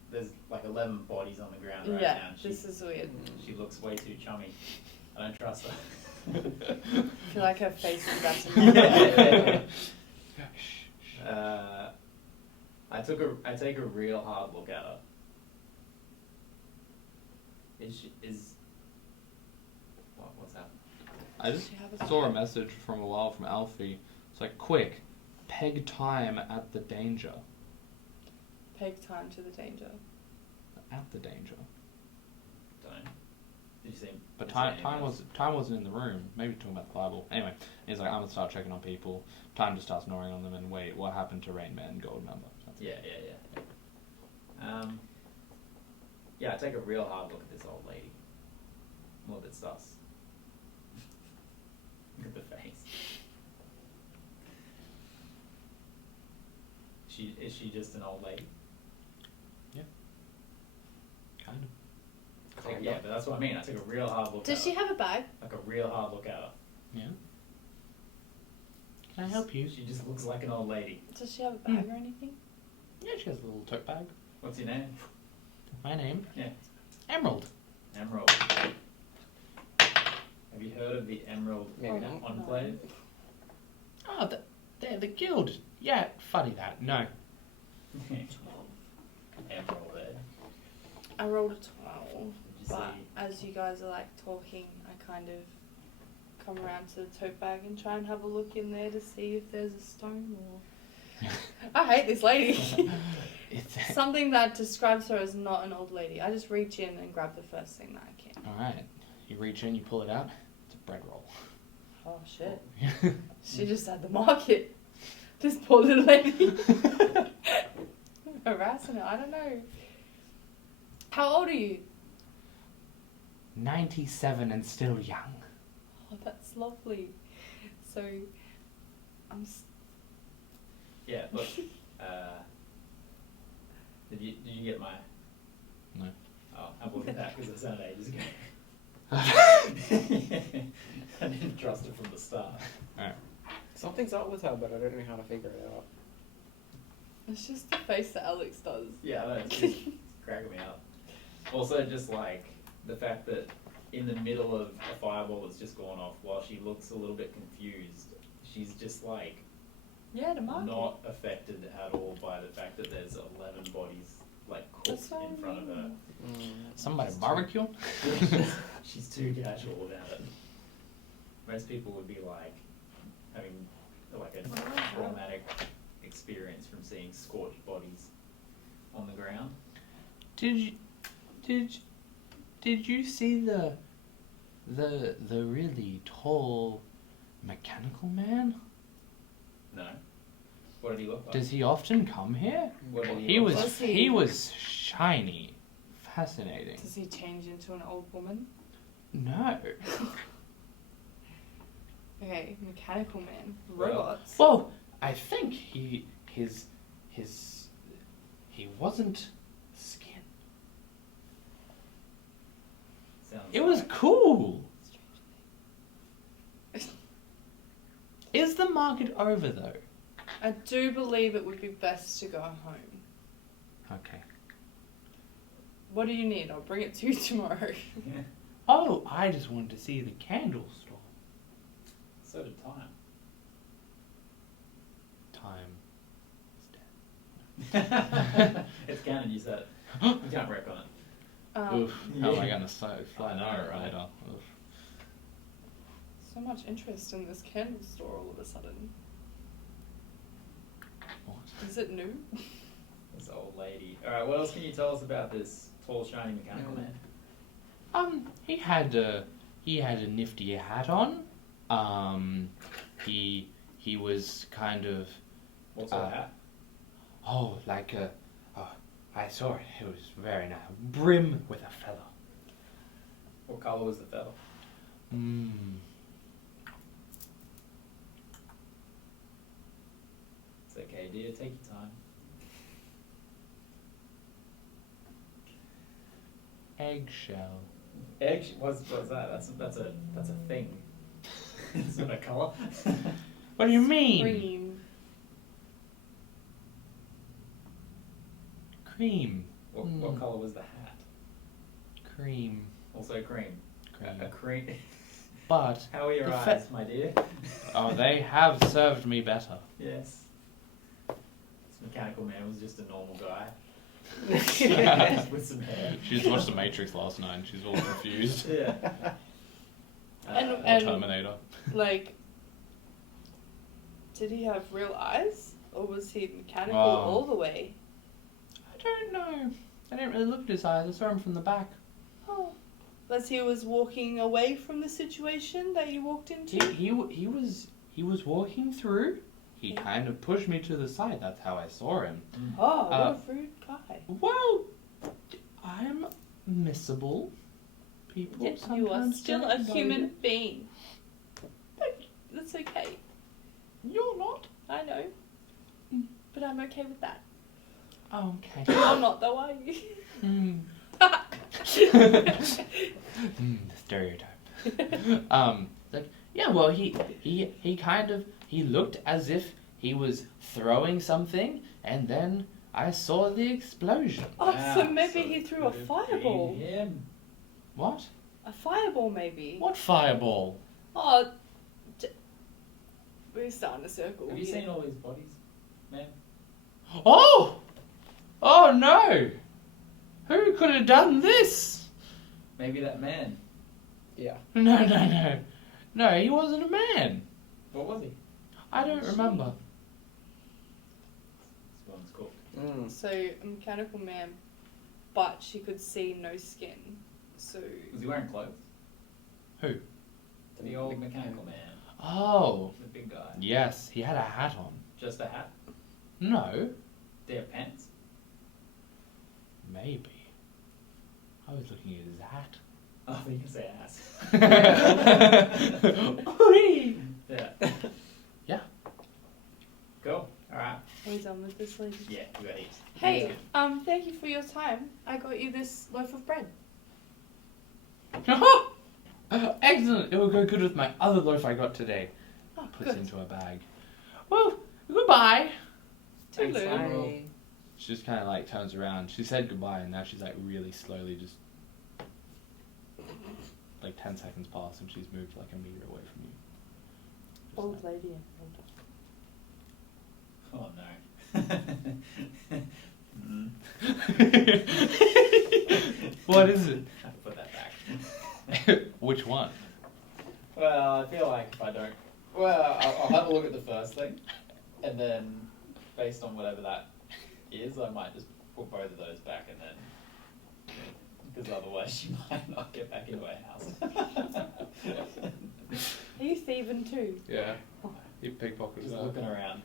There's like 11 bodies on the ground right Yeah, now. And this is weird. She looks way too chummy. I don't trust her. I feel like her face is about to melt. I take a real hard look at her. What's happening? I just saw a message from a while from Alfie. It's like, quick, peg time at the danger. Peg time to the danger. At the danger. Don't know. Did you see? But did you see time anything else? wasn't in the room. Maybe talking about the Bible. Anyway, he's like, I'm gonna start checking on people. Time just starts gnawing on them and wait, what happened to Rain Man Gold Member? Yeah. Yeah, I take a real hard look at this old lady. I'm a little bit sus. Look at the face. Is she just an old lady? Kind of. Yeah, but that's what I mean. I took a real hard look Does at she her. have a bag? Like a real hard look at her. Yeah. Can I help you? She just looks like an old lady. Does she have a bag or anything? Yeah, she has a little tote bag. What's your name? My name? Yeah. Emerald. Emerald. Have you heard of the Emerald Maybe not. Enclave? Oh, they're the guild. Yeah, funny that. No. Emerald, eh? I rolled a 12, Did you but see? as you guys are like talking, I kind of come around to the tote bag and try and have a look in there to see if there's a stone or... I hate this lady. It's Something that describes her as not an old lady. I just reach in and grab the first thing that I can. all right. You reach in, you pull it out. It's a bread roll. Oh shit. She just had the market. This poor little lady. Harassing her. I don't know. How old are you? 97 and still young. Oh, that's lovely. So, Yeah, look. Did you get my? No. Oh, I bought it back because it sounded ages ago. I didn't trust it from the start. Alright. Something's up with her, but I don't know how to figure it out. it's just the face that Alex does. Yeah, I know, it's just cracking me up. Also, just like the fact that in the middle of a fireball that's just gone off, while she looks a little bit confused, she's just like Yeah, the market. not affected at all by the fact that there's 11 bodies like cooked That's what in I front of her. mean. Somebody barbecue? She's too casual about it. Most people would be like having like a traumatic experience from seeing scorched bodies on the ground. Did you see the really tall mechanical man? No. What did he look like? Does he often come here? What did He look was like? he was shiny, fascinating. Does he change into an old woman? No. Okay, mechanical man. Well- Robots. Well, I think he wasn't skin. Sounds It was like- cool. Is the market over though? I do believe it would be best to go home. Okay. What do you need? I'll bring it to you tomorrow. Oh, I just wanted to see the candle store. So did time. Time is dead. It's canon, you said it. You can't wreck on it. Oof. How am I Yeah. gonna fly I know, that right? later? Oof. So much interest in this candle store all of a sudden. What? Is it new? This old lady. Alright, what else can you tell us about this tall, shiny mechanical man? He had a nifty hat on. He was kind of What sort of hat? I saw it. It was very nice. Brim with a feather. What colour was the feather? It's okay, dear. Take your time. Eggshell. What's that? That's a thing. It's not a colour. What do you mean? Cream. Cream. What colour was the hat? Cream. Also cream. Cream. A cream. But How are your the eyes, my dear? oh, they have served me better. Yes. This mechanical man was just a normal guy. With some hair. She just watched The Matrix last night and she's all confused. Yeah. And Terminator. like, did he have real eyes? Or was he mechanical Wow. all the way? I don't know. I didn't really look at his eyes. I saw him from the back. Oh. As he was walking away from the situation that you walked into? He was walking through. He kind of pushed me to the side. That's how I saw him. Oh, what a rude guy. Well, I'm missable. People Yet sometimes you are still a don't human notice. being. But that's okay. You're not. I know. But I'm okay with that. Oh, okay. You're not though, are you? Stereotype. Like, yeah, well, he kind of, he looked as if he was throwing something, and then I saw the explosion. Oh, so Wow, maybe so he it threw a could have fireball. been him. What? A fireball, maybe. What fireball? Oh, we're starting a circle. Have you here. seen all these bodies, man? Oh! Oh no! Who could have done this? Maybe that man. Yeah. No. No, he wasn't a man. What was he? I don't remember. This one's cool. So, a mechanical man, but she could see no skin. So, Was he wearing clothes? Who? The old mechanical man. Oh. The big guy. Yes, he had a hat on. Just a hat? No. They have pants? Maybe. I was looking at his hat. Oh, you can say ass. Yeah. Yeah. Cool. Alright. Are we done with this, lady? Yeah, we got eat. Hey, thank you for your time. I got you this loaf of bread. Excellent! It will go good with my other loaf I got today. Oh, Puts good. into a bag. Well, goodbye. Thanks, Bye. She just kind of like turns around. She said goodbye, and now she's like really slowly just like 10 seconds pass, and she's moved like a meter away from you. Just Old like- lady. Oh no. What is it? I have to put that back. Which one? Well, I feel like if I don't... Well, I'll have a look at the first thing, and then, based on whatever that is, I might just put both of those back, and then... Because otherwise she might not get back into our house. Are you thieving too? Yeah. You pickpocket Just looking around.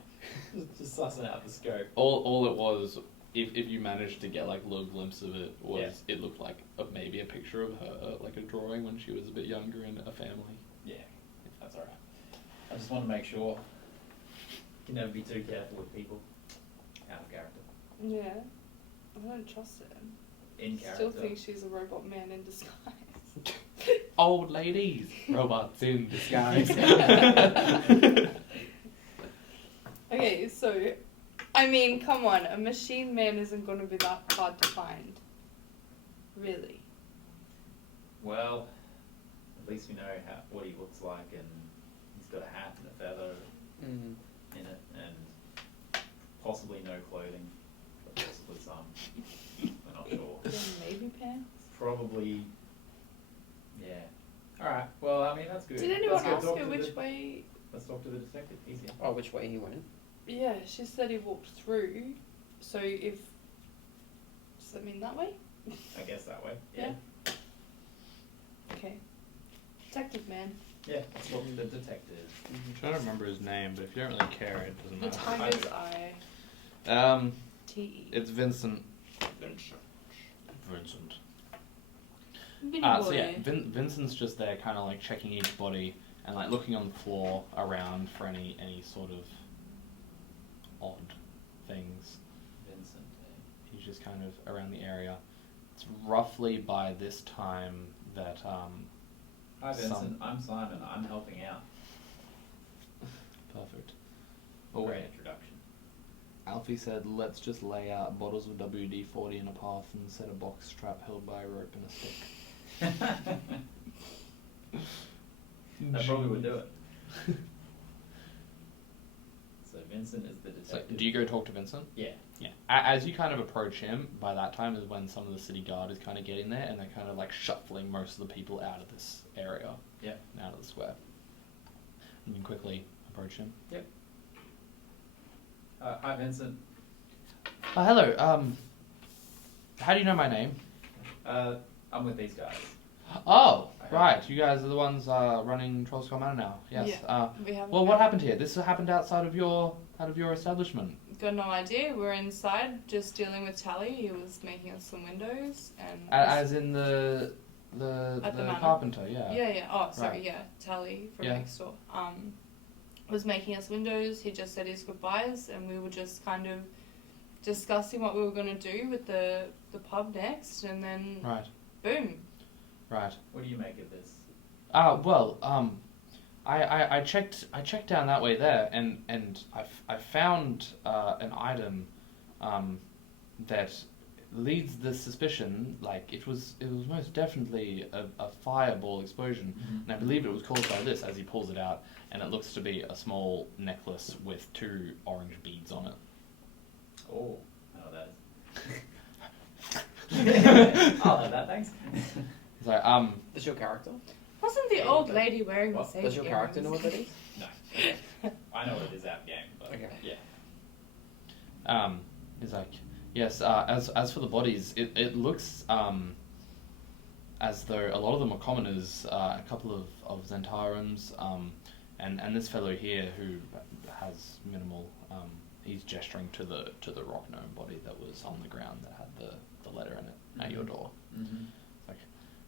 Just sussing out the scope. All it was, if you managed to get like a little glimpse of it, was it looked like maybe a picture of her, like a drawing when she was a bit younger in a family. Yeah, that's alright. I just want to make sure. You can never be too careful with people. Out of character. Yeah. I don't trust it. In character. Still think she's a robot man in disguise. Old ladies, robots in disguise. Okay, so, I mean, come on, a machine man isn't going to be that hard to find. Really. Well, at least we know what he looks like, and he's got a hat and a feather in it, and possibly no clothing, but possibly some. We're not sure. Maybe pants? Probably, yeah. Alright, well, I mean, that's good. Did anyone Let's go ask talk her to which the- way? Let's talk to the detective, easier. Oh, which way he went? Yeah, she said he walked through. So if... Does that mean that way? I guess that way. Yeah. Okay. Detective man. Yeah, let's talk to the detective. I'm trying to remember his name, but if you don't really care, it doesn't The matter. tiger's eye. It's Vincent. Vincent. Bitty So boy. yeah, Vincent's just there, kind of like checking each body and like looking on the floor around for any sort of odd things. Vincent. He's just kind of around the area. It's roughly by this time that Hi Vincent, I'm Simon. I'm helping out. Perfect. Great introduction. Alfie said, "Let's just lay out bottles of WD-40 in a path and set a box trap held by a rope and a stick." That probably would do it. So Vincent is the So, detective. do you go talk to Vincent? Yeah. Yeah. As you kind of approach him, by that time is when some of the city guard is kind of getting there, and they're kind of like shuffling most of the people out of this area. Yeah. And out of the square. And you quickly approach him. Yep. Hi Vincent. Oh, hello. How do you know my name? I'm with these guys. Oh, right. You guys are the ones running Trollskull Manor now. Yes. Yeah, we haven't Well, what happened here? This happened outside of your establishment. Got no idea. We're inside just dealing with Tally. He was making us some windows and... As in the At the manor? carpenter, yeah. Yeah. Oh, sorry. Right. Yeah, Tally from Yeah. next door. Was making us windows. He just said his goodbyes, and we were just kind of discussing what we were going to do with the pub next, and then Right. boom. Right. What do you make of this? Well, I checked down that way there, and I found an item that leads the suspicion, like it was most definitely a fireball explosion, and I believe it was caused by this. As he pulls it out, and it looks to be a small necklace with 2 orange beads on it. Oh, I know what that is. I'll have that, thanks. So Does your character? Wasn't the Yeah, old but- lady wearing the What? same Does your character know earrings? what that is? No. I know what it is out of game, but Okay. yeah. he's like, yes. As for the bodies, it looks as though a lot of them were commoners, a couple of Zentarans, and this fellow here who has minimal, he's gesturing to the rock gnome body that was on the ground that had the letter in it at your door. Mm-hmm. Like,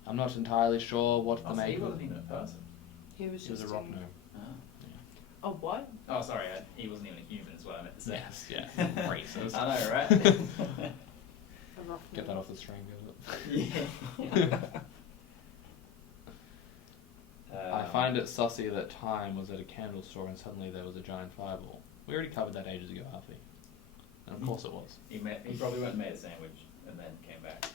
I'm not entirely sure what the So he make. wasn't even a person. He was He was just a rock in- gnome. Oh, what? Oh, sorry, he wasn't even a human, is what I meant to say. Yes, yeah, racist. I know, right? A rock Get that gnome. off the string, is Yeah. I find it sussy that Time was at a candle store and suddenly there was a giant fireball. We already covered that ages ago, Alfie. And of course it was. He probably went and made a sandwich and then came back.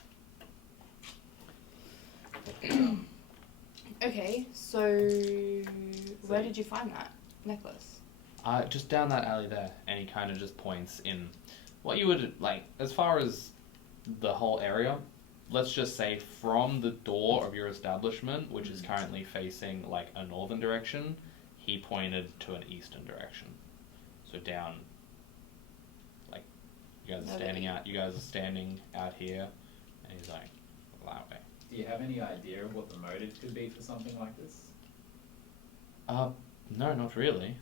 Okay, so where did you find that necklace? Just down that alley there, and he kind of just points in what you would, like, as far as the whole area, let's just say from the door of your establishment, which is currently facing, like, a northern direction, he pointed to an eastern direction. So down, like, you guys are standing out here, and he's like, that way. Do you have any idea of what the motive could be for something like this? No, not really.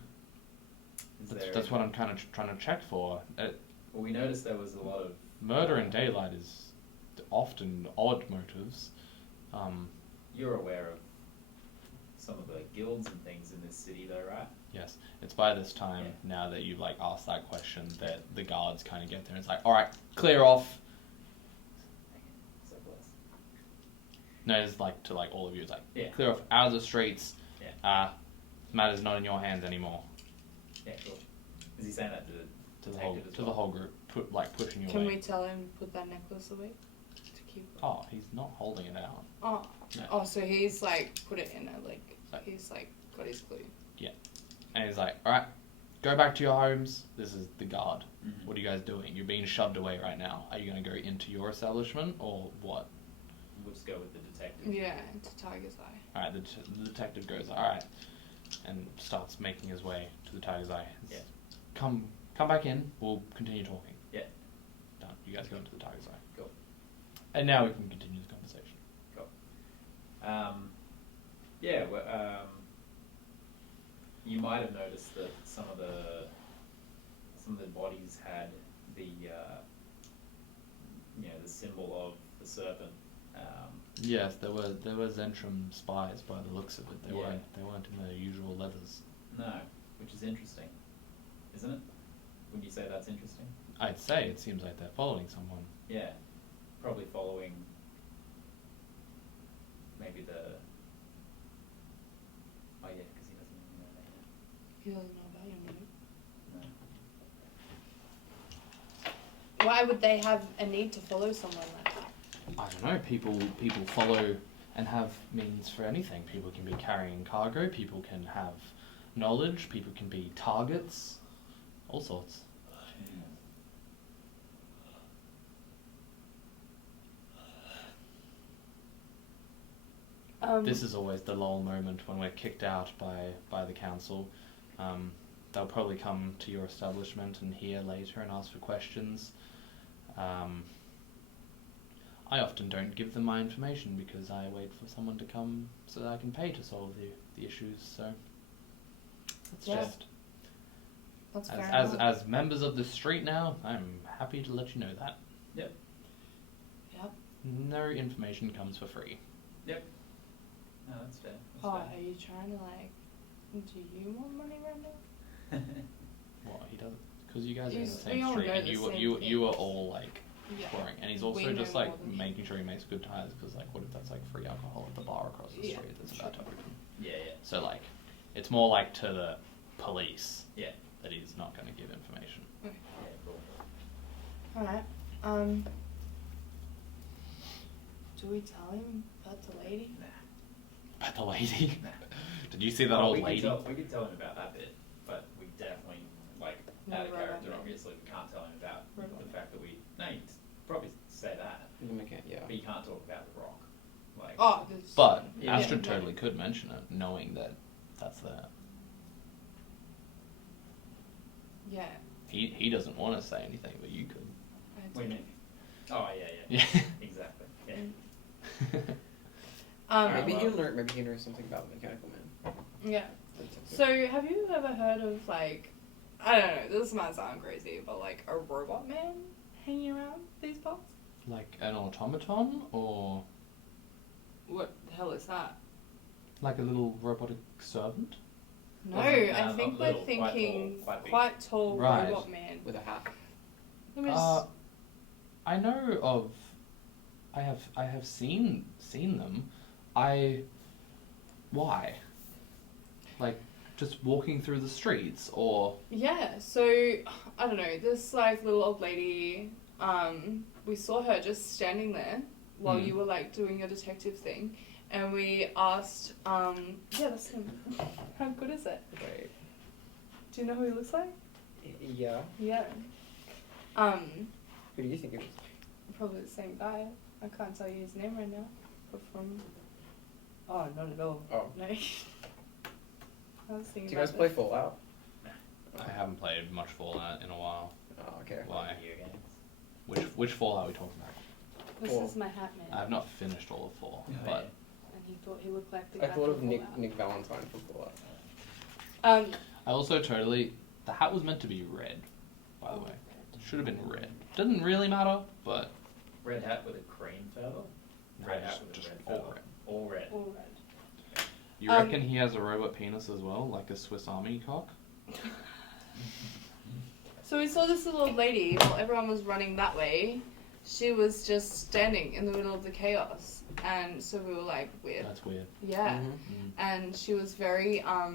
Is That's what I'm kind of trying to check for. Well, we noticed there was a lot of... Murder in daylight is often odd motives. You're aware of some of the guilds and things in this city though, right? Yes, it's by this time, now that you've, like, asked that question, that the guards kind of get there and it's like, alright, clear off. So close. No, it's like, to, like, all of you, it's like, Yeah. clear off out of the streets. Yeah. Matter's not in your hands anymore. Yeah, cool. Is he saying that to the detective The whole group, pushing you Can away. we tell him put that necklace away to keep it? Oh, he's not holding it out. Oh, No. oh, so he's like put it in a like Like- he's like got his clue. And he's like, alright, go back to your homes. This is the guard. Mhm. What are you guys doing? You're being shoved away right now. Are you going to go into your establishment or what? We'll just go with the detective. Yeah, into Tiger's Eye. Alright, the detective goes, alright, and starts making his way to the Tiger's Eye. Yeah. Come back in, we'll continue talking. Yeah. Done. You guys go into the Tiger's Eye. Cool. And now we can continue the conversation. Yeah, well, you might have noticed that some of the bodies had the the symbol of the serpent. Yes, there were Zentrum spies by the looks of it. They Yeah. weren't in their usual leathers. No, which is interesting, isn't it? Would you say that's interesting? I'd say it seems like they're following someone. Yeah, probably following maybe the. Oh yeah, because he doesn't even know that yet. He doesn't know about your motive. No. Why would they have a need to follow someone like that? I don't know. People follow and have means for anything. People can be carrying cargo. People can have knowledge. People can be targets. All sorts. This is always the lull moment when we're kicked out by the council. They'll probably come to your establishment and here later and ask for questions. I often don't give them my information because I wait for someone to come so that I can pay to solve the issues. So it's Yeah. just That's fair enough. as members of the street now, I'm happy to let you know that. Yep. Yep. No information comes for free. Yep. No, that's fair. That's Oh, fair. are you trying to like? Do you want money right now? Well, he doesn't, because you guys are in the We same all street, know and the you same you are things. all like Yeah. pouring, and he's We also know just more like than making sure he makes good tires, because like, what if that's like free alcohol at the bar across the Yeah, street that's about to open? Yeah, yeah. So like, it's more like to the police Yeah. that he's not going to give information. Yeah, cool. All right. Do we tell him about the lady? Nah. But the lady, Nah. did you see that Oh, old we lady? we could tell him about that bit, but we definitely, like, No, out of right, character, right. obviously, we can't tell him about Right. the fact that we. No, you could probably say that, Yeah. but you can't talk about the rock. Like, Oh, this. But Yeah. Astrid Yeah. totally could mention it, knowing that that's there. Yeah. He doesn't want to say anything, but you could. I what do you do. mean? Oh, yeah, yeah. Yeah. Exactly. Yeah. Maybe he'll know. Maybe he knows something about the mechanical man. Yeah. So have you ever heard of like, I don't know, this might sound crazy, but like a robot man hanging around these parts? Like an automaton, or What the hell is that? like a little robotic servant? No, Wasn't- I no, think not we're little, thinking quite big. quite tall Right. robot man. With a hat. Let me just, I know of. I have seen them. Why? Like just walking through the streets, or yeah, so I don't know, this like little old lady, we saw her just standing there while you were like doing your detective thing, and we asked, yeah, that's him. How good is it? Okay. Do you know who he looks like? Yeah. Yeah. Who do you think it is? Probably the same guy. I can't tell you his name right now. But from... Oh, not at all. Oh. No. I was Do thinking you guys about play this. Fallout? I haven't played much Fallout in a while. Oh, okay. Why? Video games. Which Fallout are we talking about? This Four. is my hat man. I've not finished all of 4, Oh, but And he thought he looked like the I guy thought of from Nick Fallout. Valentine from Fallout. I also totally the hat was meant to be red, by the way. Should have been red. Doesn't really matter, but Red hat with a cream feather. Red hat with a just red all feather. red. All red. All red. You reckon he has a robot penis as well, like a Swiss Army cock? So we saw this little old lady while everyone was running that way. She was just standing in the middle of the chaos. And so we were like, weird. That's weird. Yeah. Mm-hmm. And she was very, I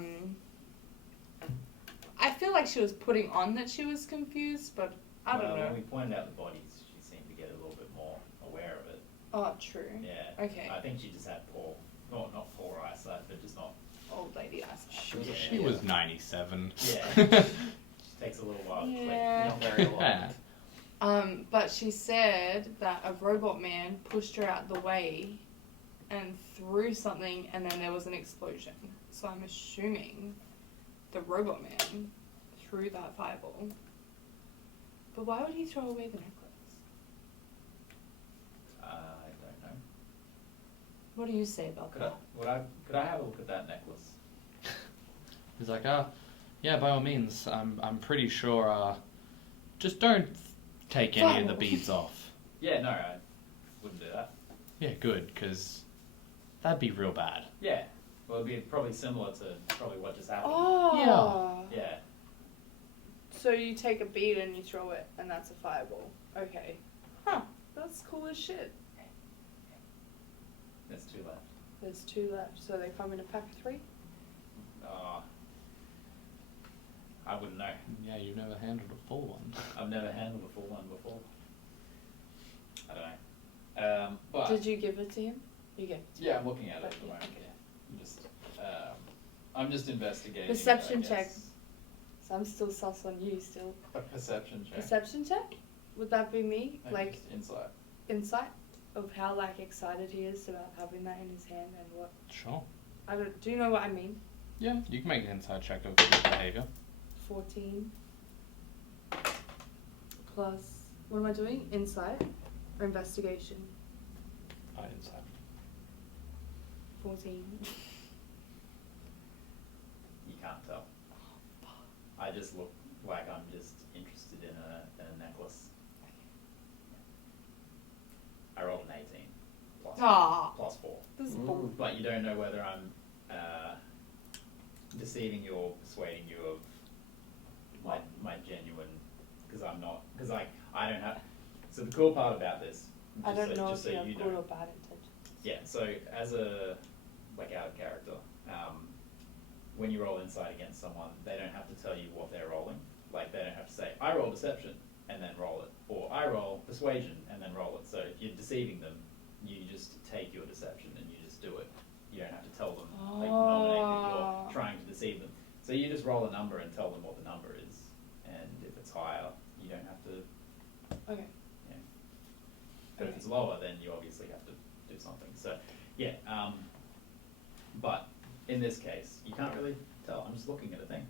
feel like she was putting on that she was confused, but I don't know. When we pointed out the bodies, she seemed to get a little bit more aware of it. Oh, true. Yeah. Okay. I think she just had not poor eyesight, but just not. Old lady ass. She was a She was 97. Yeah. Just takes a little while to click. Yeah. Not very long. Yeah. But she said that a robot man pushed her out the way and threw something, and then there was an explosion. So I'm assuming the robot man threw that fireball. But why would he throw away the necklace? I don't know. What do you say about Could that? I have a look at that necklace? He's like, yeah, by all means. I'm pretty sure. Just don't take any of the beads off. Yeah, no, I wouldn't do that. Yeah, good, because that'd be real bad. Yeah. Well, it'd be probably similar to probably what just happened. Oh. Yeah. So you take a bead and you throw it, and that's a fireball. Okay. Huh. That's cool as shit. There's 2 left. There's 2 left, so they come in a pack of 3? I wouldn't know. Yeah, you've never handled a full one. I've never handled a full one before. I don't know. But Did you give it to him? You gave it to him. yeah, I'm looking at it at the moment. Okay. Yeah. I'm just investigating. Perception I check. guess. So I'm still sus on you still. A perception check. Perception check? Would that be me? Maybe Like just insight. insight of how like excited he is about having that in his hand and what? Sure. I don't. Do you know what I mean? Yeah, you can make an inside check of his behavior. 14 plus. What am I doing? Insight or investigation? Inside. 14. You can't tell. I just look like I'm just interested in a necklace. I rolled an 18 plus, Ah. plus 4. This is Ooh. bull. But you don't know whether I'm deceiving you or persuading you of my genuine, because I'm not, because I don't have. So the cool part about this, I don't know just if so you have you good know, or bad intentions. yeah. So as a out of character, when you roll insight against someone, they don't have to tell you what they're rolling. Like they don't have to say, I roll deception and then roll it, or I roll persuasion and then roll it. So if you're deceiving them, you just take your deception and you just do it. You don't have to tell them, like nominate that you're trying to deceive them. So you just roll a number and tell them what the number is, and if it's higher, you don't have to. Okay. Yeah. But if it's lower, then you obviously have to do something. So yeah. But in this case, you can't really tell. I'm just looking at a thing.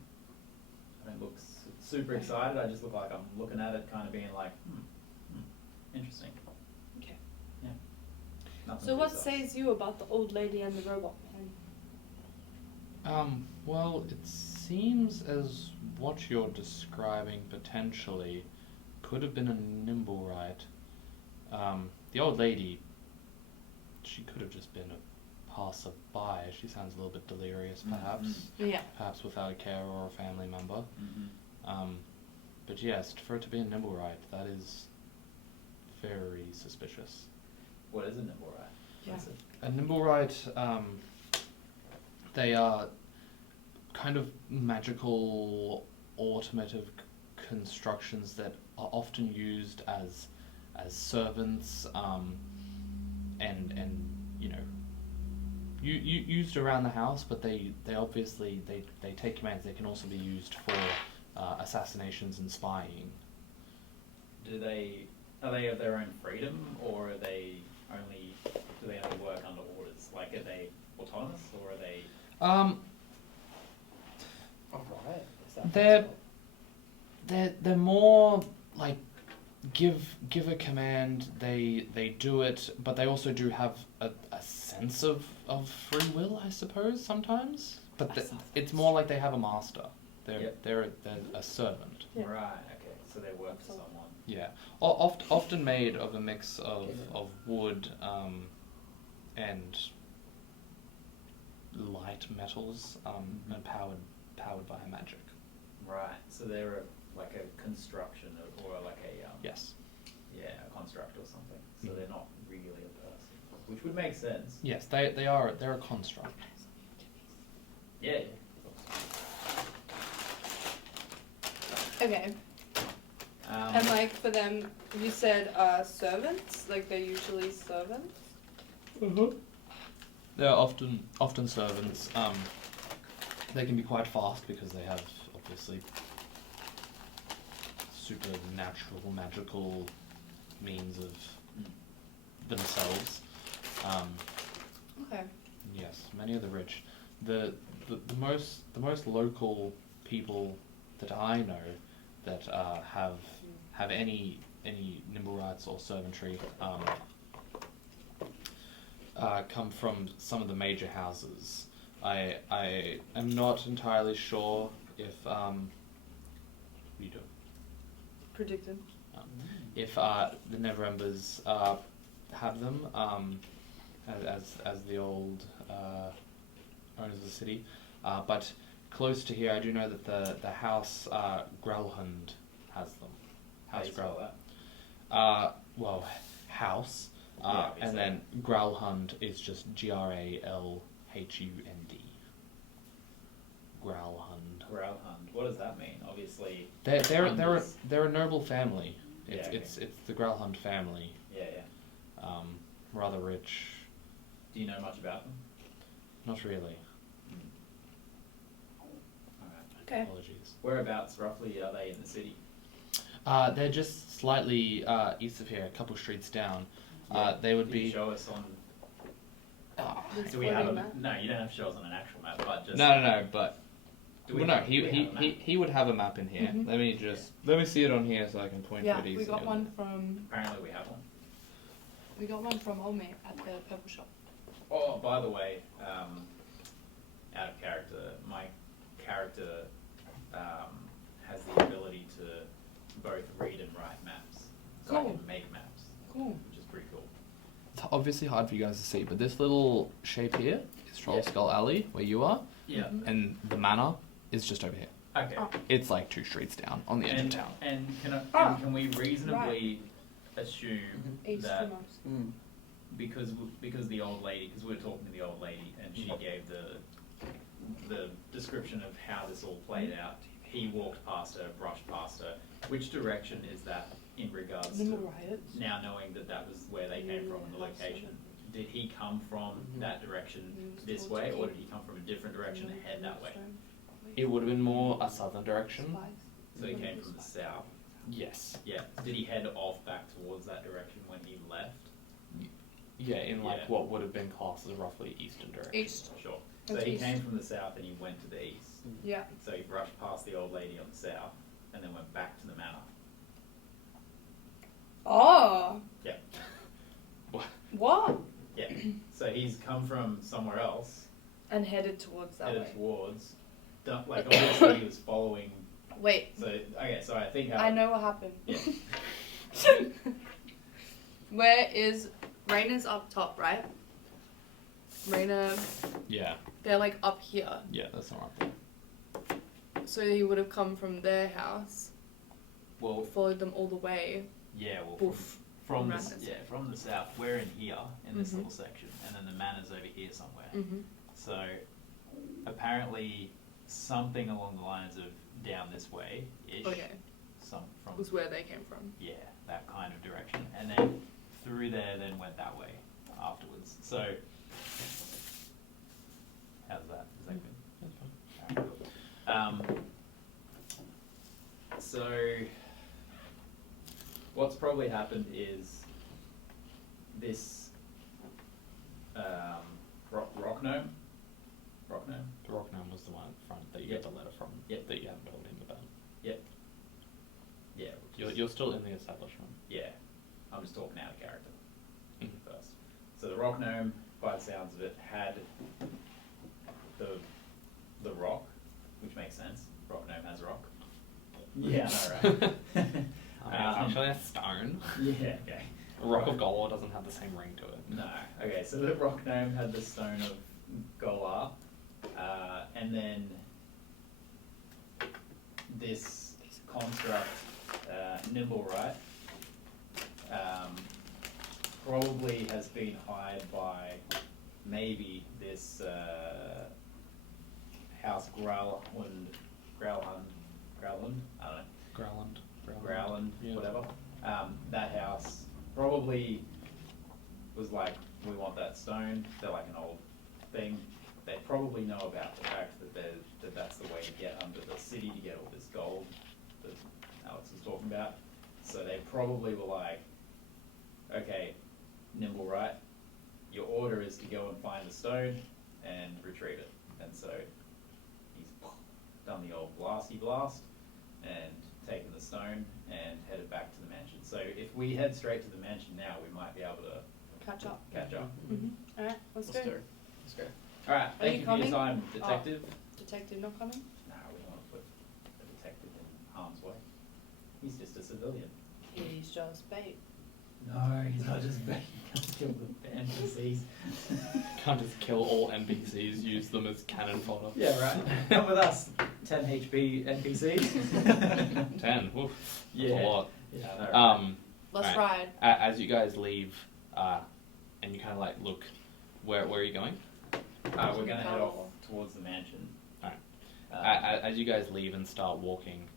I don't look super excited. I just look like I'm looking at it, kind of being like, interesting. Okay. Yeah. Nothing So what to us. says you about the old lady and the robot man? Well, it seems as what you're describing potentially could have been a Nimblewright. The old lady, she could have just been a passerby. She sounds a little bit delirious, perhaps. Yeah. Perhaps without a carer or a family member. Mm-hmm. But yes, for it to be a Nimblewright, that is very suspicious. What is a Nimblewright? Yeah. What is it? A Nimblewright, they are kind of magical automative constructions that are often used as servants, and you know, used around the house, but they obviously they take commands. They can also be used for assassinations and spying. Are they of their own freedom, or do they only work under orders? Like, are they autonomous, or are they? Alright. They're more like give a command, they do it, but they also do have a sense of free will, I suppose, sometimes. But it's more like they have a master. They're a servant. Yeah. Right. Okay. So they work for someone. Yeah, often made of a mix of wood and light metals, and powered by magic. Right. So they're like a construction or like a Yes. yeah, a construct or something. So Mm. they're not really a person, which would make sense. Yes, they're a construct. Yeah. Okay. And like for them, you said servants. Like they're usually servants. They're often servants. They can be quite fast because they have obviously supernatural, magical means of themselves. Okay. Yes, many of the rich. The most local people that I know that have any Nimblewrights or servantry come from some of the major houses. I am not entirely sure if you do. Predicted. If the Neverembers have them, as the old owners of the city, but close to here, I do know that the house Grelhund has them. House Grelhund. Well, house, and then Grelhund is just Gralhund. Gralhund. Growlhund. What does that mean? Obviously. They're a noble family. It's the Grelhund family. Yeah. Rather rich. Do you know much about them? Not really. Alright. Okay. Apologies. Whereabouts roughly are they in the city? They're just slightly east of here, a couple streets down. They would Can you be. show us on. This Do we have a floating map? No, you don't have to show us on an actual map, but just. No, but. Do we Well, no, have- do we have a map? he would have a map in here. Mhm. Let me see it on here so I can point Yeah, to it easily. we got one from Apparently we have one. Old Mate at the purple shop. Oh, by the way, out of character, my character has the ability to both read and write maps. So I Cool. can make maps, Cool. which is pretty cool. It's obviously hard for you guys to see, but this little shape here is Troll Skull Alley, where you are, Yeah. Mhm. and the manor is just over here. Okay. Oh. It's like 2 streets down on the edge of town. And Ah, can we reasonably assume East to that most. because the old lady, because we were talking to the old lady and she gave the description of how this all played out. He walked past her, brushed past her. Which direction is that in regards Nimble to riots. now knowing that that was where they came from in the location? Did he come from that direction this way, or did he come from a different direction and head that way? It would have been more a southern direction. So he came from the south. Yes. Yeah. Did he head off back towards that direction when he left? Yeah, in like Yeah. what would have been classed as roughly eastern direction. East. Sure. So That's he east. came from the south and he went to the east. Yeah. So he brushed past the old lady on the south and then went back to the manor. Oh. Yeah. What? Yeah. So he's come from somewhere else. And headed towards that way. Headed towards. Like, obviously he was following. Wait. So, okay, so I think I know what happened. Yeah. Where is... Raina's up top, right? Raina... Yeah. They're like up here. Yeah, that's not right. So he would have come from their house. Well... Followed them all the way. Yeah, well... Boof. From the south, we're in here, in this little section, and then the manor's over here somewhere. Mm-hmm. So, apparently, something along the lines of down this way-ish. Okay. Was where they came from. Yeah, that kind of direction. And then through there, then went that way afterwards. So, how's that? Is that good? That's fine. So, what's probably happened is this rock gnome. The rock gnome was the one in front that you got the letter from. Yep. That you haven't told him about. Yep. Yeah. You're still in the establishment. Yeah. I'm just talking out of character first. So the rock gnome, by the sounds of it, had the rock, which makes sense. Rock gnome has rock. Yeah, I know, right? It's actually a stone. Yeah, okay. A rock of Golor doesn't have the same ring to it. No. Okay, so the rock gnome had the stone of Golar, and then this construct, Nimblewright, probably has been hired by maybe this House Growlhund, I don't know. Growland, yeah. whatever. That house probably was like, we want that stone. They're like an old thing. They probably know about the fact that that's the way to get under the city to get all this gold that Alex was talking about. So they probably were like, okay, Nimblewright, your order is to go and find the stone and retrieve it. And so he's done the old blasty blast and taken the stone and headed back to the mansion. So if we head straight to the mansion now, we might be able to Catch up. Mm-hmm. Alright, let's go. Let's go. Alright, thank you you for your coming? time, detective. Detective not coming? No, we don't want to put a detective in harm's way. He's just a civilian. He's just bait. No, he's not just bait. He can't kill the NPCs. Can't just kill all NPCs, use them as cannon fodder. Yeah, right. Come with us, 10 HP NPCs. 10, woof. That's Yeah. a lot. Yeah, I know, right? Let's Right. ride. As you guys leave, and you kind of like look, where are you going? We're going to head off towards the mansion. Alright. As you guys leave and start walking,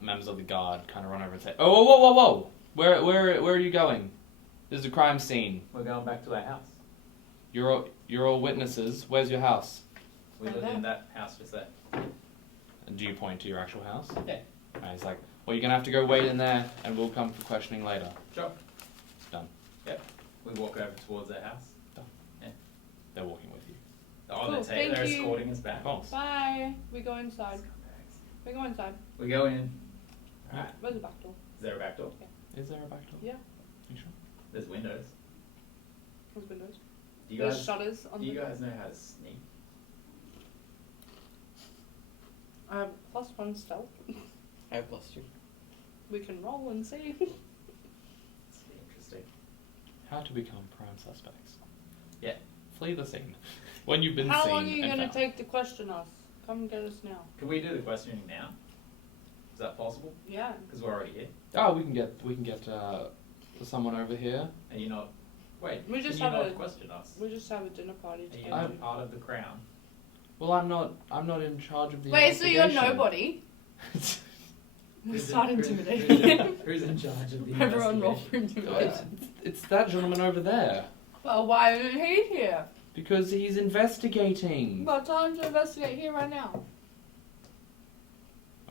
members of the guard kind of run over and say, "Oh, whoa! Where are you going? This is a crime scene. We're going back to our house. You're all witnesses. Where's your house?" We live in that house just there. And do you point to your actual house? Yeah. And he's like, "Well, you're gonna have to go wait in there, and we'll come for questioning later." Sure. It's done. Yep. We walk over towards our house. Done. Yeah. They're walking with you. Oh, Cool, they're thank you. escorting us back. False. Bye. We go inside. Scumbags. We go inside. We go in. Alright. Where's the back door? Is there a back door? Is there a back door? Yeah. You sure? There's windows. There's windows. Do you There's guys, shutters on do you the... guys know how to sneak? +1 stealth. I have +2. We can roll and see. It's interesting. How to become prime suspects. Yeah. Flee the scene. When you've been How seen long are you and going to found. take to question us? Come get us now. Can we do the questioning now? Is that possible? Yeah. Because we're already here. Oh, we can get someone over here. And you're not... Wait, We just can you have not a- question us? We just have a dinner party Are you together. not part of the crown? Well, I'm not in charge of the Wait, so you're investigation. nobody? Who's Start in- intimidating. Who's in charge of the Everyone roll investigation? for intimidation. It's that gentleman over there. Well, why isn't he here? Because he's investigating. Well, tell him to investigate here right now.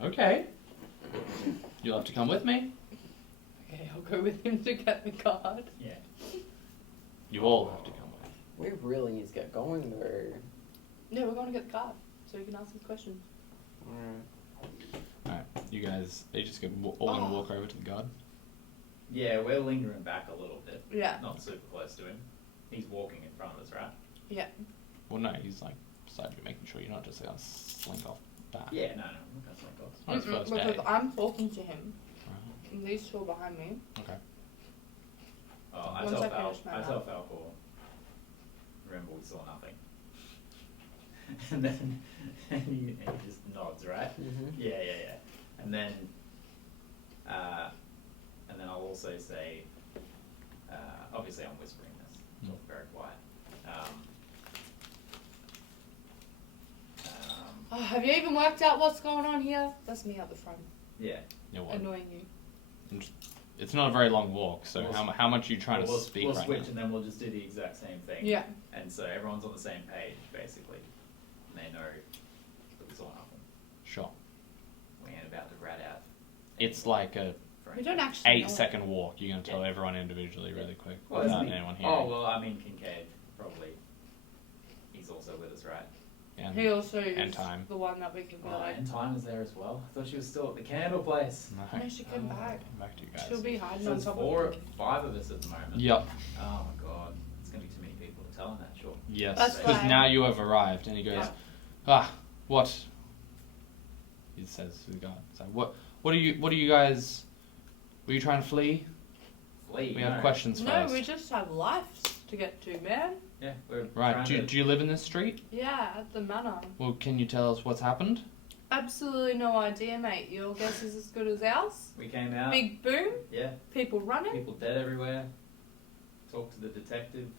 Okay. You'll have to come with me. Okay, I'll go with him to get the card. Yeah. You all have to come with. We really need to get going though. No, we're going to get the card, so you can ask his questions. Alright. Alright, you guys, are you just all gonna walk over to the guard? Yeah, we're lingering back a little bit. Yeah. Not super close to him. He's walking in front of us, right? Yeah. Well, no, he's like beside you, making sure you're not just gonna slink off back. Yeah, no, I'm not gonna off. On his first because day. I'm talking to him. Right. And these two are behind me. Okay. Oh, I Once tell I Fal. finish my I map. tell Falcor. Remember, we saw nothing. and then he just nods, right? Mm-hmm. Yeah. And then I'll also say, obviously I'm whispering this, so it's very quiet. Oh, have you even worked out what's going on here? That's me at the front, Yeah. Yeah, what? annoying you. It's not a very long walk, so We'll how much are you trying we'll, to speak we'll right switch now? and then we'll just do the exact same thing. Yeah. And so everyone's on the same page, basically. And they know that we saw nothing. Sure. We ain't about to rat out. It's like a We don't actually know 8-second walk. You're gonna tell everyone individually really quick Well, without isn't he- anyone hearing. Oh, well, I mean, Kincaid, probably. He's also with us, right? Yeah. He also And is time. the one that we can be Oh, like, and Time is there as well. I thought she was still at the candle place. No. no, she came back. Back to you guys. She'll be hiding So on it's top of 5 of us at the moment. Yep. Oh my god, it's gonna be too many people to tell him that, sure. Yes. That's Because fine. now you have arrived, and he goes, Yeah. what? He says to the guard, so what are you guys? Were you trying to flee? Flee. We have no. questions No, first. we just have lives to get to, man. Yeah, we're Right. trying Do you live in this street? Yeah, at the manor. Well, can you tell us what's happened? Absolutely no idea, mate. Your guess is as good as ours. We came out. Big boom, Yeah, people running. people dead everywhere. Talked to the detective.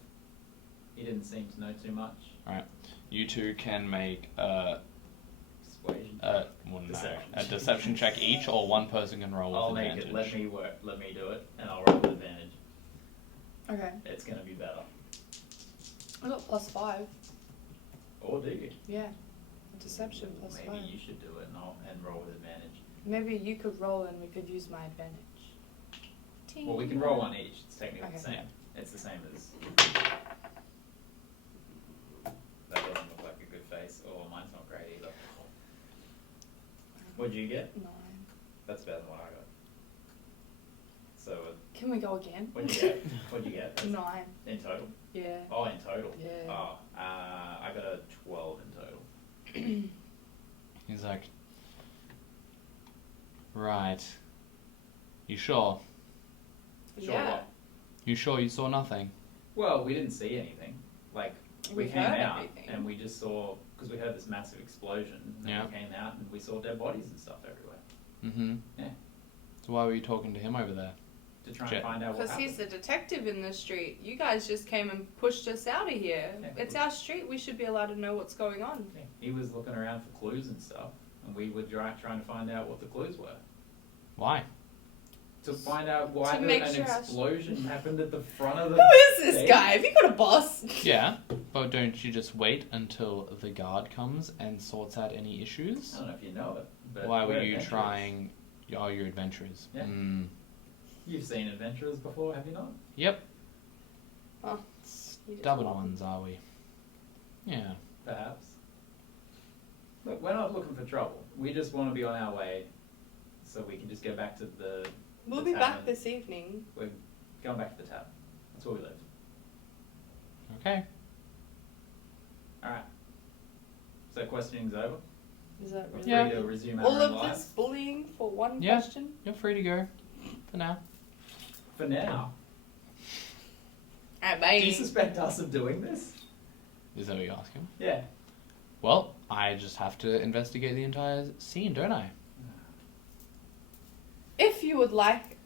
He didn't seem to know too much. You two can make Persuasion. Deception. a deception check each, or one person can roll with I'll make advantage. it. Let me work. Let me do it, and I'll roll with advantage. Okay. It's gonna be better. I got +5. Or do you? Yeah. Deception Maybe +5. you should do it and roll with advantage. Maybe you could roll and we could use my advantage. Well, we can roll one each. It's technically the Okay. same. It's the same as. That doesn't look like a good face. Oh, mine's not great either. What'd you get? 9. That's better than what I got. So, Can we go again? what'd you get? What'd you get? 9. In total? Yeah. Oh, in total? Yeah. Oh, I got a 12 in total. He's like, right. You sure? Sure Yeah. what? You sure you saw nothing? Well, we didn't see anything. Like, we We came heard out everything. and we just saw, because we heard this massive explosion, and Yeah. we came out and we saw dead bodies and stuff everywhere. Mm-hmm. Yeah. So why were you talking to him over there? To try Jet. and find out what Because happened. he's the detective in the street. You guys just came and pushed us out of here. Yeah, It's our street. We should be allowed to know what's going on. Yeah, he was looking around for clues and stuff, and we were trying to find out what the clues were. Why? To find out why To make an sure explosion happened at the front of the. Who is this stage. guy? Have you got a boss? Yeah, but don't you just wait until the guard comes and sorts out any issues? I don't know if you know it, but Why were we're you adventurers. trying? Oh, your adventurers. Yeah. Mm. You've seen adventurers before, have you not? Yep. Oh, you just Stubborn walk. ones, are we? Yeah. Perhaps. Look, we're not looking for trouble. We just want to be on our way, so we can just go back to the. We'll the be back tavern. this evening. We're going back to the tavern. That's where we live. Okay. All right. So questioning's over. Is that We're really? Yeah. free to resume our All own of lives. this bullying for one Yeah. question? You're free to go. For now. For now. Alright, bye. Do you suspect us of doing this? Is that what you're asking? Yeah. Well, I just have to investigate the entire scene, don't I? If you would like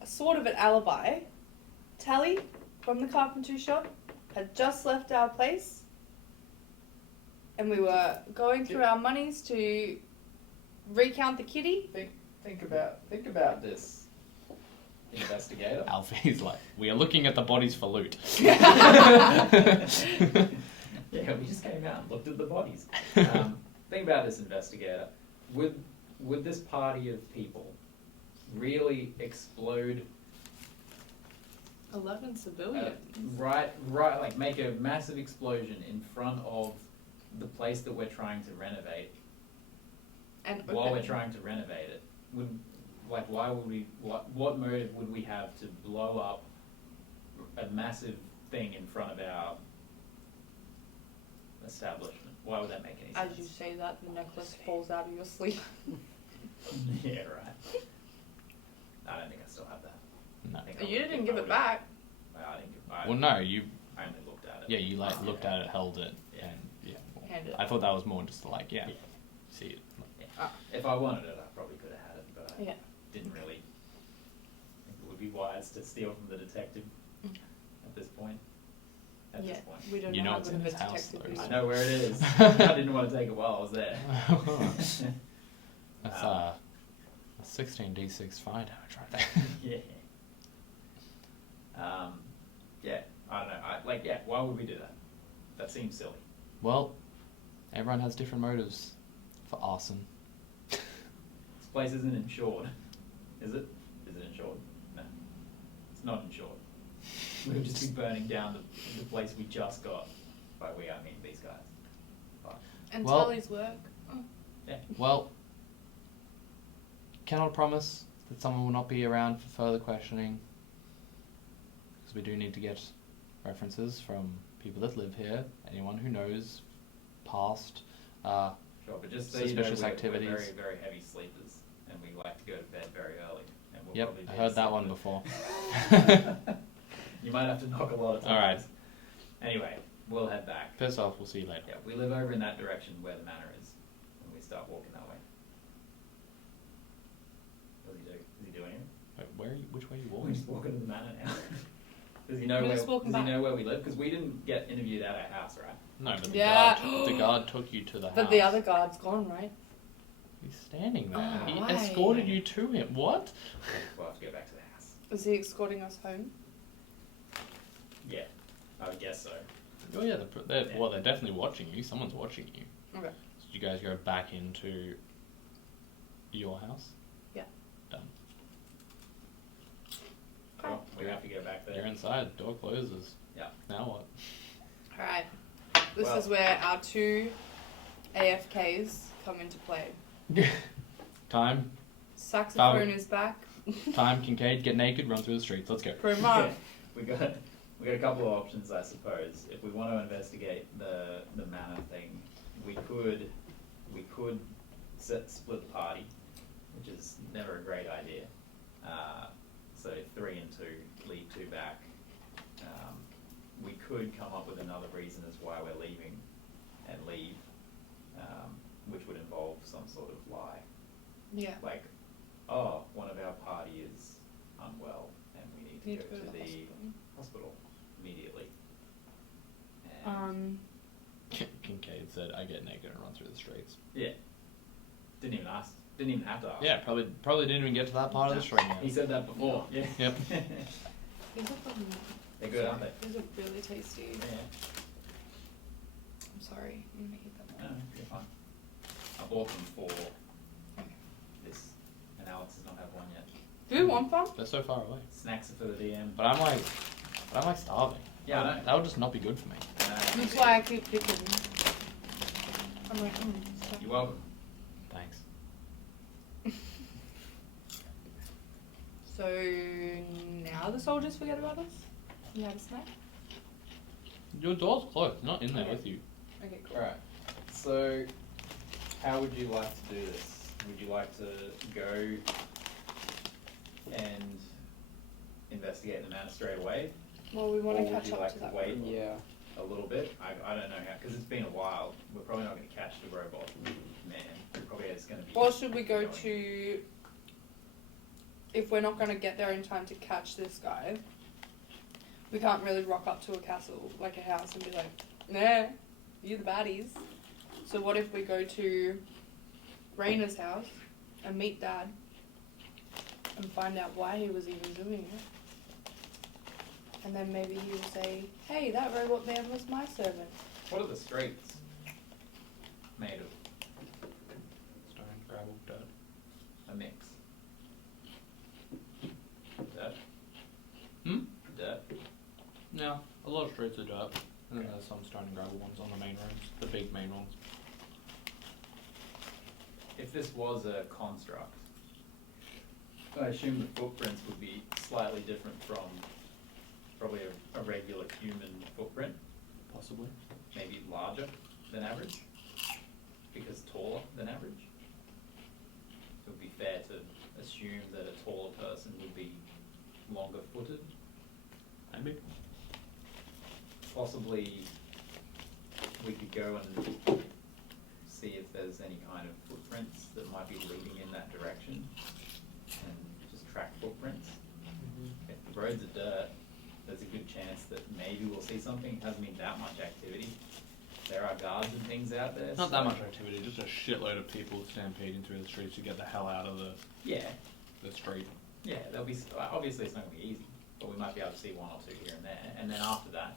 a sort of an alibi, Tally from the carpentry shop had just left our place and we were going through our monies to recount the kitty. Think about this, investigator. Alfie's like, we are looking at the bodies for loot. Yeah, we just came out and looked at the bodies. Think about this, investigator. Would this party of people really explode? 11 civilians. Right, like make a massive explosion in front of the place that we're trying to renovate. And While we're open. trying to renovate it, why would we? What motive would we have to blow up a massive thing in front of our establishment. Why would that make any sense? As you say that, the necklace falls out of your sleeve. Yeah, right. I don't think I still have that. No. I think I You would- didn't I give it would- back. I didn't give. I, Well, no, you. I only looked at it. Yeah, you like looked at it, held it, Yeah. and yeah. Well, Hand it. I thought that was more just like Yeah. see it. Yeah. If I wanted it, I probably could have had it, but I Yeah. didn't really think it would be wise to steal from the detective at this point. At Yeah, this point. we don't You know know how it's good in of a his house, detective though, we so- I are. know where it is. I didn't want to take it while I was there. That's Um, a 16d6 fire damage right there. Yeah. Yeah, I don't know. Why would we do that? That seems silly. Well, everyone has different motives for arson. This place isn't insured. Is it? Is it insured? No. It's not insured. We would just be burning down the place we just got. By we, I mean these guys. But, And Well- Tully's work. Oh. yeah. Well, cannot promise that someone will not be around for further questioning, because we do need to get references from people that live here, anyone who knows past. Sure, but just so you know, Suspicious we're activities. very, very heavy sleepers, and we like to go to bed very early. And we'll Yep, probably I be heard that asleep one for- before. You might have to knock a lot of times. All right. Anyway, we'll head back. Piss off, we'll see you later. Yeah, we live over in that direction where the manor is, and we start walking that way. What does he do? Does he do anything? Wait, which way are you We're walking? just walking to the manor now. Does he know We're where? just walking Does he back. know where we live? Because we didn't get interviewed at our house, right? No, but Yeah. the guard took you to the house. But the other guard's gone, right? He's standing there. Oh, He why? escorted you to him. What? We'll have to go back to the house. Is he escorting us home? Yeah, I would guess so. Oh yeah, they're definitely watching you. Someone's watching you. Okay. So you guys go back into your house? Yeah. Done. Well, we have to go back there. You're inside. Door closes. Yeah. Now what? Alright. This Well- is where our two AFKs come into play. Time. Saxophone is back. Time. Kincaid. Get naked. Run through the streets. Let's go. Pretty much. we got a couple of options, I suppose. If we want to investigate the manor thing, we could split the party, which is never a great idea. So 3 and 2, leave 2 back. We could come up with another reason as why we're leaving, and leave, which would involve some sort of lie. Yeah. Like, oh, one of our party is unwell and we need to go to the hospital immediately. And Kincaid said, "I get naked and run through the streets." yeah, didn't even have to ask. Yeah, probably didn't even get to that part of the street yet. He said that before. Yeah. Yep. These are fucking They're good, aren't they? These are really tasty. Yeah. I'm sorry. I'm gonna eat No, them. you're fine. I bought them for this, and Alex does not have one yet. Do you want some? They're so far away. Snacks are for the DM. But I'm like starving. Yeah, I know. That would just not be good for me. That's why I keep picking. I'm like, stop. You're welcome. Thanks. So now the soldiers forget about us? You have a snack? Your door's closed. Not in there Okay. with you. Okay, cool. Alright, so how would you like to do this? Would you like to go and investigate the manor straight away? Well, we want Or to would catch you up like to to that. wait? Yeah. A little bit? I don't know how, because it's been a while. We're probably not going to catch the robot man. It probably is going to be... Or should we go going. to... If we're not going to get there in time to catch this guy, we can't really rock up to a castle, like a house, and be like, nah, you're the baddies. So what if we go to Raina's house and meet Dad and find out why he was even doing it? And then maybe he will say, hey, that robot man was my servant. What are the streets made of? Stone, gravel, dirt. A mix. Dirt? Hmm? Dirt? No, a lot of streets are dirt. And then there's some stone and gravel ones on the main roads. The big main ones. If this was a construct, I assume the footprints would be slightly different from probably a regular human footprint, Possibly. maybe larger than average, because taller than average. It would be fair to assume that a taller person would be longer footed. Maybe. Possibly we could go and see if there's any kind of footprints that might be leading in that direction and just track footprints. If the roads are dirt, there's a good chance that maybe we'll see something. It hasn't been that much activity. There are guards and things out there. Not that much activity, just a shitload of people stampeding through the streets to get the hell out of the street. Yeah, there'll be, obviously it's not going to be easy, but we might be able to see one or two here and there. And then after that,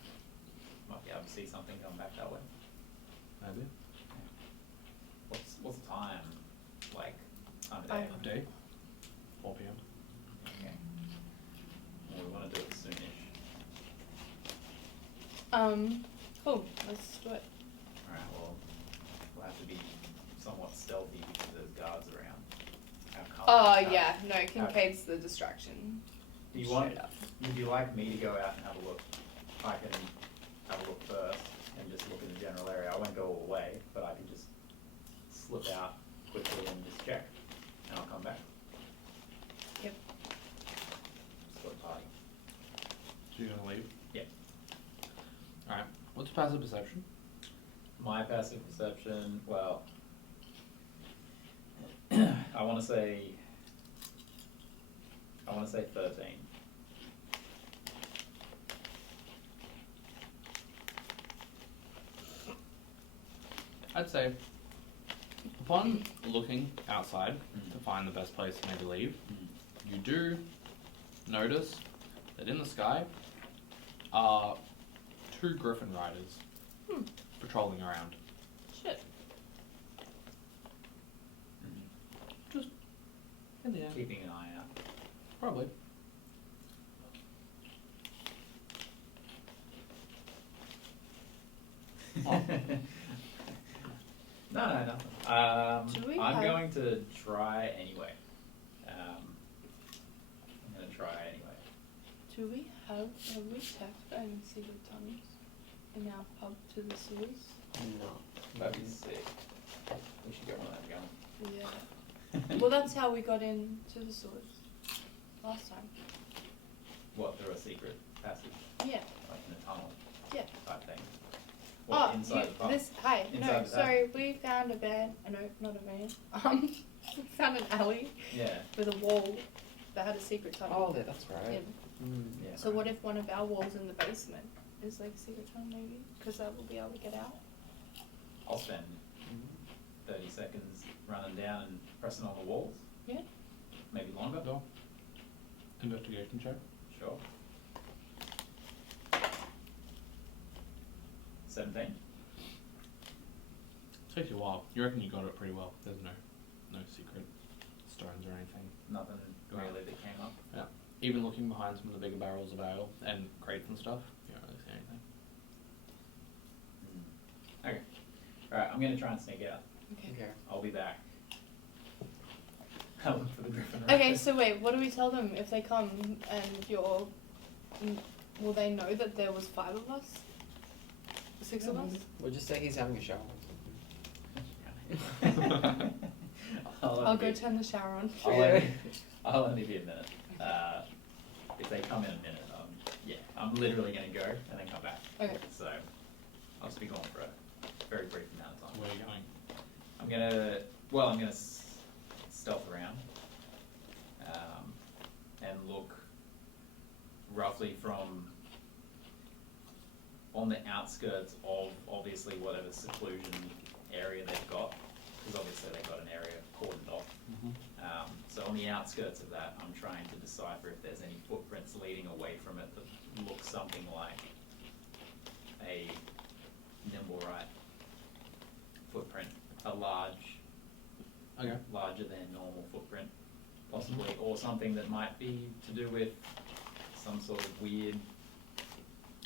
might be able to see something going back that way. Maybe. What's the time? Like, time of day? Of day? 4 p.m. Okay. Well, we want to do it soonish. Cool. Let's do it. Alright, well, we'll have to be somewhat stealthy because there's guards around. Yeah. No, Kincaid's the distraction. Do you want? Straight up. Would you like me to go out and have a look? I can have a look first and just look in the general area. I won't go all the way, but I can just slip out quickly and just check, and I'll come back. Yep. Split party. So you're gonna leave? Yeah. Alright. What's passive perception? My passive perception, well, I want to say 13. I'd say, upon looking outside to find the best place to maybe leave, you do notice that in the sky are 2 griffin riders patrolling around. Shit. Just in the air. Keeping an eye out. Probably. Oh. No, nothing. I'm going to try anyway. I'm going to try anyway. Do we have we checked for any secret tunnels in our pub to the sewers? No. That'd be sick. We should get one of them going. Yeah. Well, that's how we got into the sewers last time. What, through a secret passage? Yeah. Like in a tunnel Yeah. type thing? What, inside the pub? Hi. Inside No, the sorry. We found a van. No, not a van. We found an alley Yeah. with a wall that had a secret tunnel. Oh, that's right. in. Yeah. So what if one of our walls in the basement is like a secret tunnel maybe? Because that will be able to get out. I'll spend 30 seconds running down and pressing on the walls. Yeah. Maybe longer. Go. Investigation check. Sure. 17. Takes you a while. You reckon you got it pretty well. There's no secret stones or anything. Nothing Right. really that came up. Yeah. Even looking behind some of the bigger barrels of ale and crates and stuff, you don't really see anything. Okay. Alright, I'm going to try and sneak out. Okay. I'll be back. I'll look for the griffin. Okay, riders. so wait, what do we tell them if they come and will they know that there was 5 of us? 6 of us? We'll just say he's having a shower or I'll go turn the shower on. I'll only be a minute. If they come in a minute, I'm literally going to go and then come back. Okay. So I'll just be gone for a very brief amount of time. Where are you going? I'm gonna stealth around and look roughly from on the outskirts of obviously whatever seclusion area they've got, because obviously they've got an area cordoned off. So on the outskirts of that, I'm trying to decipher if there's any footprints leading away from it that look something like a Nimblewright footprint, a larger than normal footprint, possibly, or something that might be to do with some sort of weird.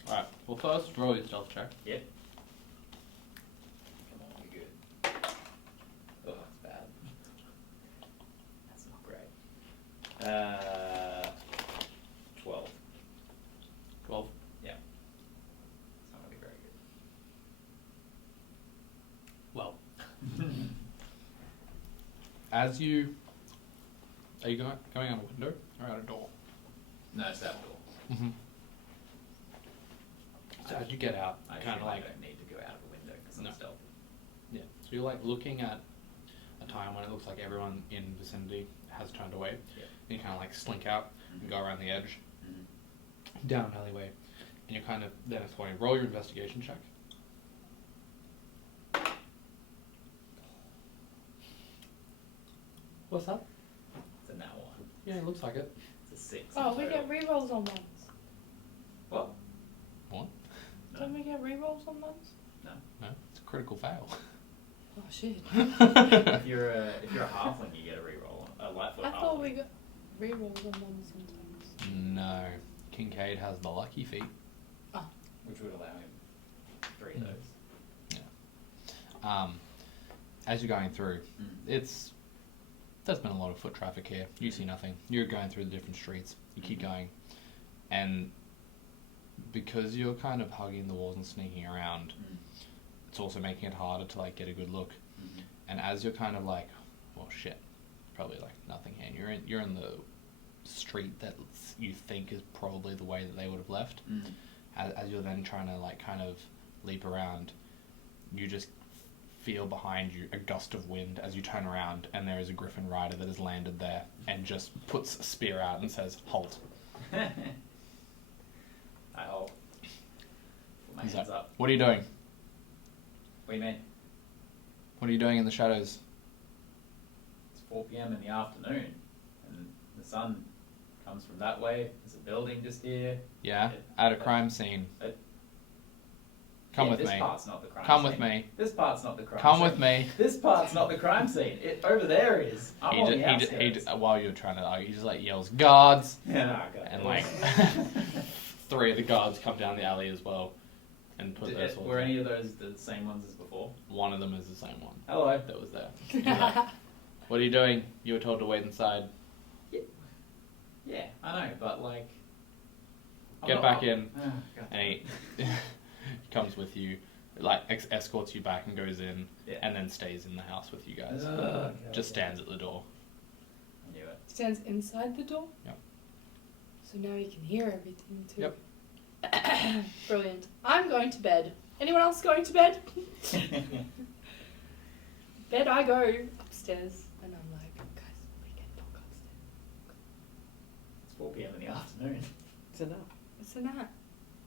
Alright, well first roll your stealth check. Yep. Come on, we're good. Oh, that's bad. That's not great. 12. 12. As you... Are you going out a window or out a door? No, it's outdoor. Mm-hmm. So as you get out, I kind of I like... don't need to go out of a window because I'm No. stealthy. Yeah. So you're like looking at a time when it looks like everyone in the vicinity has turned away. Yeah. And you kind of like slink out and go around the edge, Mm-hmm. down an alleyway, and you're kind of then it's going to roll your investigation check. What's that? It's a nat 1. Yeah, it looks like it. It's a 6. Oh, in we total. get rerolls on ones. What? What? No. Don't we get rerolls on ones? No, it's a critical fail. Oh shit. If you're a halfling, you get a reroll. A lightfoot I halfling. thought we got rerolls on ones sometimes. No. Kincaid has the lucky feat. Which would allow him 3 of those. As you're going through, Mm. there's been a lot of foot traffic here. You see nothing. You're going through the different streets. You keep going. And because you're kind of hugging the walls and sneaking around, Mm. it's also making it harder to like get a good look. Mm-hmm. And as you're kind of like, well, shit, probably like nothing here. And you're in the street that you think is probably the way that they would have left. Mm. As you're then trying to like kind of leap around, you just feel behind you a gust of wind as you turn around, and there is a griffin rider that has landed there and just puts a spear out and says, "Halt." I hold. Put my He's hands like, up. "What are you doing? What do you mean? What are you doing in the shadows?" It's 4 p.m. in the afternoon, and the sun comes from that way. There's a building just here. Yeah, at a crime scene. Come with this me. part's not the crime Come scene. with me. This part's not the crime Come scene. with me. This part's not the crime scene. Over there is. I'm on the outskirts. While you're trying to argue, he just like yells, "Guards!" Yeah, no, okay. And like 3 of the guards come down the alley as well and put their swords. Were in. any of those the same ones as before? One of them is the same one Hello. that was there. He's like, "What are you doing? You were told to wait inside. Yeah, I know, but like. Get back in." Oh, God. And he comes with you, like escorts you back and goes in, Yeah. and then stays in the house with you guys. Just stands at the door. I knew it. Stands inside the door? Yep. So now he can hear everything too. Yep. Brilliant. I'm going to bed. Anyone else going to bed? Bed I go upstairs, and I'm like, guys, we can talk upstairs. It's 4 p.m. in the afternoon. It's enough. It's a nap.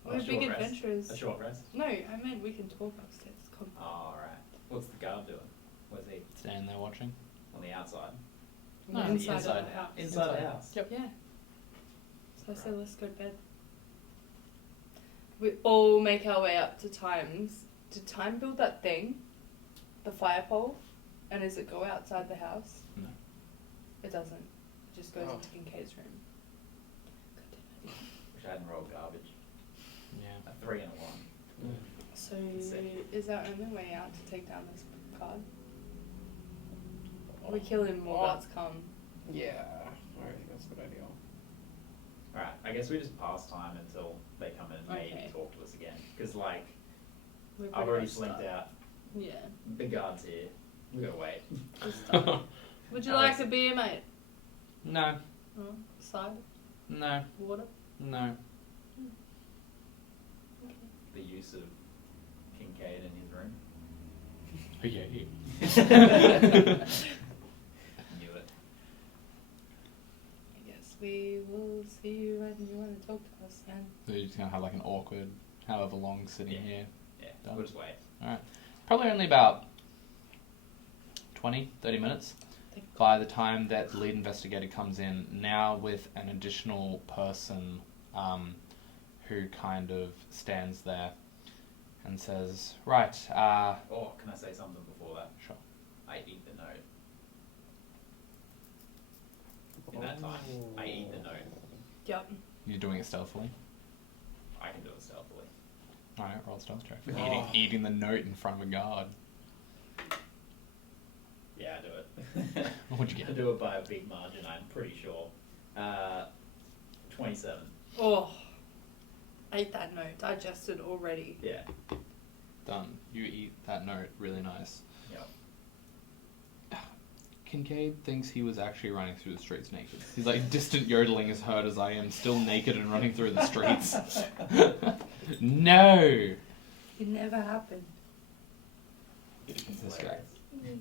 Oh, We're a big short rest. adventurers. A short rest. No, I meant we can talk upstairs. Come. Alright. What's the guard doing? Where's he? Standing there watching. On the outside? No, No, inside, inside of the house. Inside the house? Yep. Yeah. So I said, let's go to bed. We all make our way up to Times. Did Time build that thing? The fire pole? And does it go outside the house? No. It doesn't. It just goes into Kincaid's room. God damn it. Wish I hadn't rolled garbage. Yeah. A 3 and a 1. So, Sick. is our only way out to take down this guard? We kill him, more guards come. Yeah, I think that's a good idea. Alright, I guess we just pass time until they come in and Okay. maybe talk to us again. Because, like, We're I've pretty already much slinked stuck. out. Yeah. The guard's here. We gotta wait. Just stuck. Would you like a beer, mate? No. Cider? No. Water? No. Okay. The use of Kincaid in his room. Oh, yeah, he. Knew it. I guess we will see you when you want to talk to us then. So you're just gonna have like an awkward, however long sitting Yeah. here. Yeah, Done. we'll just wait. Alright. Probably only about 20, 30 minutes by the time that the lead investigator comes in, now with an additional person who kind of stands there and says, "Right, Oh, can I say something before that? sure." I eat the note. In that time, I eat the note. Yep. You're doing it stealthily. I can do it stealthily. Alright, roll a stealth check. For Oh. eating the note in front of a guard. Yeah, I do it. What'd you I get? do it by a big margin, I'm pretty sure. 27. Oh. Ate that note. Digested already. Yeah. Done. You eat that note, really nice. Yep. Kincaid thinks he was actually running through the streets naked. He's like distant yodeling as hurt as I am, still naked and running through the streets. No! It never happened. This guy.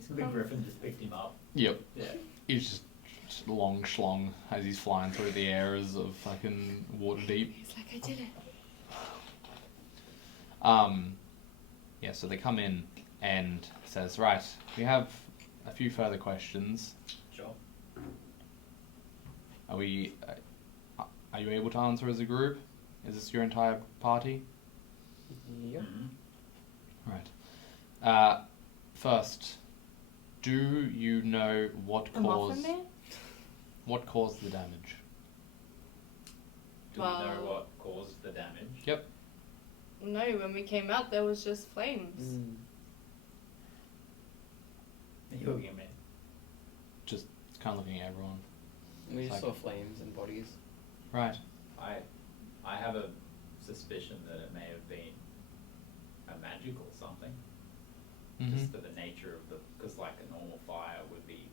The griffin just picked him up. Yep. Yeah. He's just long schlong as he's flying through the airs of fucking Waterdeep. He's like, I did it. Yeah, so they come in and says, right, we have a few further questions. Sure. Are you able to answer as a group? Is this your entire party? Yep. Mm-hmm. Right. First, do you know what The Muffin Man? caused the damage? Do we know what caused the damage? Yep. No, when we came out, there was just flames. Are you looking at me? Just kind of looking at everyone. We just Like- saw flames and bodies. Right. I have a suspicion that it may have been a magic or something. Mm-hmm. Just for the nature of because like a normal fire would be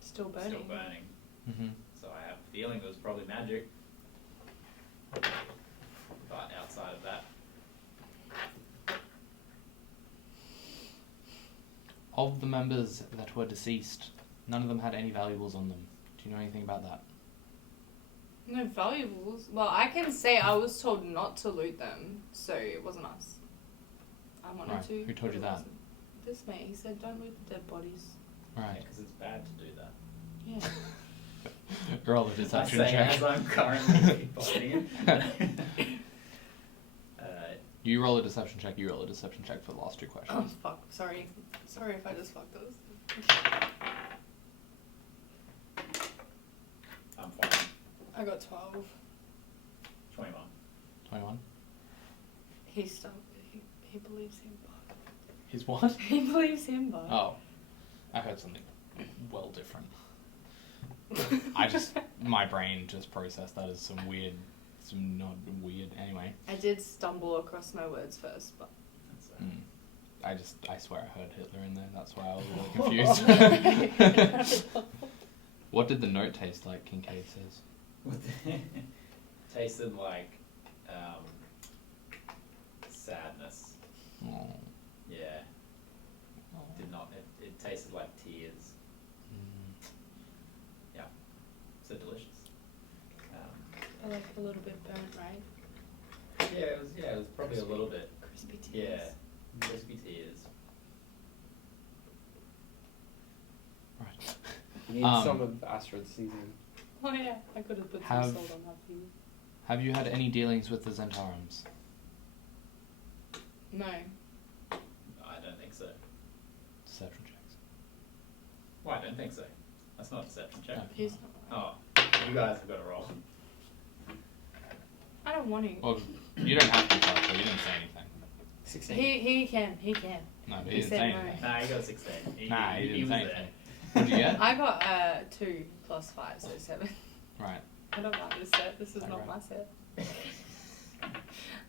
Still burning. still burning. Mm-hmm. So I have a feeling it was probably magic. But outside of that, Of the members that were deceased, none of them had any valuables on them. Do you know anything about that? No valuables. Well, I can say I was told not to loot them, so it wasn't us. I wanted Right. to. Who told but you it that? wasn't. This mate, he said don't loot the dead bodies. Right. because it's bad to do that. Yeah. Roll a I deception say check. as I'm currently botting it. You roll a deception check, you roll a deception check for the last two Oh questions. fuck. Sorry. Sorry if I just fucked those. I'm fine. I got 12. 21. 21. He believes him. His what? He believes him, but. Oh. I heard something well different. My brain just processed that as some not weird, anyway. I did stumble across my words first, but. That's I swear I heard Hitler in there, that's why I was really confused. What did the note taste like, Kincaid says? Tasted like sadness. Oh. Yeah. Did not. It tasted like tears. Yeah. So delicious. I like a little bit burnt, right? Yeah, it was probably a little bit. Crispy tears. Yeah. Crispy tears. Right. Need some of Astrid's seasoning. Oh yeah, I could have put some Have- salt on that for you. Have you had any dealings with the Zentaurums? No. I don't think so. Deception checks. Well, I don't think so. That's not a deception check. No. He's not. Oh, you guys have got to roll. I don't want to. Well, you don't have to tell, so you didn't say anything. 16. He can. No, but He he didn't said say no. anything. Nah, you got 16. He didn't was say there. anything. What did you get? I got 2 plus 5, so 7. Right. I don't like this set. This is Oh, not right. my set.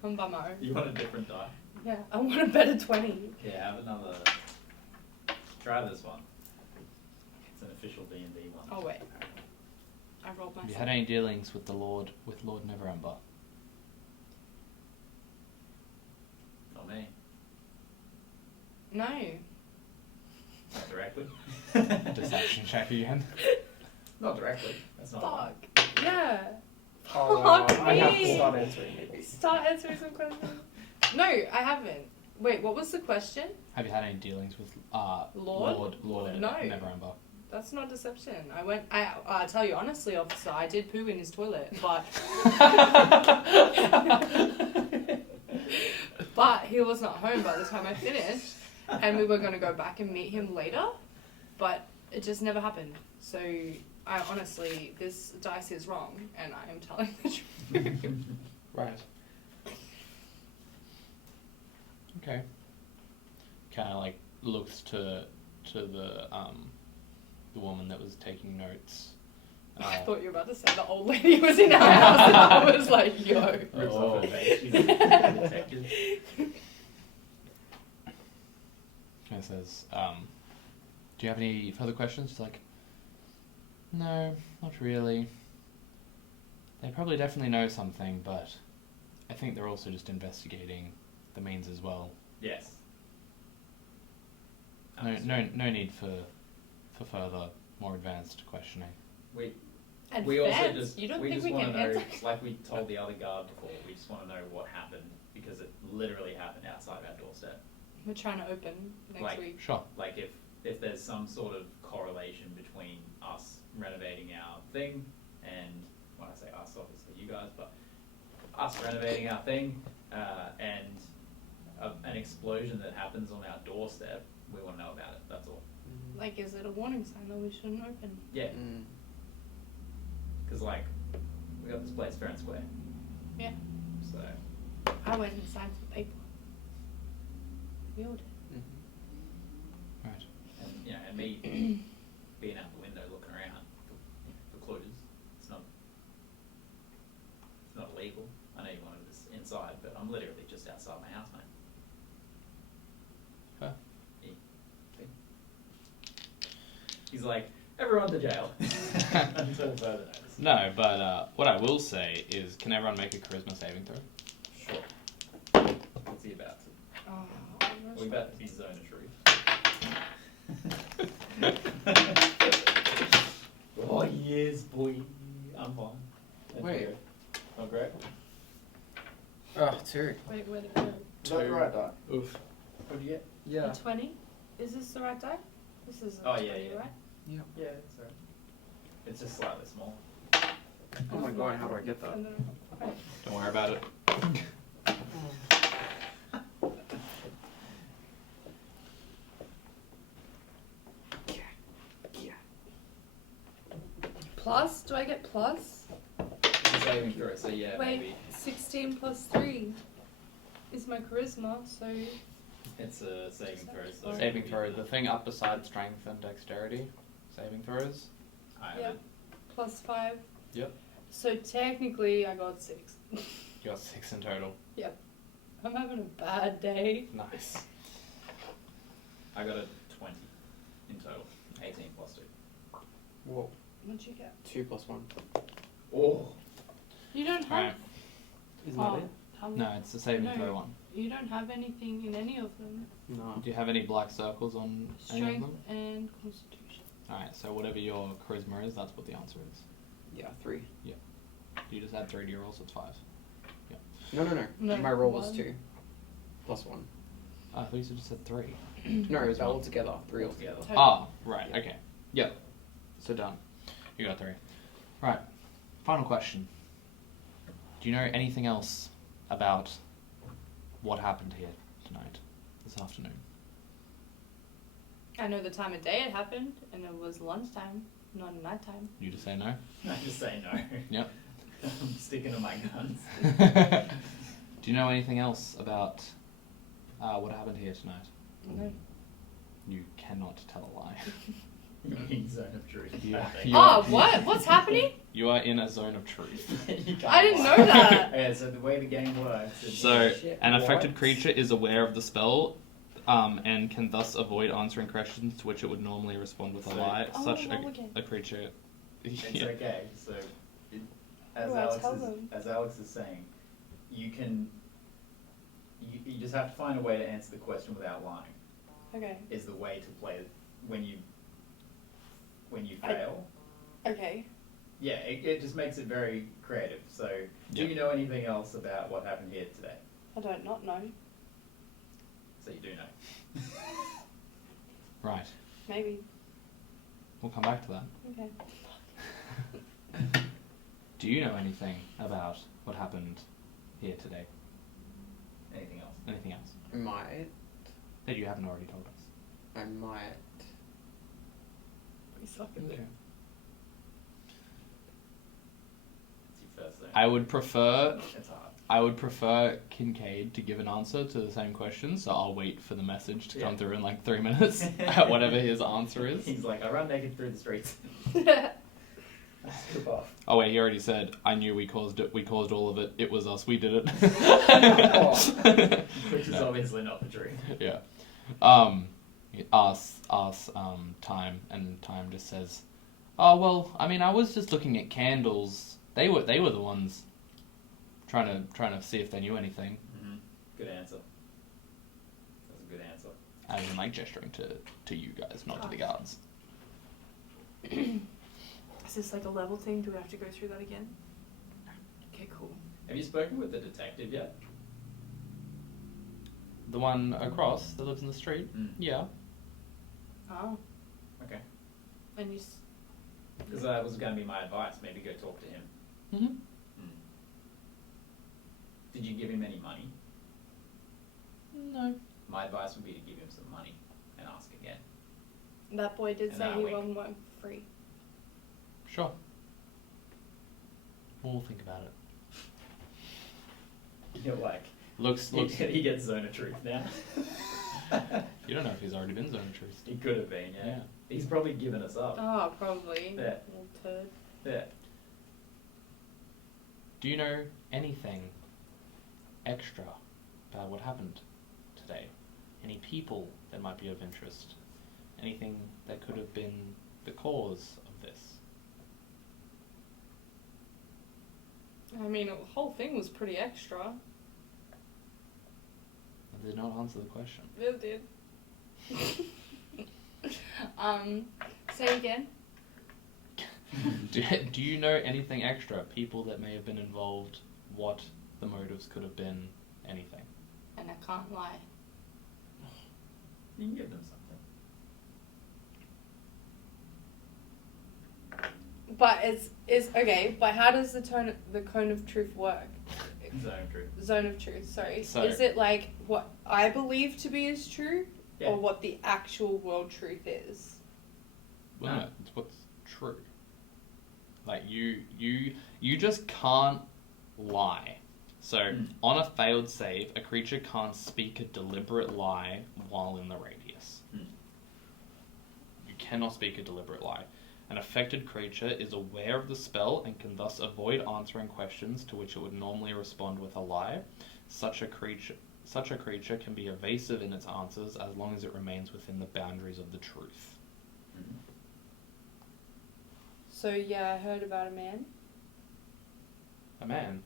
I'm by my own. You want a different die? Yeah, I want a better 20. Yeah, have another. Try this one. It's an official D&D one. Oh wait. I rolled Have you myself. had any dealings with Lord Neverember? Not me. No. Not directly. Deception check again. Not directly. That's not. Fuck. Yeah. Oh, Fuck I have me. to start answering maybe. Start answering some questions. No, I haven't. Wait, what was the question? Have you had any dealings with Lord? No. Neverember? That's not deception. I tell you honestly, officer, I did poo in his toilet, but but he was not home by the time I finished, and we were going to go back and meet him later, but it just never happened. So I honestly, this dice is wrong, and I am telling the truth. Right. Okay. Kind of like looks to the woman that was taking notes. I thought you were about to say the old lady was in our house, and I was like, yo. Rips off her face. She's a detective. Kind of says, do you have any further questions? She's like, No, not really. They probably definitely know something, but I think they're also just investigating the means as well. Yes. No need for further, more advanced questioning. We also just you don't we think just we want to can know, answer? like we told the other guard before. We just want to know what happened because it literally happened outside of our doorstep. We're trying to open next week. Sure. Like if there's some sort of correlation between us renovating our thing and when I say us, obviously you guys, but us renovating our thing and an explosion that happens on our doorstep, we want to know about it. That's all. Like, is it a warning sign that we shouldn't open? Yeah. Because like we got this place fair and square. Yeah. So. I went and signed some paper. We all did. Right. And and me being out the window looking around for clues. It's not illegal. I know you wanted this inside, but I'm literally just outside my house, mate. Okay. He's like, everyone to jail. Until further notice. No, but what I will say is, can everyone make a charisma saving throw? Sure. What's he about to? Oh, Are we about to be zone of truth? Oh yes, boy. I'm fine. Wait. Oh, great. Oh, 2. Wait, where did it go? Is that the right die? Oof. What'd you get? Yeah. A 20? Is this the right die? This is a Oh, 20, yeah, yeah. right? Yeah. Yeah, that's right. It's just slightly small. Oh my god, how do I get that? I don't know. Okay. Don't worry about it. Plus? Do I get plus? It's a saving throw, so yeah, Wait, maybe. 16 plus 3 is my charisma, so... It's a saving throw, so. Saving throw. The thing up beside strength and dexterity. Saving throws. I have Yeah. it. Plus 5. Yep. So technically I got 6. You got 6 in total. I'm having a bad day. Nice. I got a 20 in total. 18 plus 2. Whoa. What'd you get? 2 plus 1. Oh! You don't have... Right. Isn't Oh, that it? No, it's the saving No. throw one. You don't have anything in any of them. No. Do you have any black circles on any of Strength them? and constitution. Alright, so whatever your charisma is, that's what the answer is. Yeah, 3. You just add 3 to your rolls, so it's 5. No. No, My roll was 1. 2. Plus 1. I thought you just said 3. No, it was all together. 3 altogether. Total. Ah, right, Yeah. okay. Yep. So done. You got 3. Right. Final question. Do you know anything else about what happened here tonight, this afternoon? I know the time of day it happened, and it was lunchtime, not nighttime. You just say no? I just say no. Yep. I'm sticking to my guns. Do you know anything else about what happened here tonight? No. You cannot tell a lie. You're in zone of truth. Yeah. I think. You are- Oh, what? What's happening? You are in a zone of truth. You can't I didn't lie. know that. Yeah, so the way the game works is So, Shit, an affected what? creature is aware of the spell, and can thus avoid answering questions to which it would normally respond with a So- lie. Oh, Such roll again. a creature. it's Yeah. okay. So, as do I tell them? Alex is saying, you can. You just have to find a way to answer the question without lying. Okay. Is the way to play it when you I- fail. Okay. Yeah, it just makes it very creative. So, do Yep. you know anything else about what happened here today? I don't not know. So you do know. Right. Maybe. We'll come back to that. Okay. Do you know anything about what happened here today? Anything else? Anything else Might. that you haven't already told us? I might. We suck at it. It's your first thing. I would prefer It's hard. Kincaid to give an answer to the same question, so I'll wait for the message to come Yeah. through in like 3 minutes, whatever his answer is. He's like, I run naked through the streets. Strip off. Oh wait, he already said, I knew we caused it, we caused all of it, it was us, we did it. Which is No. obviously not the truth. Yeah. Time, and Time just says, Oh, well, I mean, I was just looking at candles. They were the ones trying to see if they knew anything. Mm-hmm. Good answer. That's a good answer. As in, like, gesturing to you guys, not to the guards. Is this like a level thing? Do we have to go through that again? Okay, cool. Have you spoken with the detective yet? The one across that lives in the street? Mm. Yeah. Oh. Okay. And you... Because that was going to be my advice. Maybe go talk to him. Mm-hmm. Mm. Did you give him any money? No. My advice would be to give him some money and ask again. That boy did And say that he week. won't work for free. Sure. We'll think about it. You're like, Looks. he gets zone of truth now. You don't know if he's already been zone of truth. He could have been, yeah. Yeah. He's probably given us up. Oh, probably. Yeah. Little turd. Yeah. Do you know anything extra about what happened today? Any people that might be of interest? Anything that could have been the cause of this? I mean, the whole thing was pretty extra. I did not answer the question. It did. Say again. Do you know anything extra? People that may have been involved, what the motives could have been, anything? And I can't lie. You can give them something. But it's okay. But how does the cone of truth work? Zone of truth. Zone of truth. Sorry. So- Is it like what I believe to be is true, Yeah. or what the actual world truth is? Well, No. no, it's what's true. Like, you just can't lie. So, Mm. on a failed save, a creature can't speak a deliberate lie while in the radius. Mm. You cannot speak a deliberate lie. An affected creature is aware of the spell and can thus avoid answering questions to which it would normally respond with a lie. Such a creature can be evasive in its answers as long as it remains within the boundaries of the truth. Mm-hmm. So yeah, I heard about a man. A man?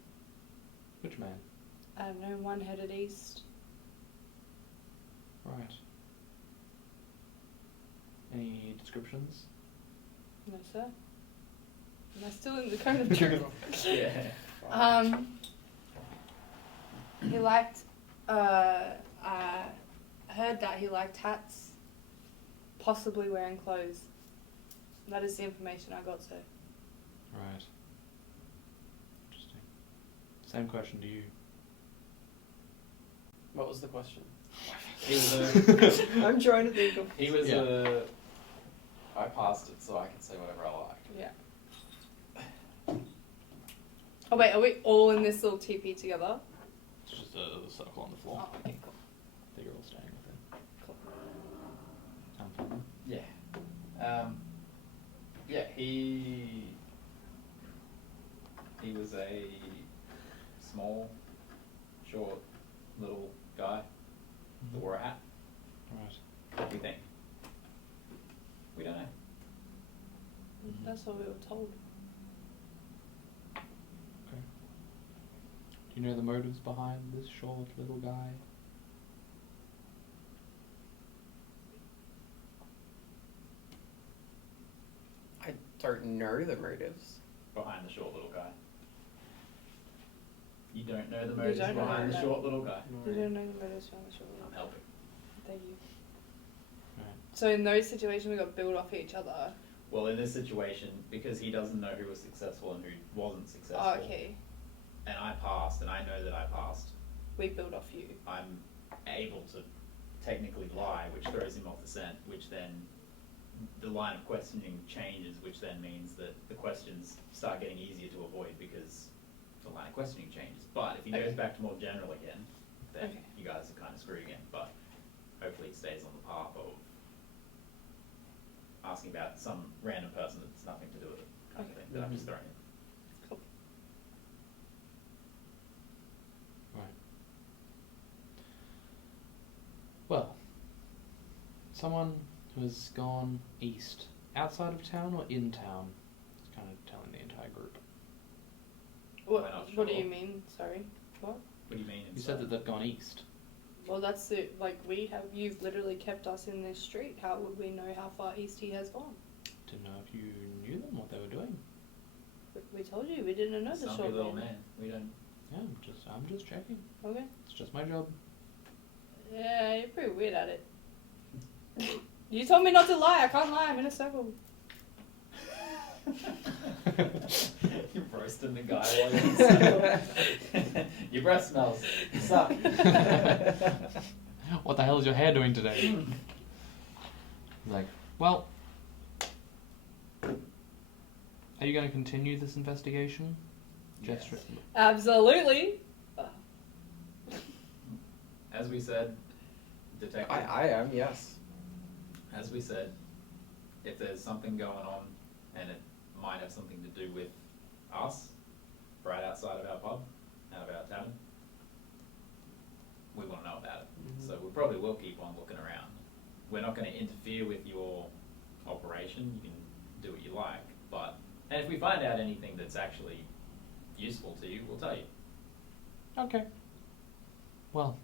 Which man? I don't know, one headed east. Right. Any descriptions? No, sir. Am I still in the cone of truth? Yeah. He liked. I heard that he liked hats, possibly wearing clothes. That is the information I got, so. Right. Interesting. Same question to you. What was the question? He was I'm trying to think of. He was Yeah. I passed it, so I can say whatever I like. Yeah. Oh wait, are we all in this little TP together? It's just a circle on the floor Oh, okay, cool. that you're all standing within. Cool. Sound fun? Yeah. Yeah, he was a small, short, little guy that wore a hat. Right. What do you think? We don't know. That's what we were told. Okay. Do you know the motives behind this short little guy? I don't know the motives. Behind the short little guy. You don't know the You motives don't know behind the that. short little guy. You don't know the motives behind the short I'm little. helping. Thank you. Right. So in those situations, we got built off each other. Well, in this situation, because he doesn't know who was successful and who wasn't successful, Oh, okay. and I passed, and I know that I passed, We build off you. I'm able to technically lie, which throws him off the scent, which then the line of questioning changes, which then means that the questions start getting easier to avoid because the line of questioning changes. But if he goes Okay. back to more general again, then Okay. you guys are kind of screwed again. But hopefully he stays on the path of asking about some random person that's nothing to do with it, kind of Okay. thing, that I'm just throwing in. Cool. Right. Well, someone who has gone east outside of town or in town? It's kind of telling the entire group. What? We're not What do sure. you mean? Sorry. What? What do you mean? You said that they've gone east. Well, that's it. Like you've literally kept us in this street. How would we know how far east he has gone? Didn't know if you knew them, what they were doing. We told you we didn't know the Stumpy short little man. man. We don't. Yeah, I'm just checking. Okay. It's just my job. Yeah, you're pretty weird at it. You told me not to lie. I can't lie. I'm in a circle. You're roasting the guy while you're inside. Your breath smells. You suck. What the hell is your hair doing today? He's like, well, are you going to continue this investigation? Yes. Absolutely. As we said, detective. I am, yes. As we said, if there's something going on and it might have something to do with us, right outside of our pub, out of our tavern, we want to know about it. Mhm. So we probably will keep on looking around. We're not going to interfere with your operation. You can do what you like, but and if we find out anything that's actually useful to you, we'll tell you. Okay. Well,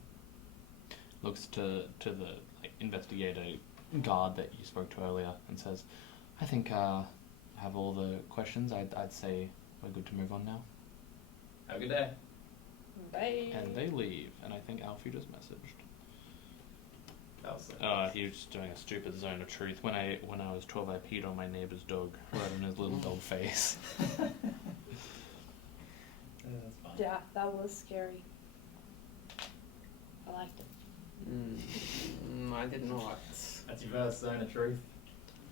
looks to the investigator guard that you spoke to earlier and says, I think I have all the questions. I'd say we're good to move on now. Have a good day. Bye. And they leave, and I think Alfie just messaged. That was so He was just doing a stupid zone of truth. When I was 12, I peed on my neighbour's dog, right on his little dog face. That's fine. Yeah, that was scary. I liked it. I did not. That's your first zone of truth?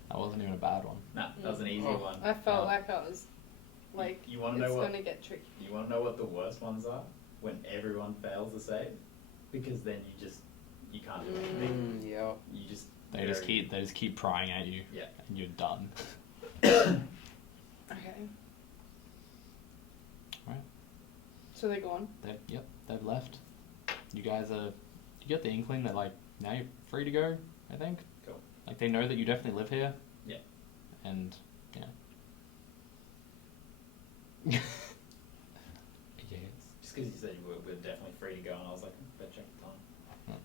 That wasn't even a bad one. Nah, that was an easy Oh. one. I felt like I was, like, You want to it's know what? gonna get tricky. You want to know what the worst ones are? When everyone fails a save, because then you can't do anything. Yeah. You just They just keep prying at you, Yeah. and you're done. Okay. Right. So they're gone. They've left. You guys you get the inkling that now you're free to go, I think. Cool. Like they know that you definitely live here. Yeah. And yeah. Yes. Just because you said we're definitely free to go, and I was like, better check the time.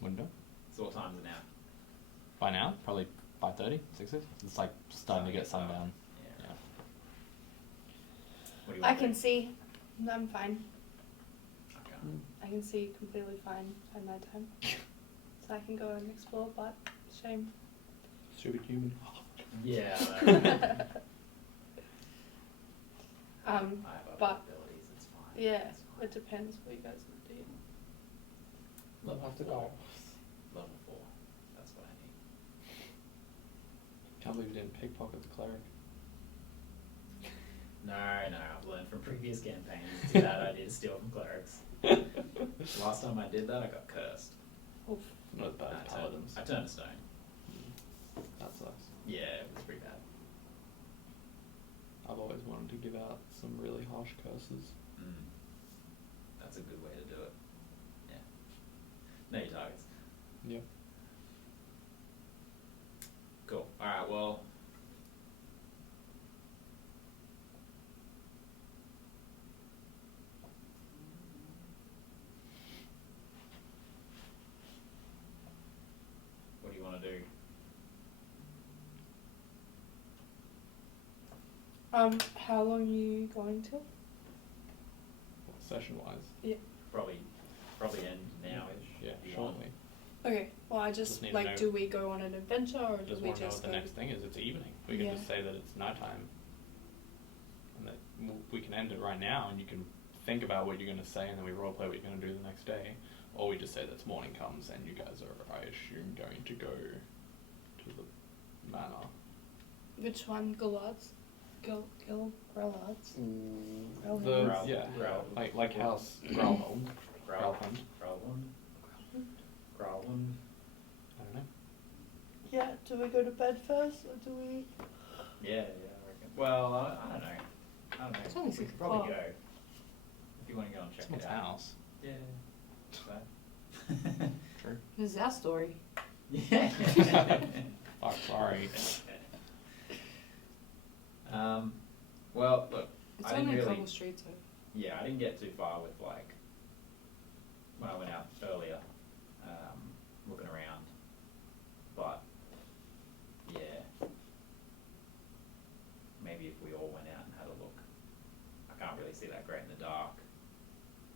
Window. So what time is it now? By now, probably 5:30, 6. It's like starting to get sundown. Yeah. Yeah. What do you I want to can do? see. I'm fine. Okay. I can see completely fine at night time. So I can go and explore, but shame. Stupid human. Yeah. Um, I have other but- abilities. It's fine. yeah, It's fine. it depends what you guys would do. We'll have to go. Level 4. That's what I need. Can't believe you didn't pickpocket the cleric. No, I've learned from previous campaigns. It's a bad idea to steal from clerics. Last time I did that, I got cursed. Oof. Not as bad as paladins. I turned to stone. That sucks. Yeah, it was pretty bad. I've always wanted to give out some really harsh curses. That's a good way to do it. Yeah. Know your targets. Yeah. Cool. Alright, well. What do you want to do? How long are you going till? Session wise. Probably end now-ish. Yeah, if you want. shortly. Okay, well I Just just, need to know. do we go on an adventure or do Just we want to know just what the go? next thing is. It's evening. We can Yeah. just say that it's nighttime. And that we can end it right now and you can think about what you're going to say and then we roleplay what you're going to do the next day. Or we just say that morning comes and you guys are, I assume, going to go to the manor. Which one? Gillard's? Gillard's? Mm, The, Growl- yeah, growl. like House Growlhold. Growlhund. Hmm? Growlhund. I don't know. Yeah, do we go to bed first or do we? Yeah, I reckon. Well, I don't know. It's only We 6 could probably o'clock. go. If you want to go and check Someone's it out. house. Yeah. So. True. This is our story. Yeah. Fuck, sorry. Well, look, It's I didn't only a really. couple streets though. Yeah, I didn't get too far with like when I went out earlier, looking around. But yeah, maybe if we all went out and had a look. I can't really see that great in the dark.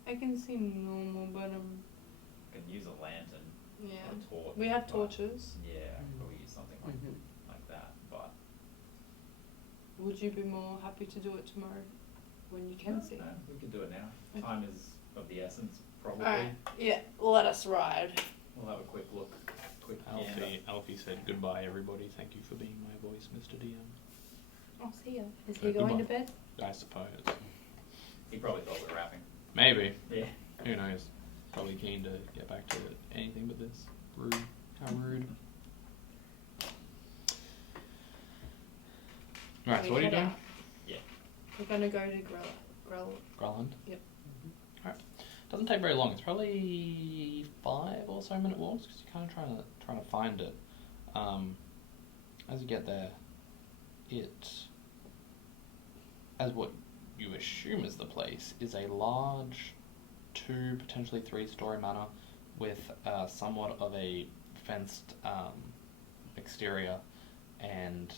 I can see normal, but I can use a lantern yeah. or a torch. We have but- torches. Yeah, I could probably use something like that. But Would you be more happy to do it tomorrow when you can see? no, we could do it now. Okay. Time is of the essence, probably. Alright, yeah, let us ride. We'll have a quick look. Alfie said goodbye, everybody. Thank you for being my voice, Mr. DM. I'll see ya. Is he going to bed? I suppose. He probably thought we were rapping. Maybe. Yeah. Who knows? Probably keen to get back to anything but this. Rude. How rude. Right, so what are you doing? Yeah. We're gonna go to Growlund? Yep. Alright. Doesn't take very long. It's probably 5 or so minute walks because you're kind of trying to find it. As you get there, as what you assume is the place, is a large 2, potentially 3-story manor with somewhat of a fenced exterior, and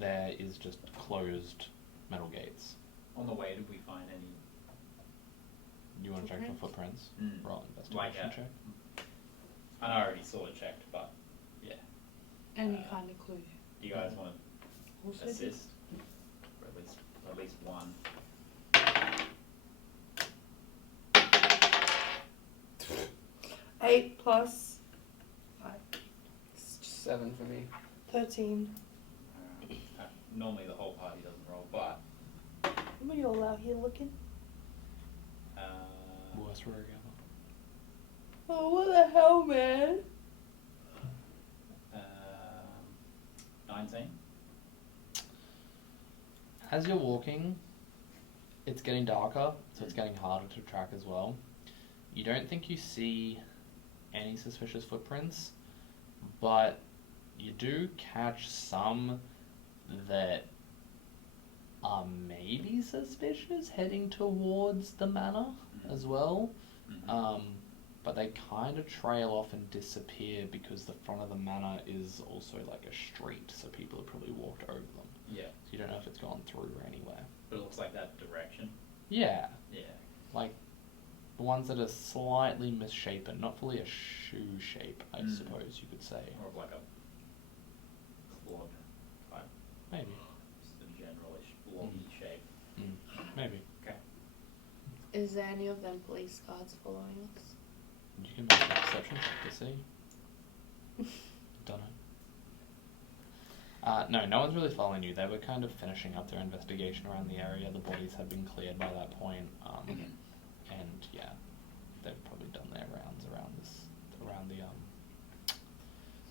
there is just closed metal gates. On the way, did we find any? You want to check for footprints? Roll investigation Like check. I know I already sort of checked, but yeah. any kind of clue. Do you guys want Also to assist? For at least one. 8 plus 5. 7 for me. 13. Normally the whole party doesn't roll, but What are you all out here looking? Worst rogue ever. Oh, what the hell, man? 19. As you're walking, it's getting darker, so it's getting harder to track as well. You don't think you see any suspicious footprints, but you do catch some that are maybe suspicious heading towards the manor as well. But they kind of trail off and disappear because the front of the manor is also like a street, so people have probably walked over them. Yeah. So you don't know if it's gone through or anywhere. But it looks like that direction. Yeah. Yeah. Like the ones that are slightly misshapen, not fully a shoe shape, I suppose you could say. More of like a clod type. Maybe. Just a generalish blobby shape. Maybe. Okay. Is there any of them police guards following us? You can make a perception check to see. Don't know. No one's really following you. They were kind of finishing up their investigation around the area. The bodies had been cleared by that point. And yeah, they've probably done their rounds around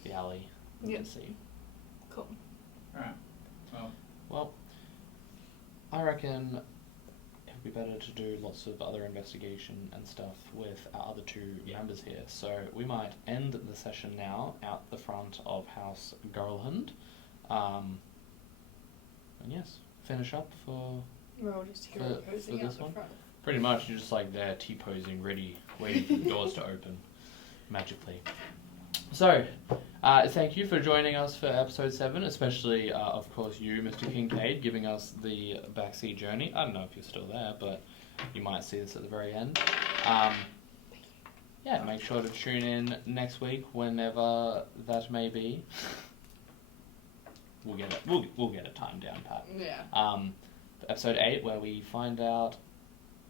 the alley. You can see. Cool. Alright. Well, I reckon it would be better to do lots of other investigation and stuff with our other 2 members here. So we might end the session now out the front of House Garland. And yes, finish up for We're all just here posing for out this the one. front. Pretty much, you're just like there T-posing, ready, waiting for the doors to open magically. So, thank you for joining us for episode 7, especially, of course, you, Mr. Kincaid, giving us the backseat journey. I don't know if you're still there, but you might see this at the very end. Yeah, make sure to tune in next week, whenever that may be. We'll get a time down pat. Yeah. Episode 8, where we find out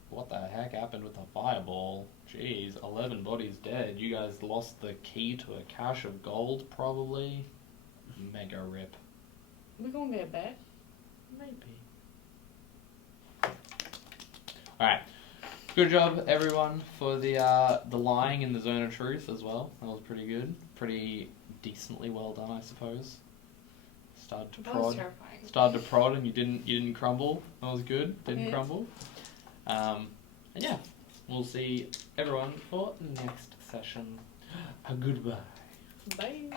what the heck happened with the fireball. Jeez, 11 bodies dead. You guys lost the key to a cache of gold, probably. Mega rip. We gonna get back? Maybe. Alright. Good job, everyone, for the lying in the zone of truth as well. That was pretty good. Pretty decently well done, I suppose. Started to prod and you didn't crumble. That was good. Didn't crumble. And yeah, we'll see everyone for next session. Goodbye. Bye.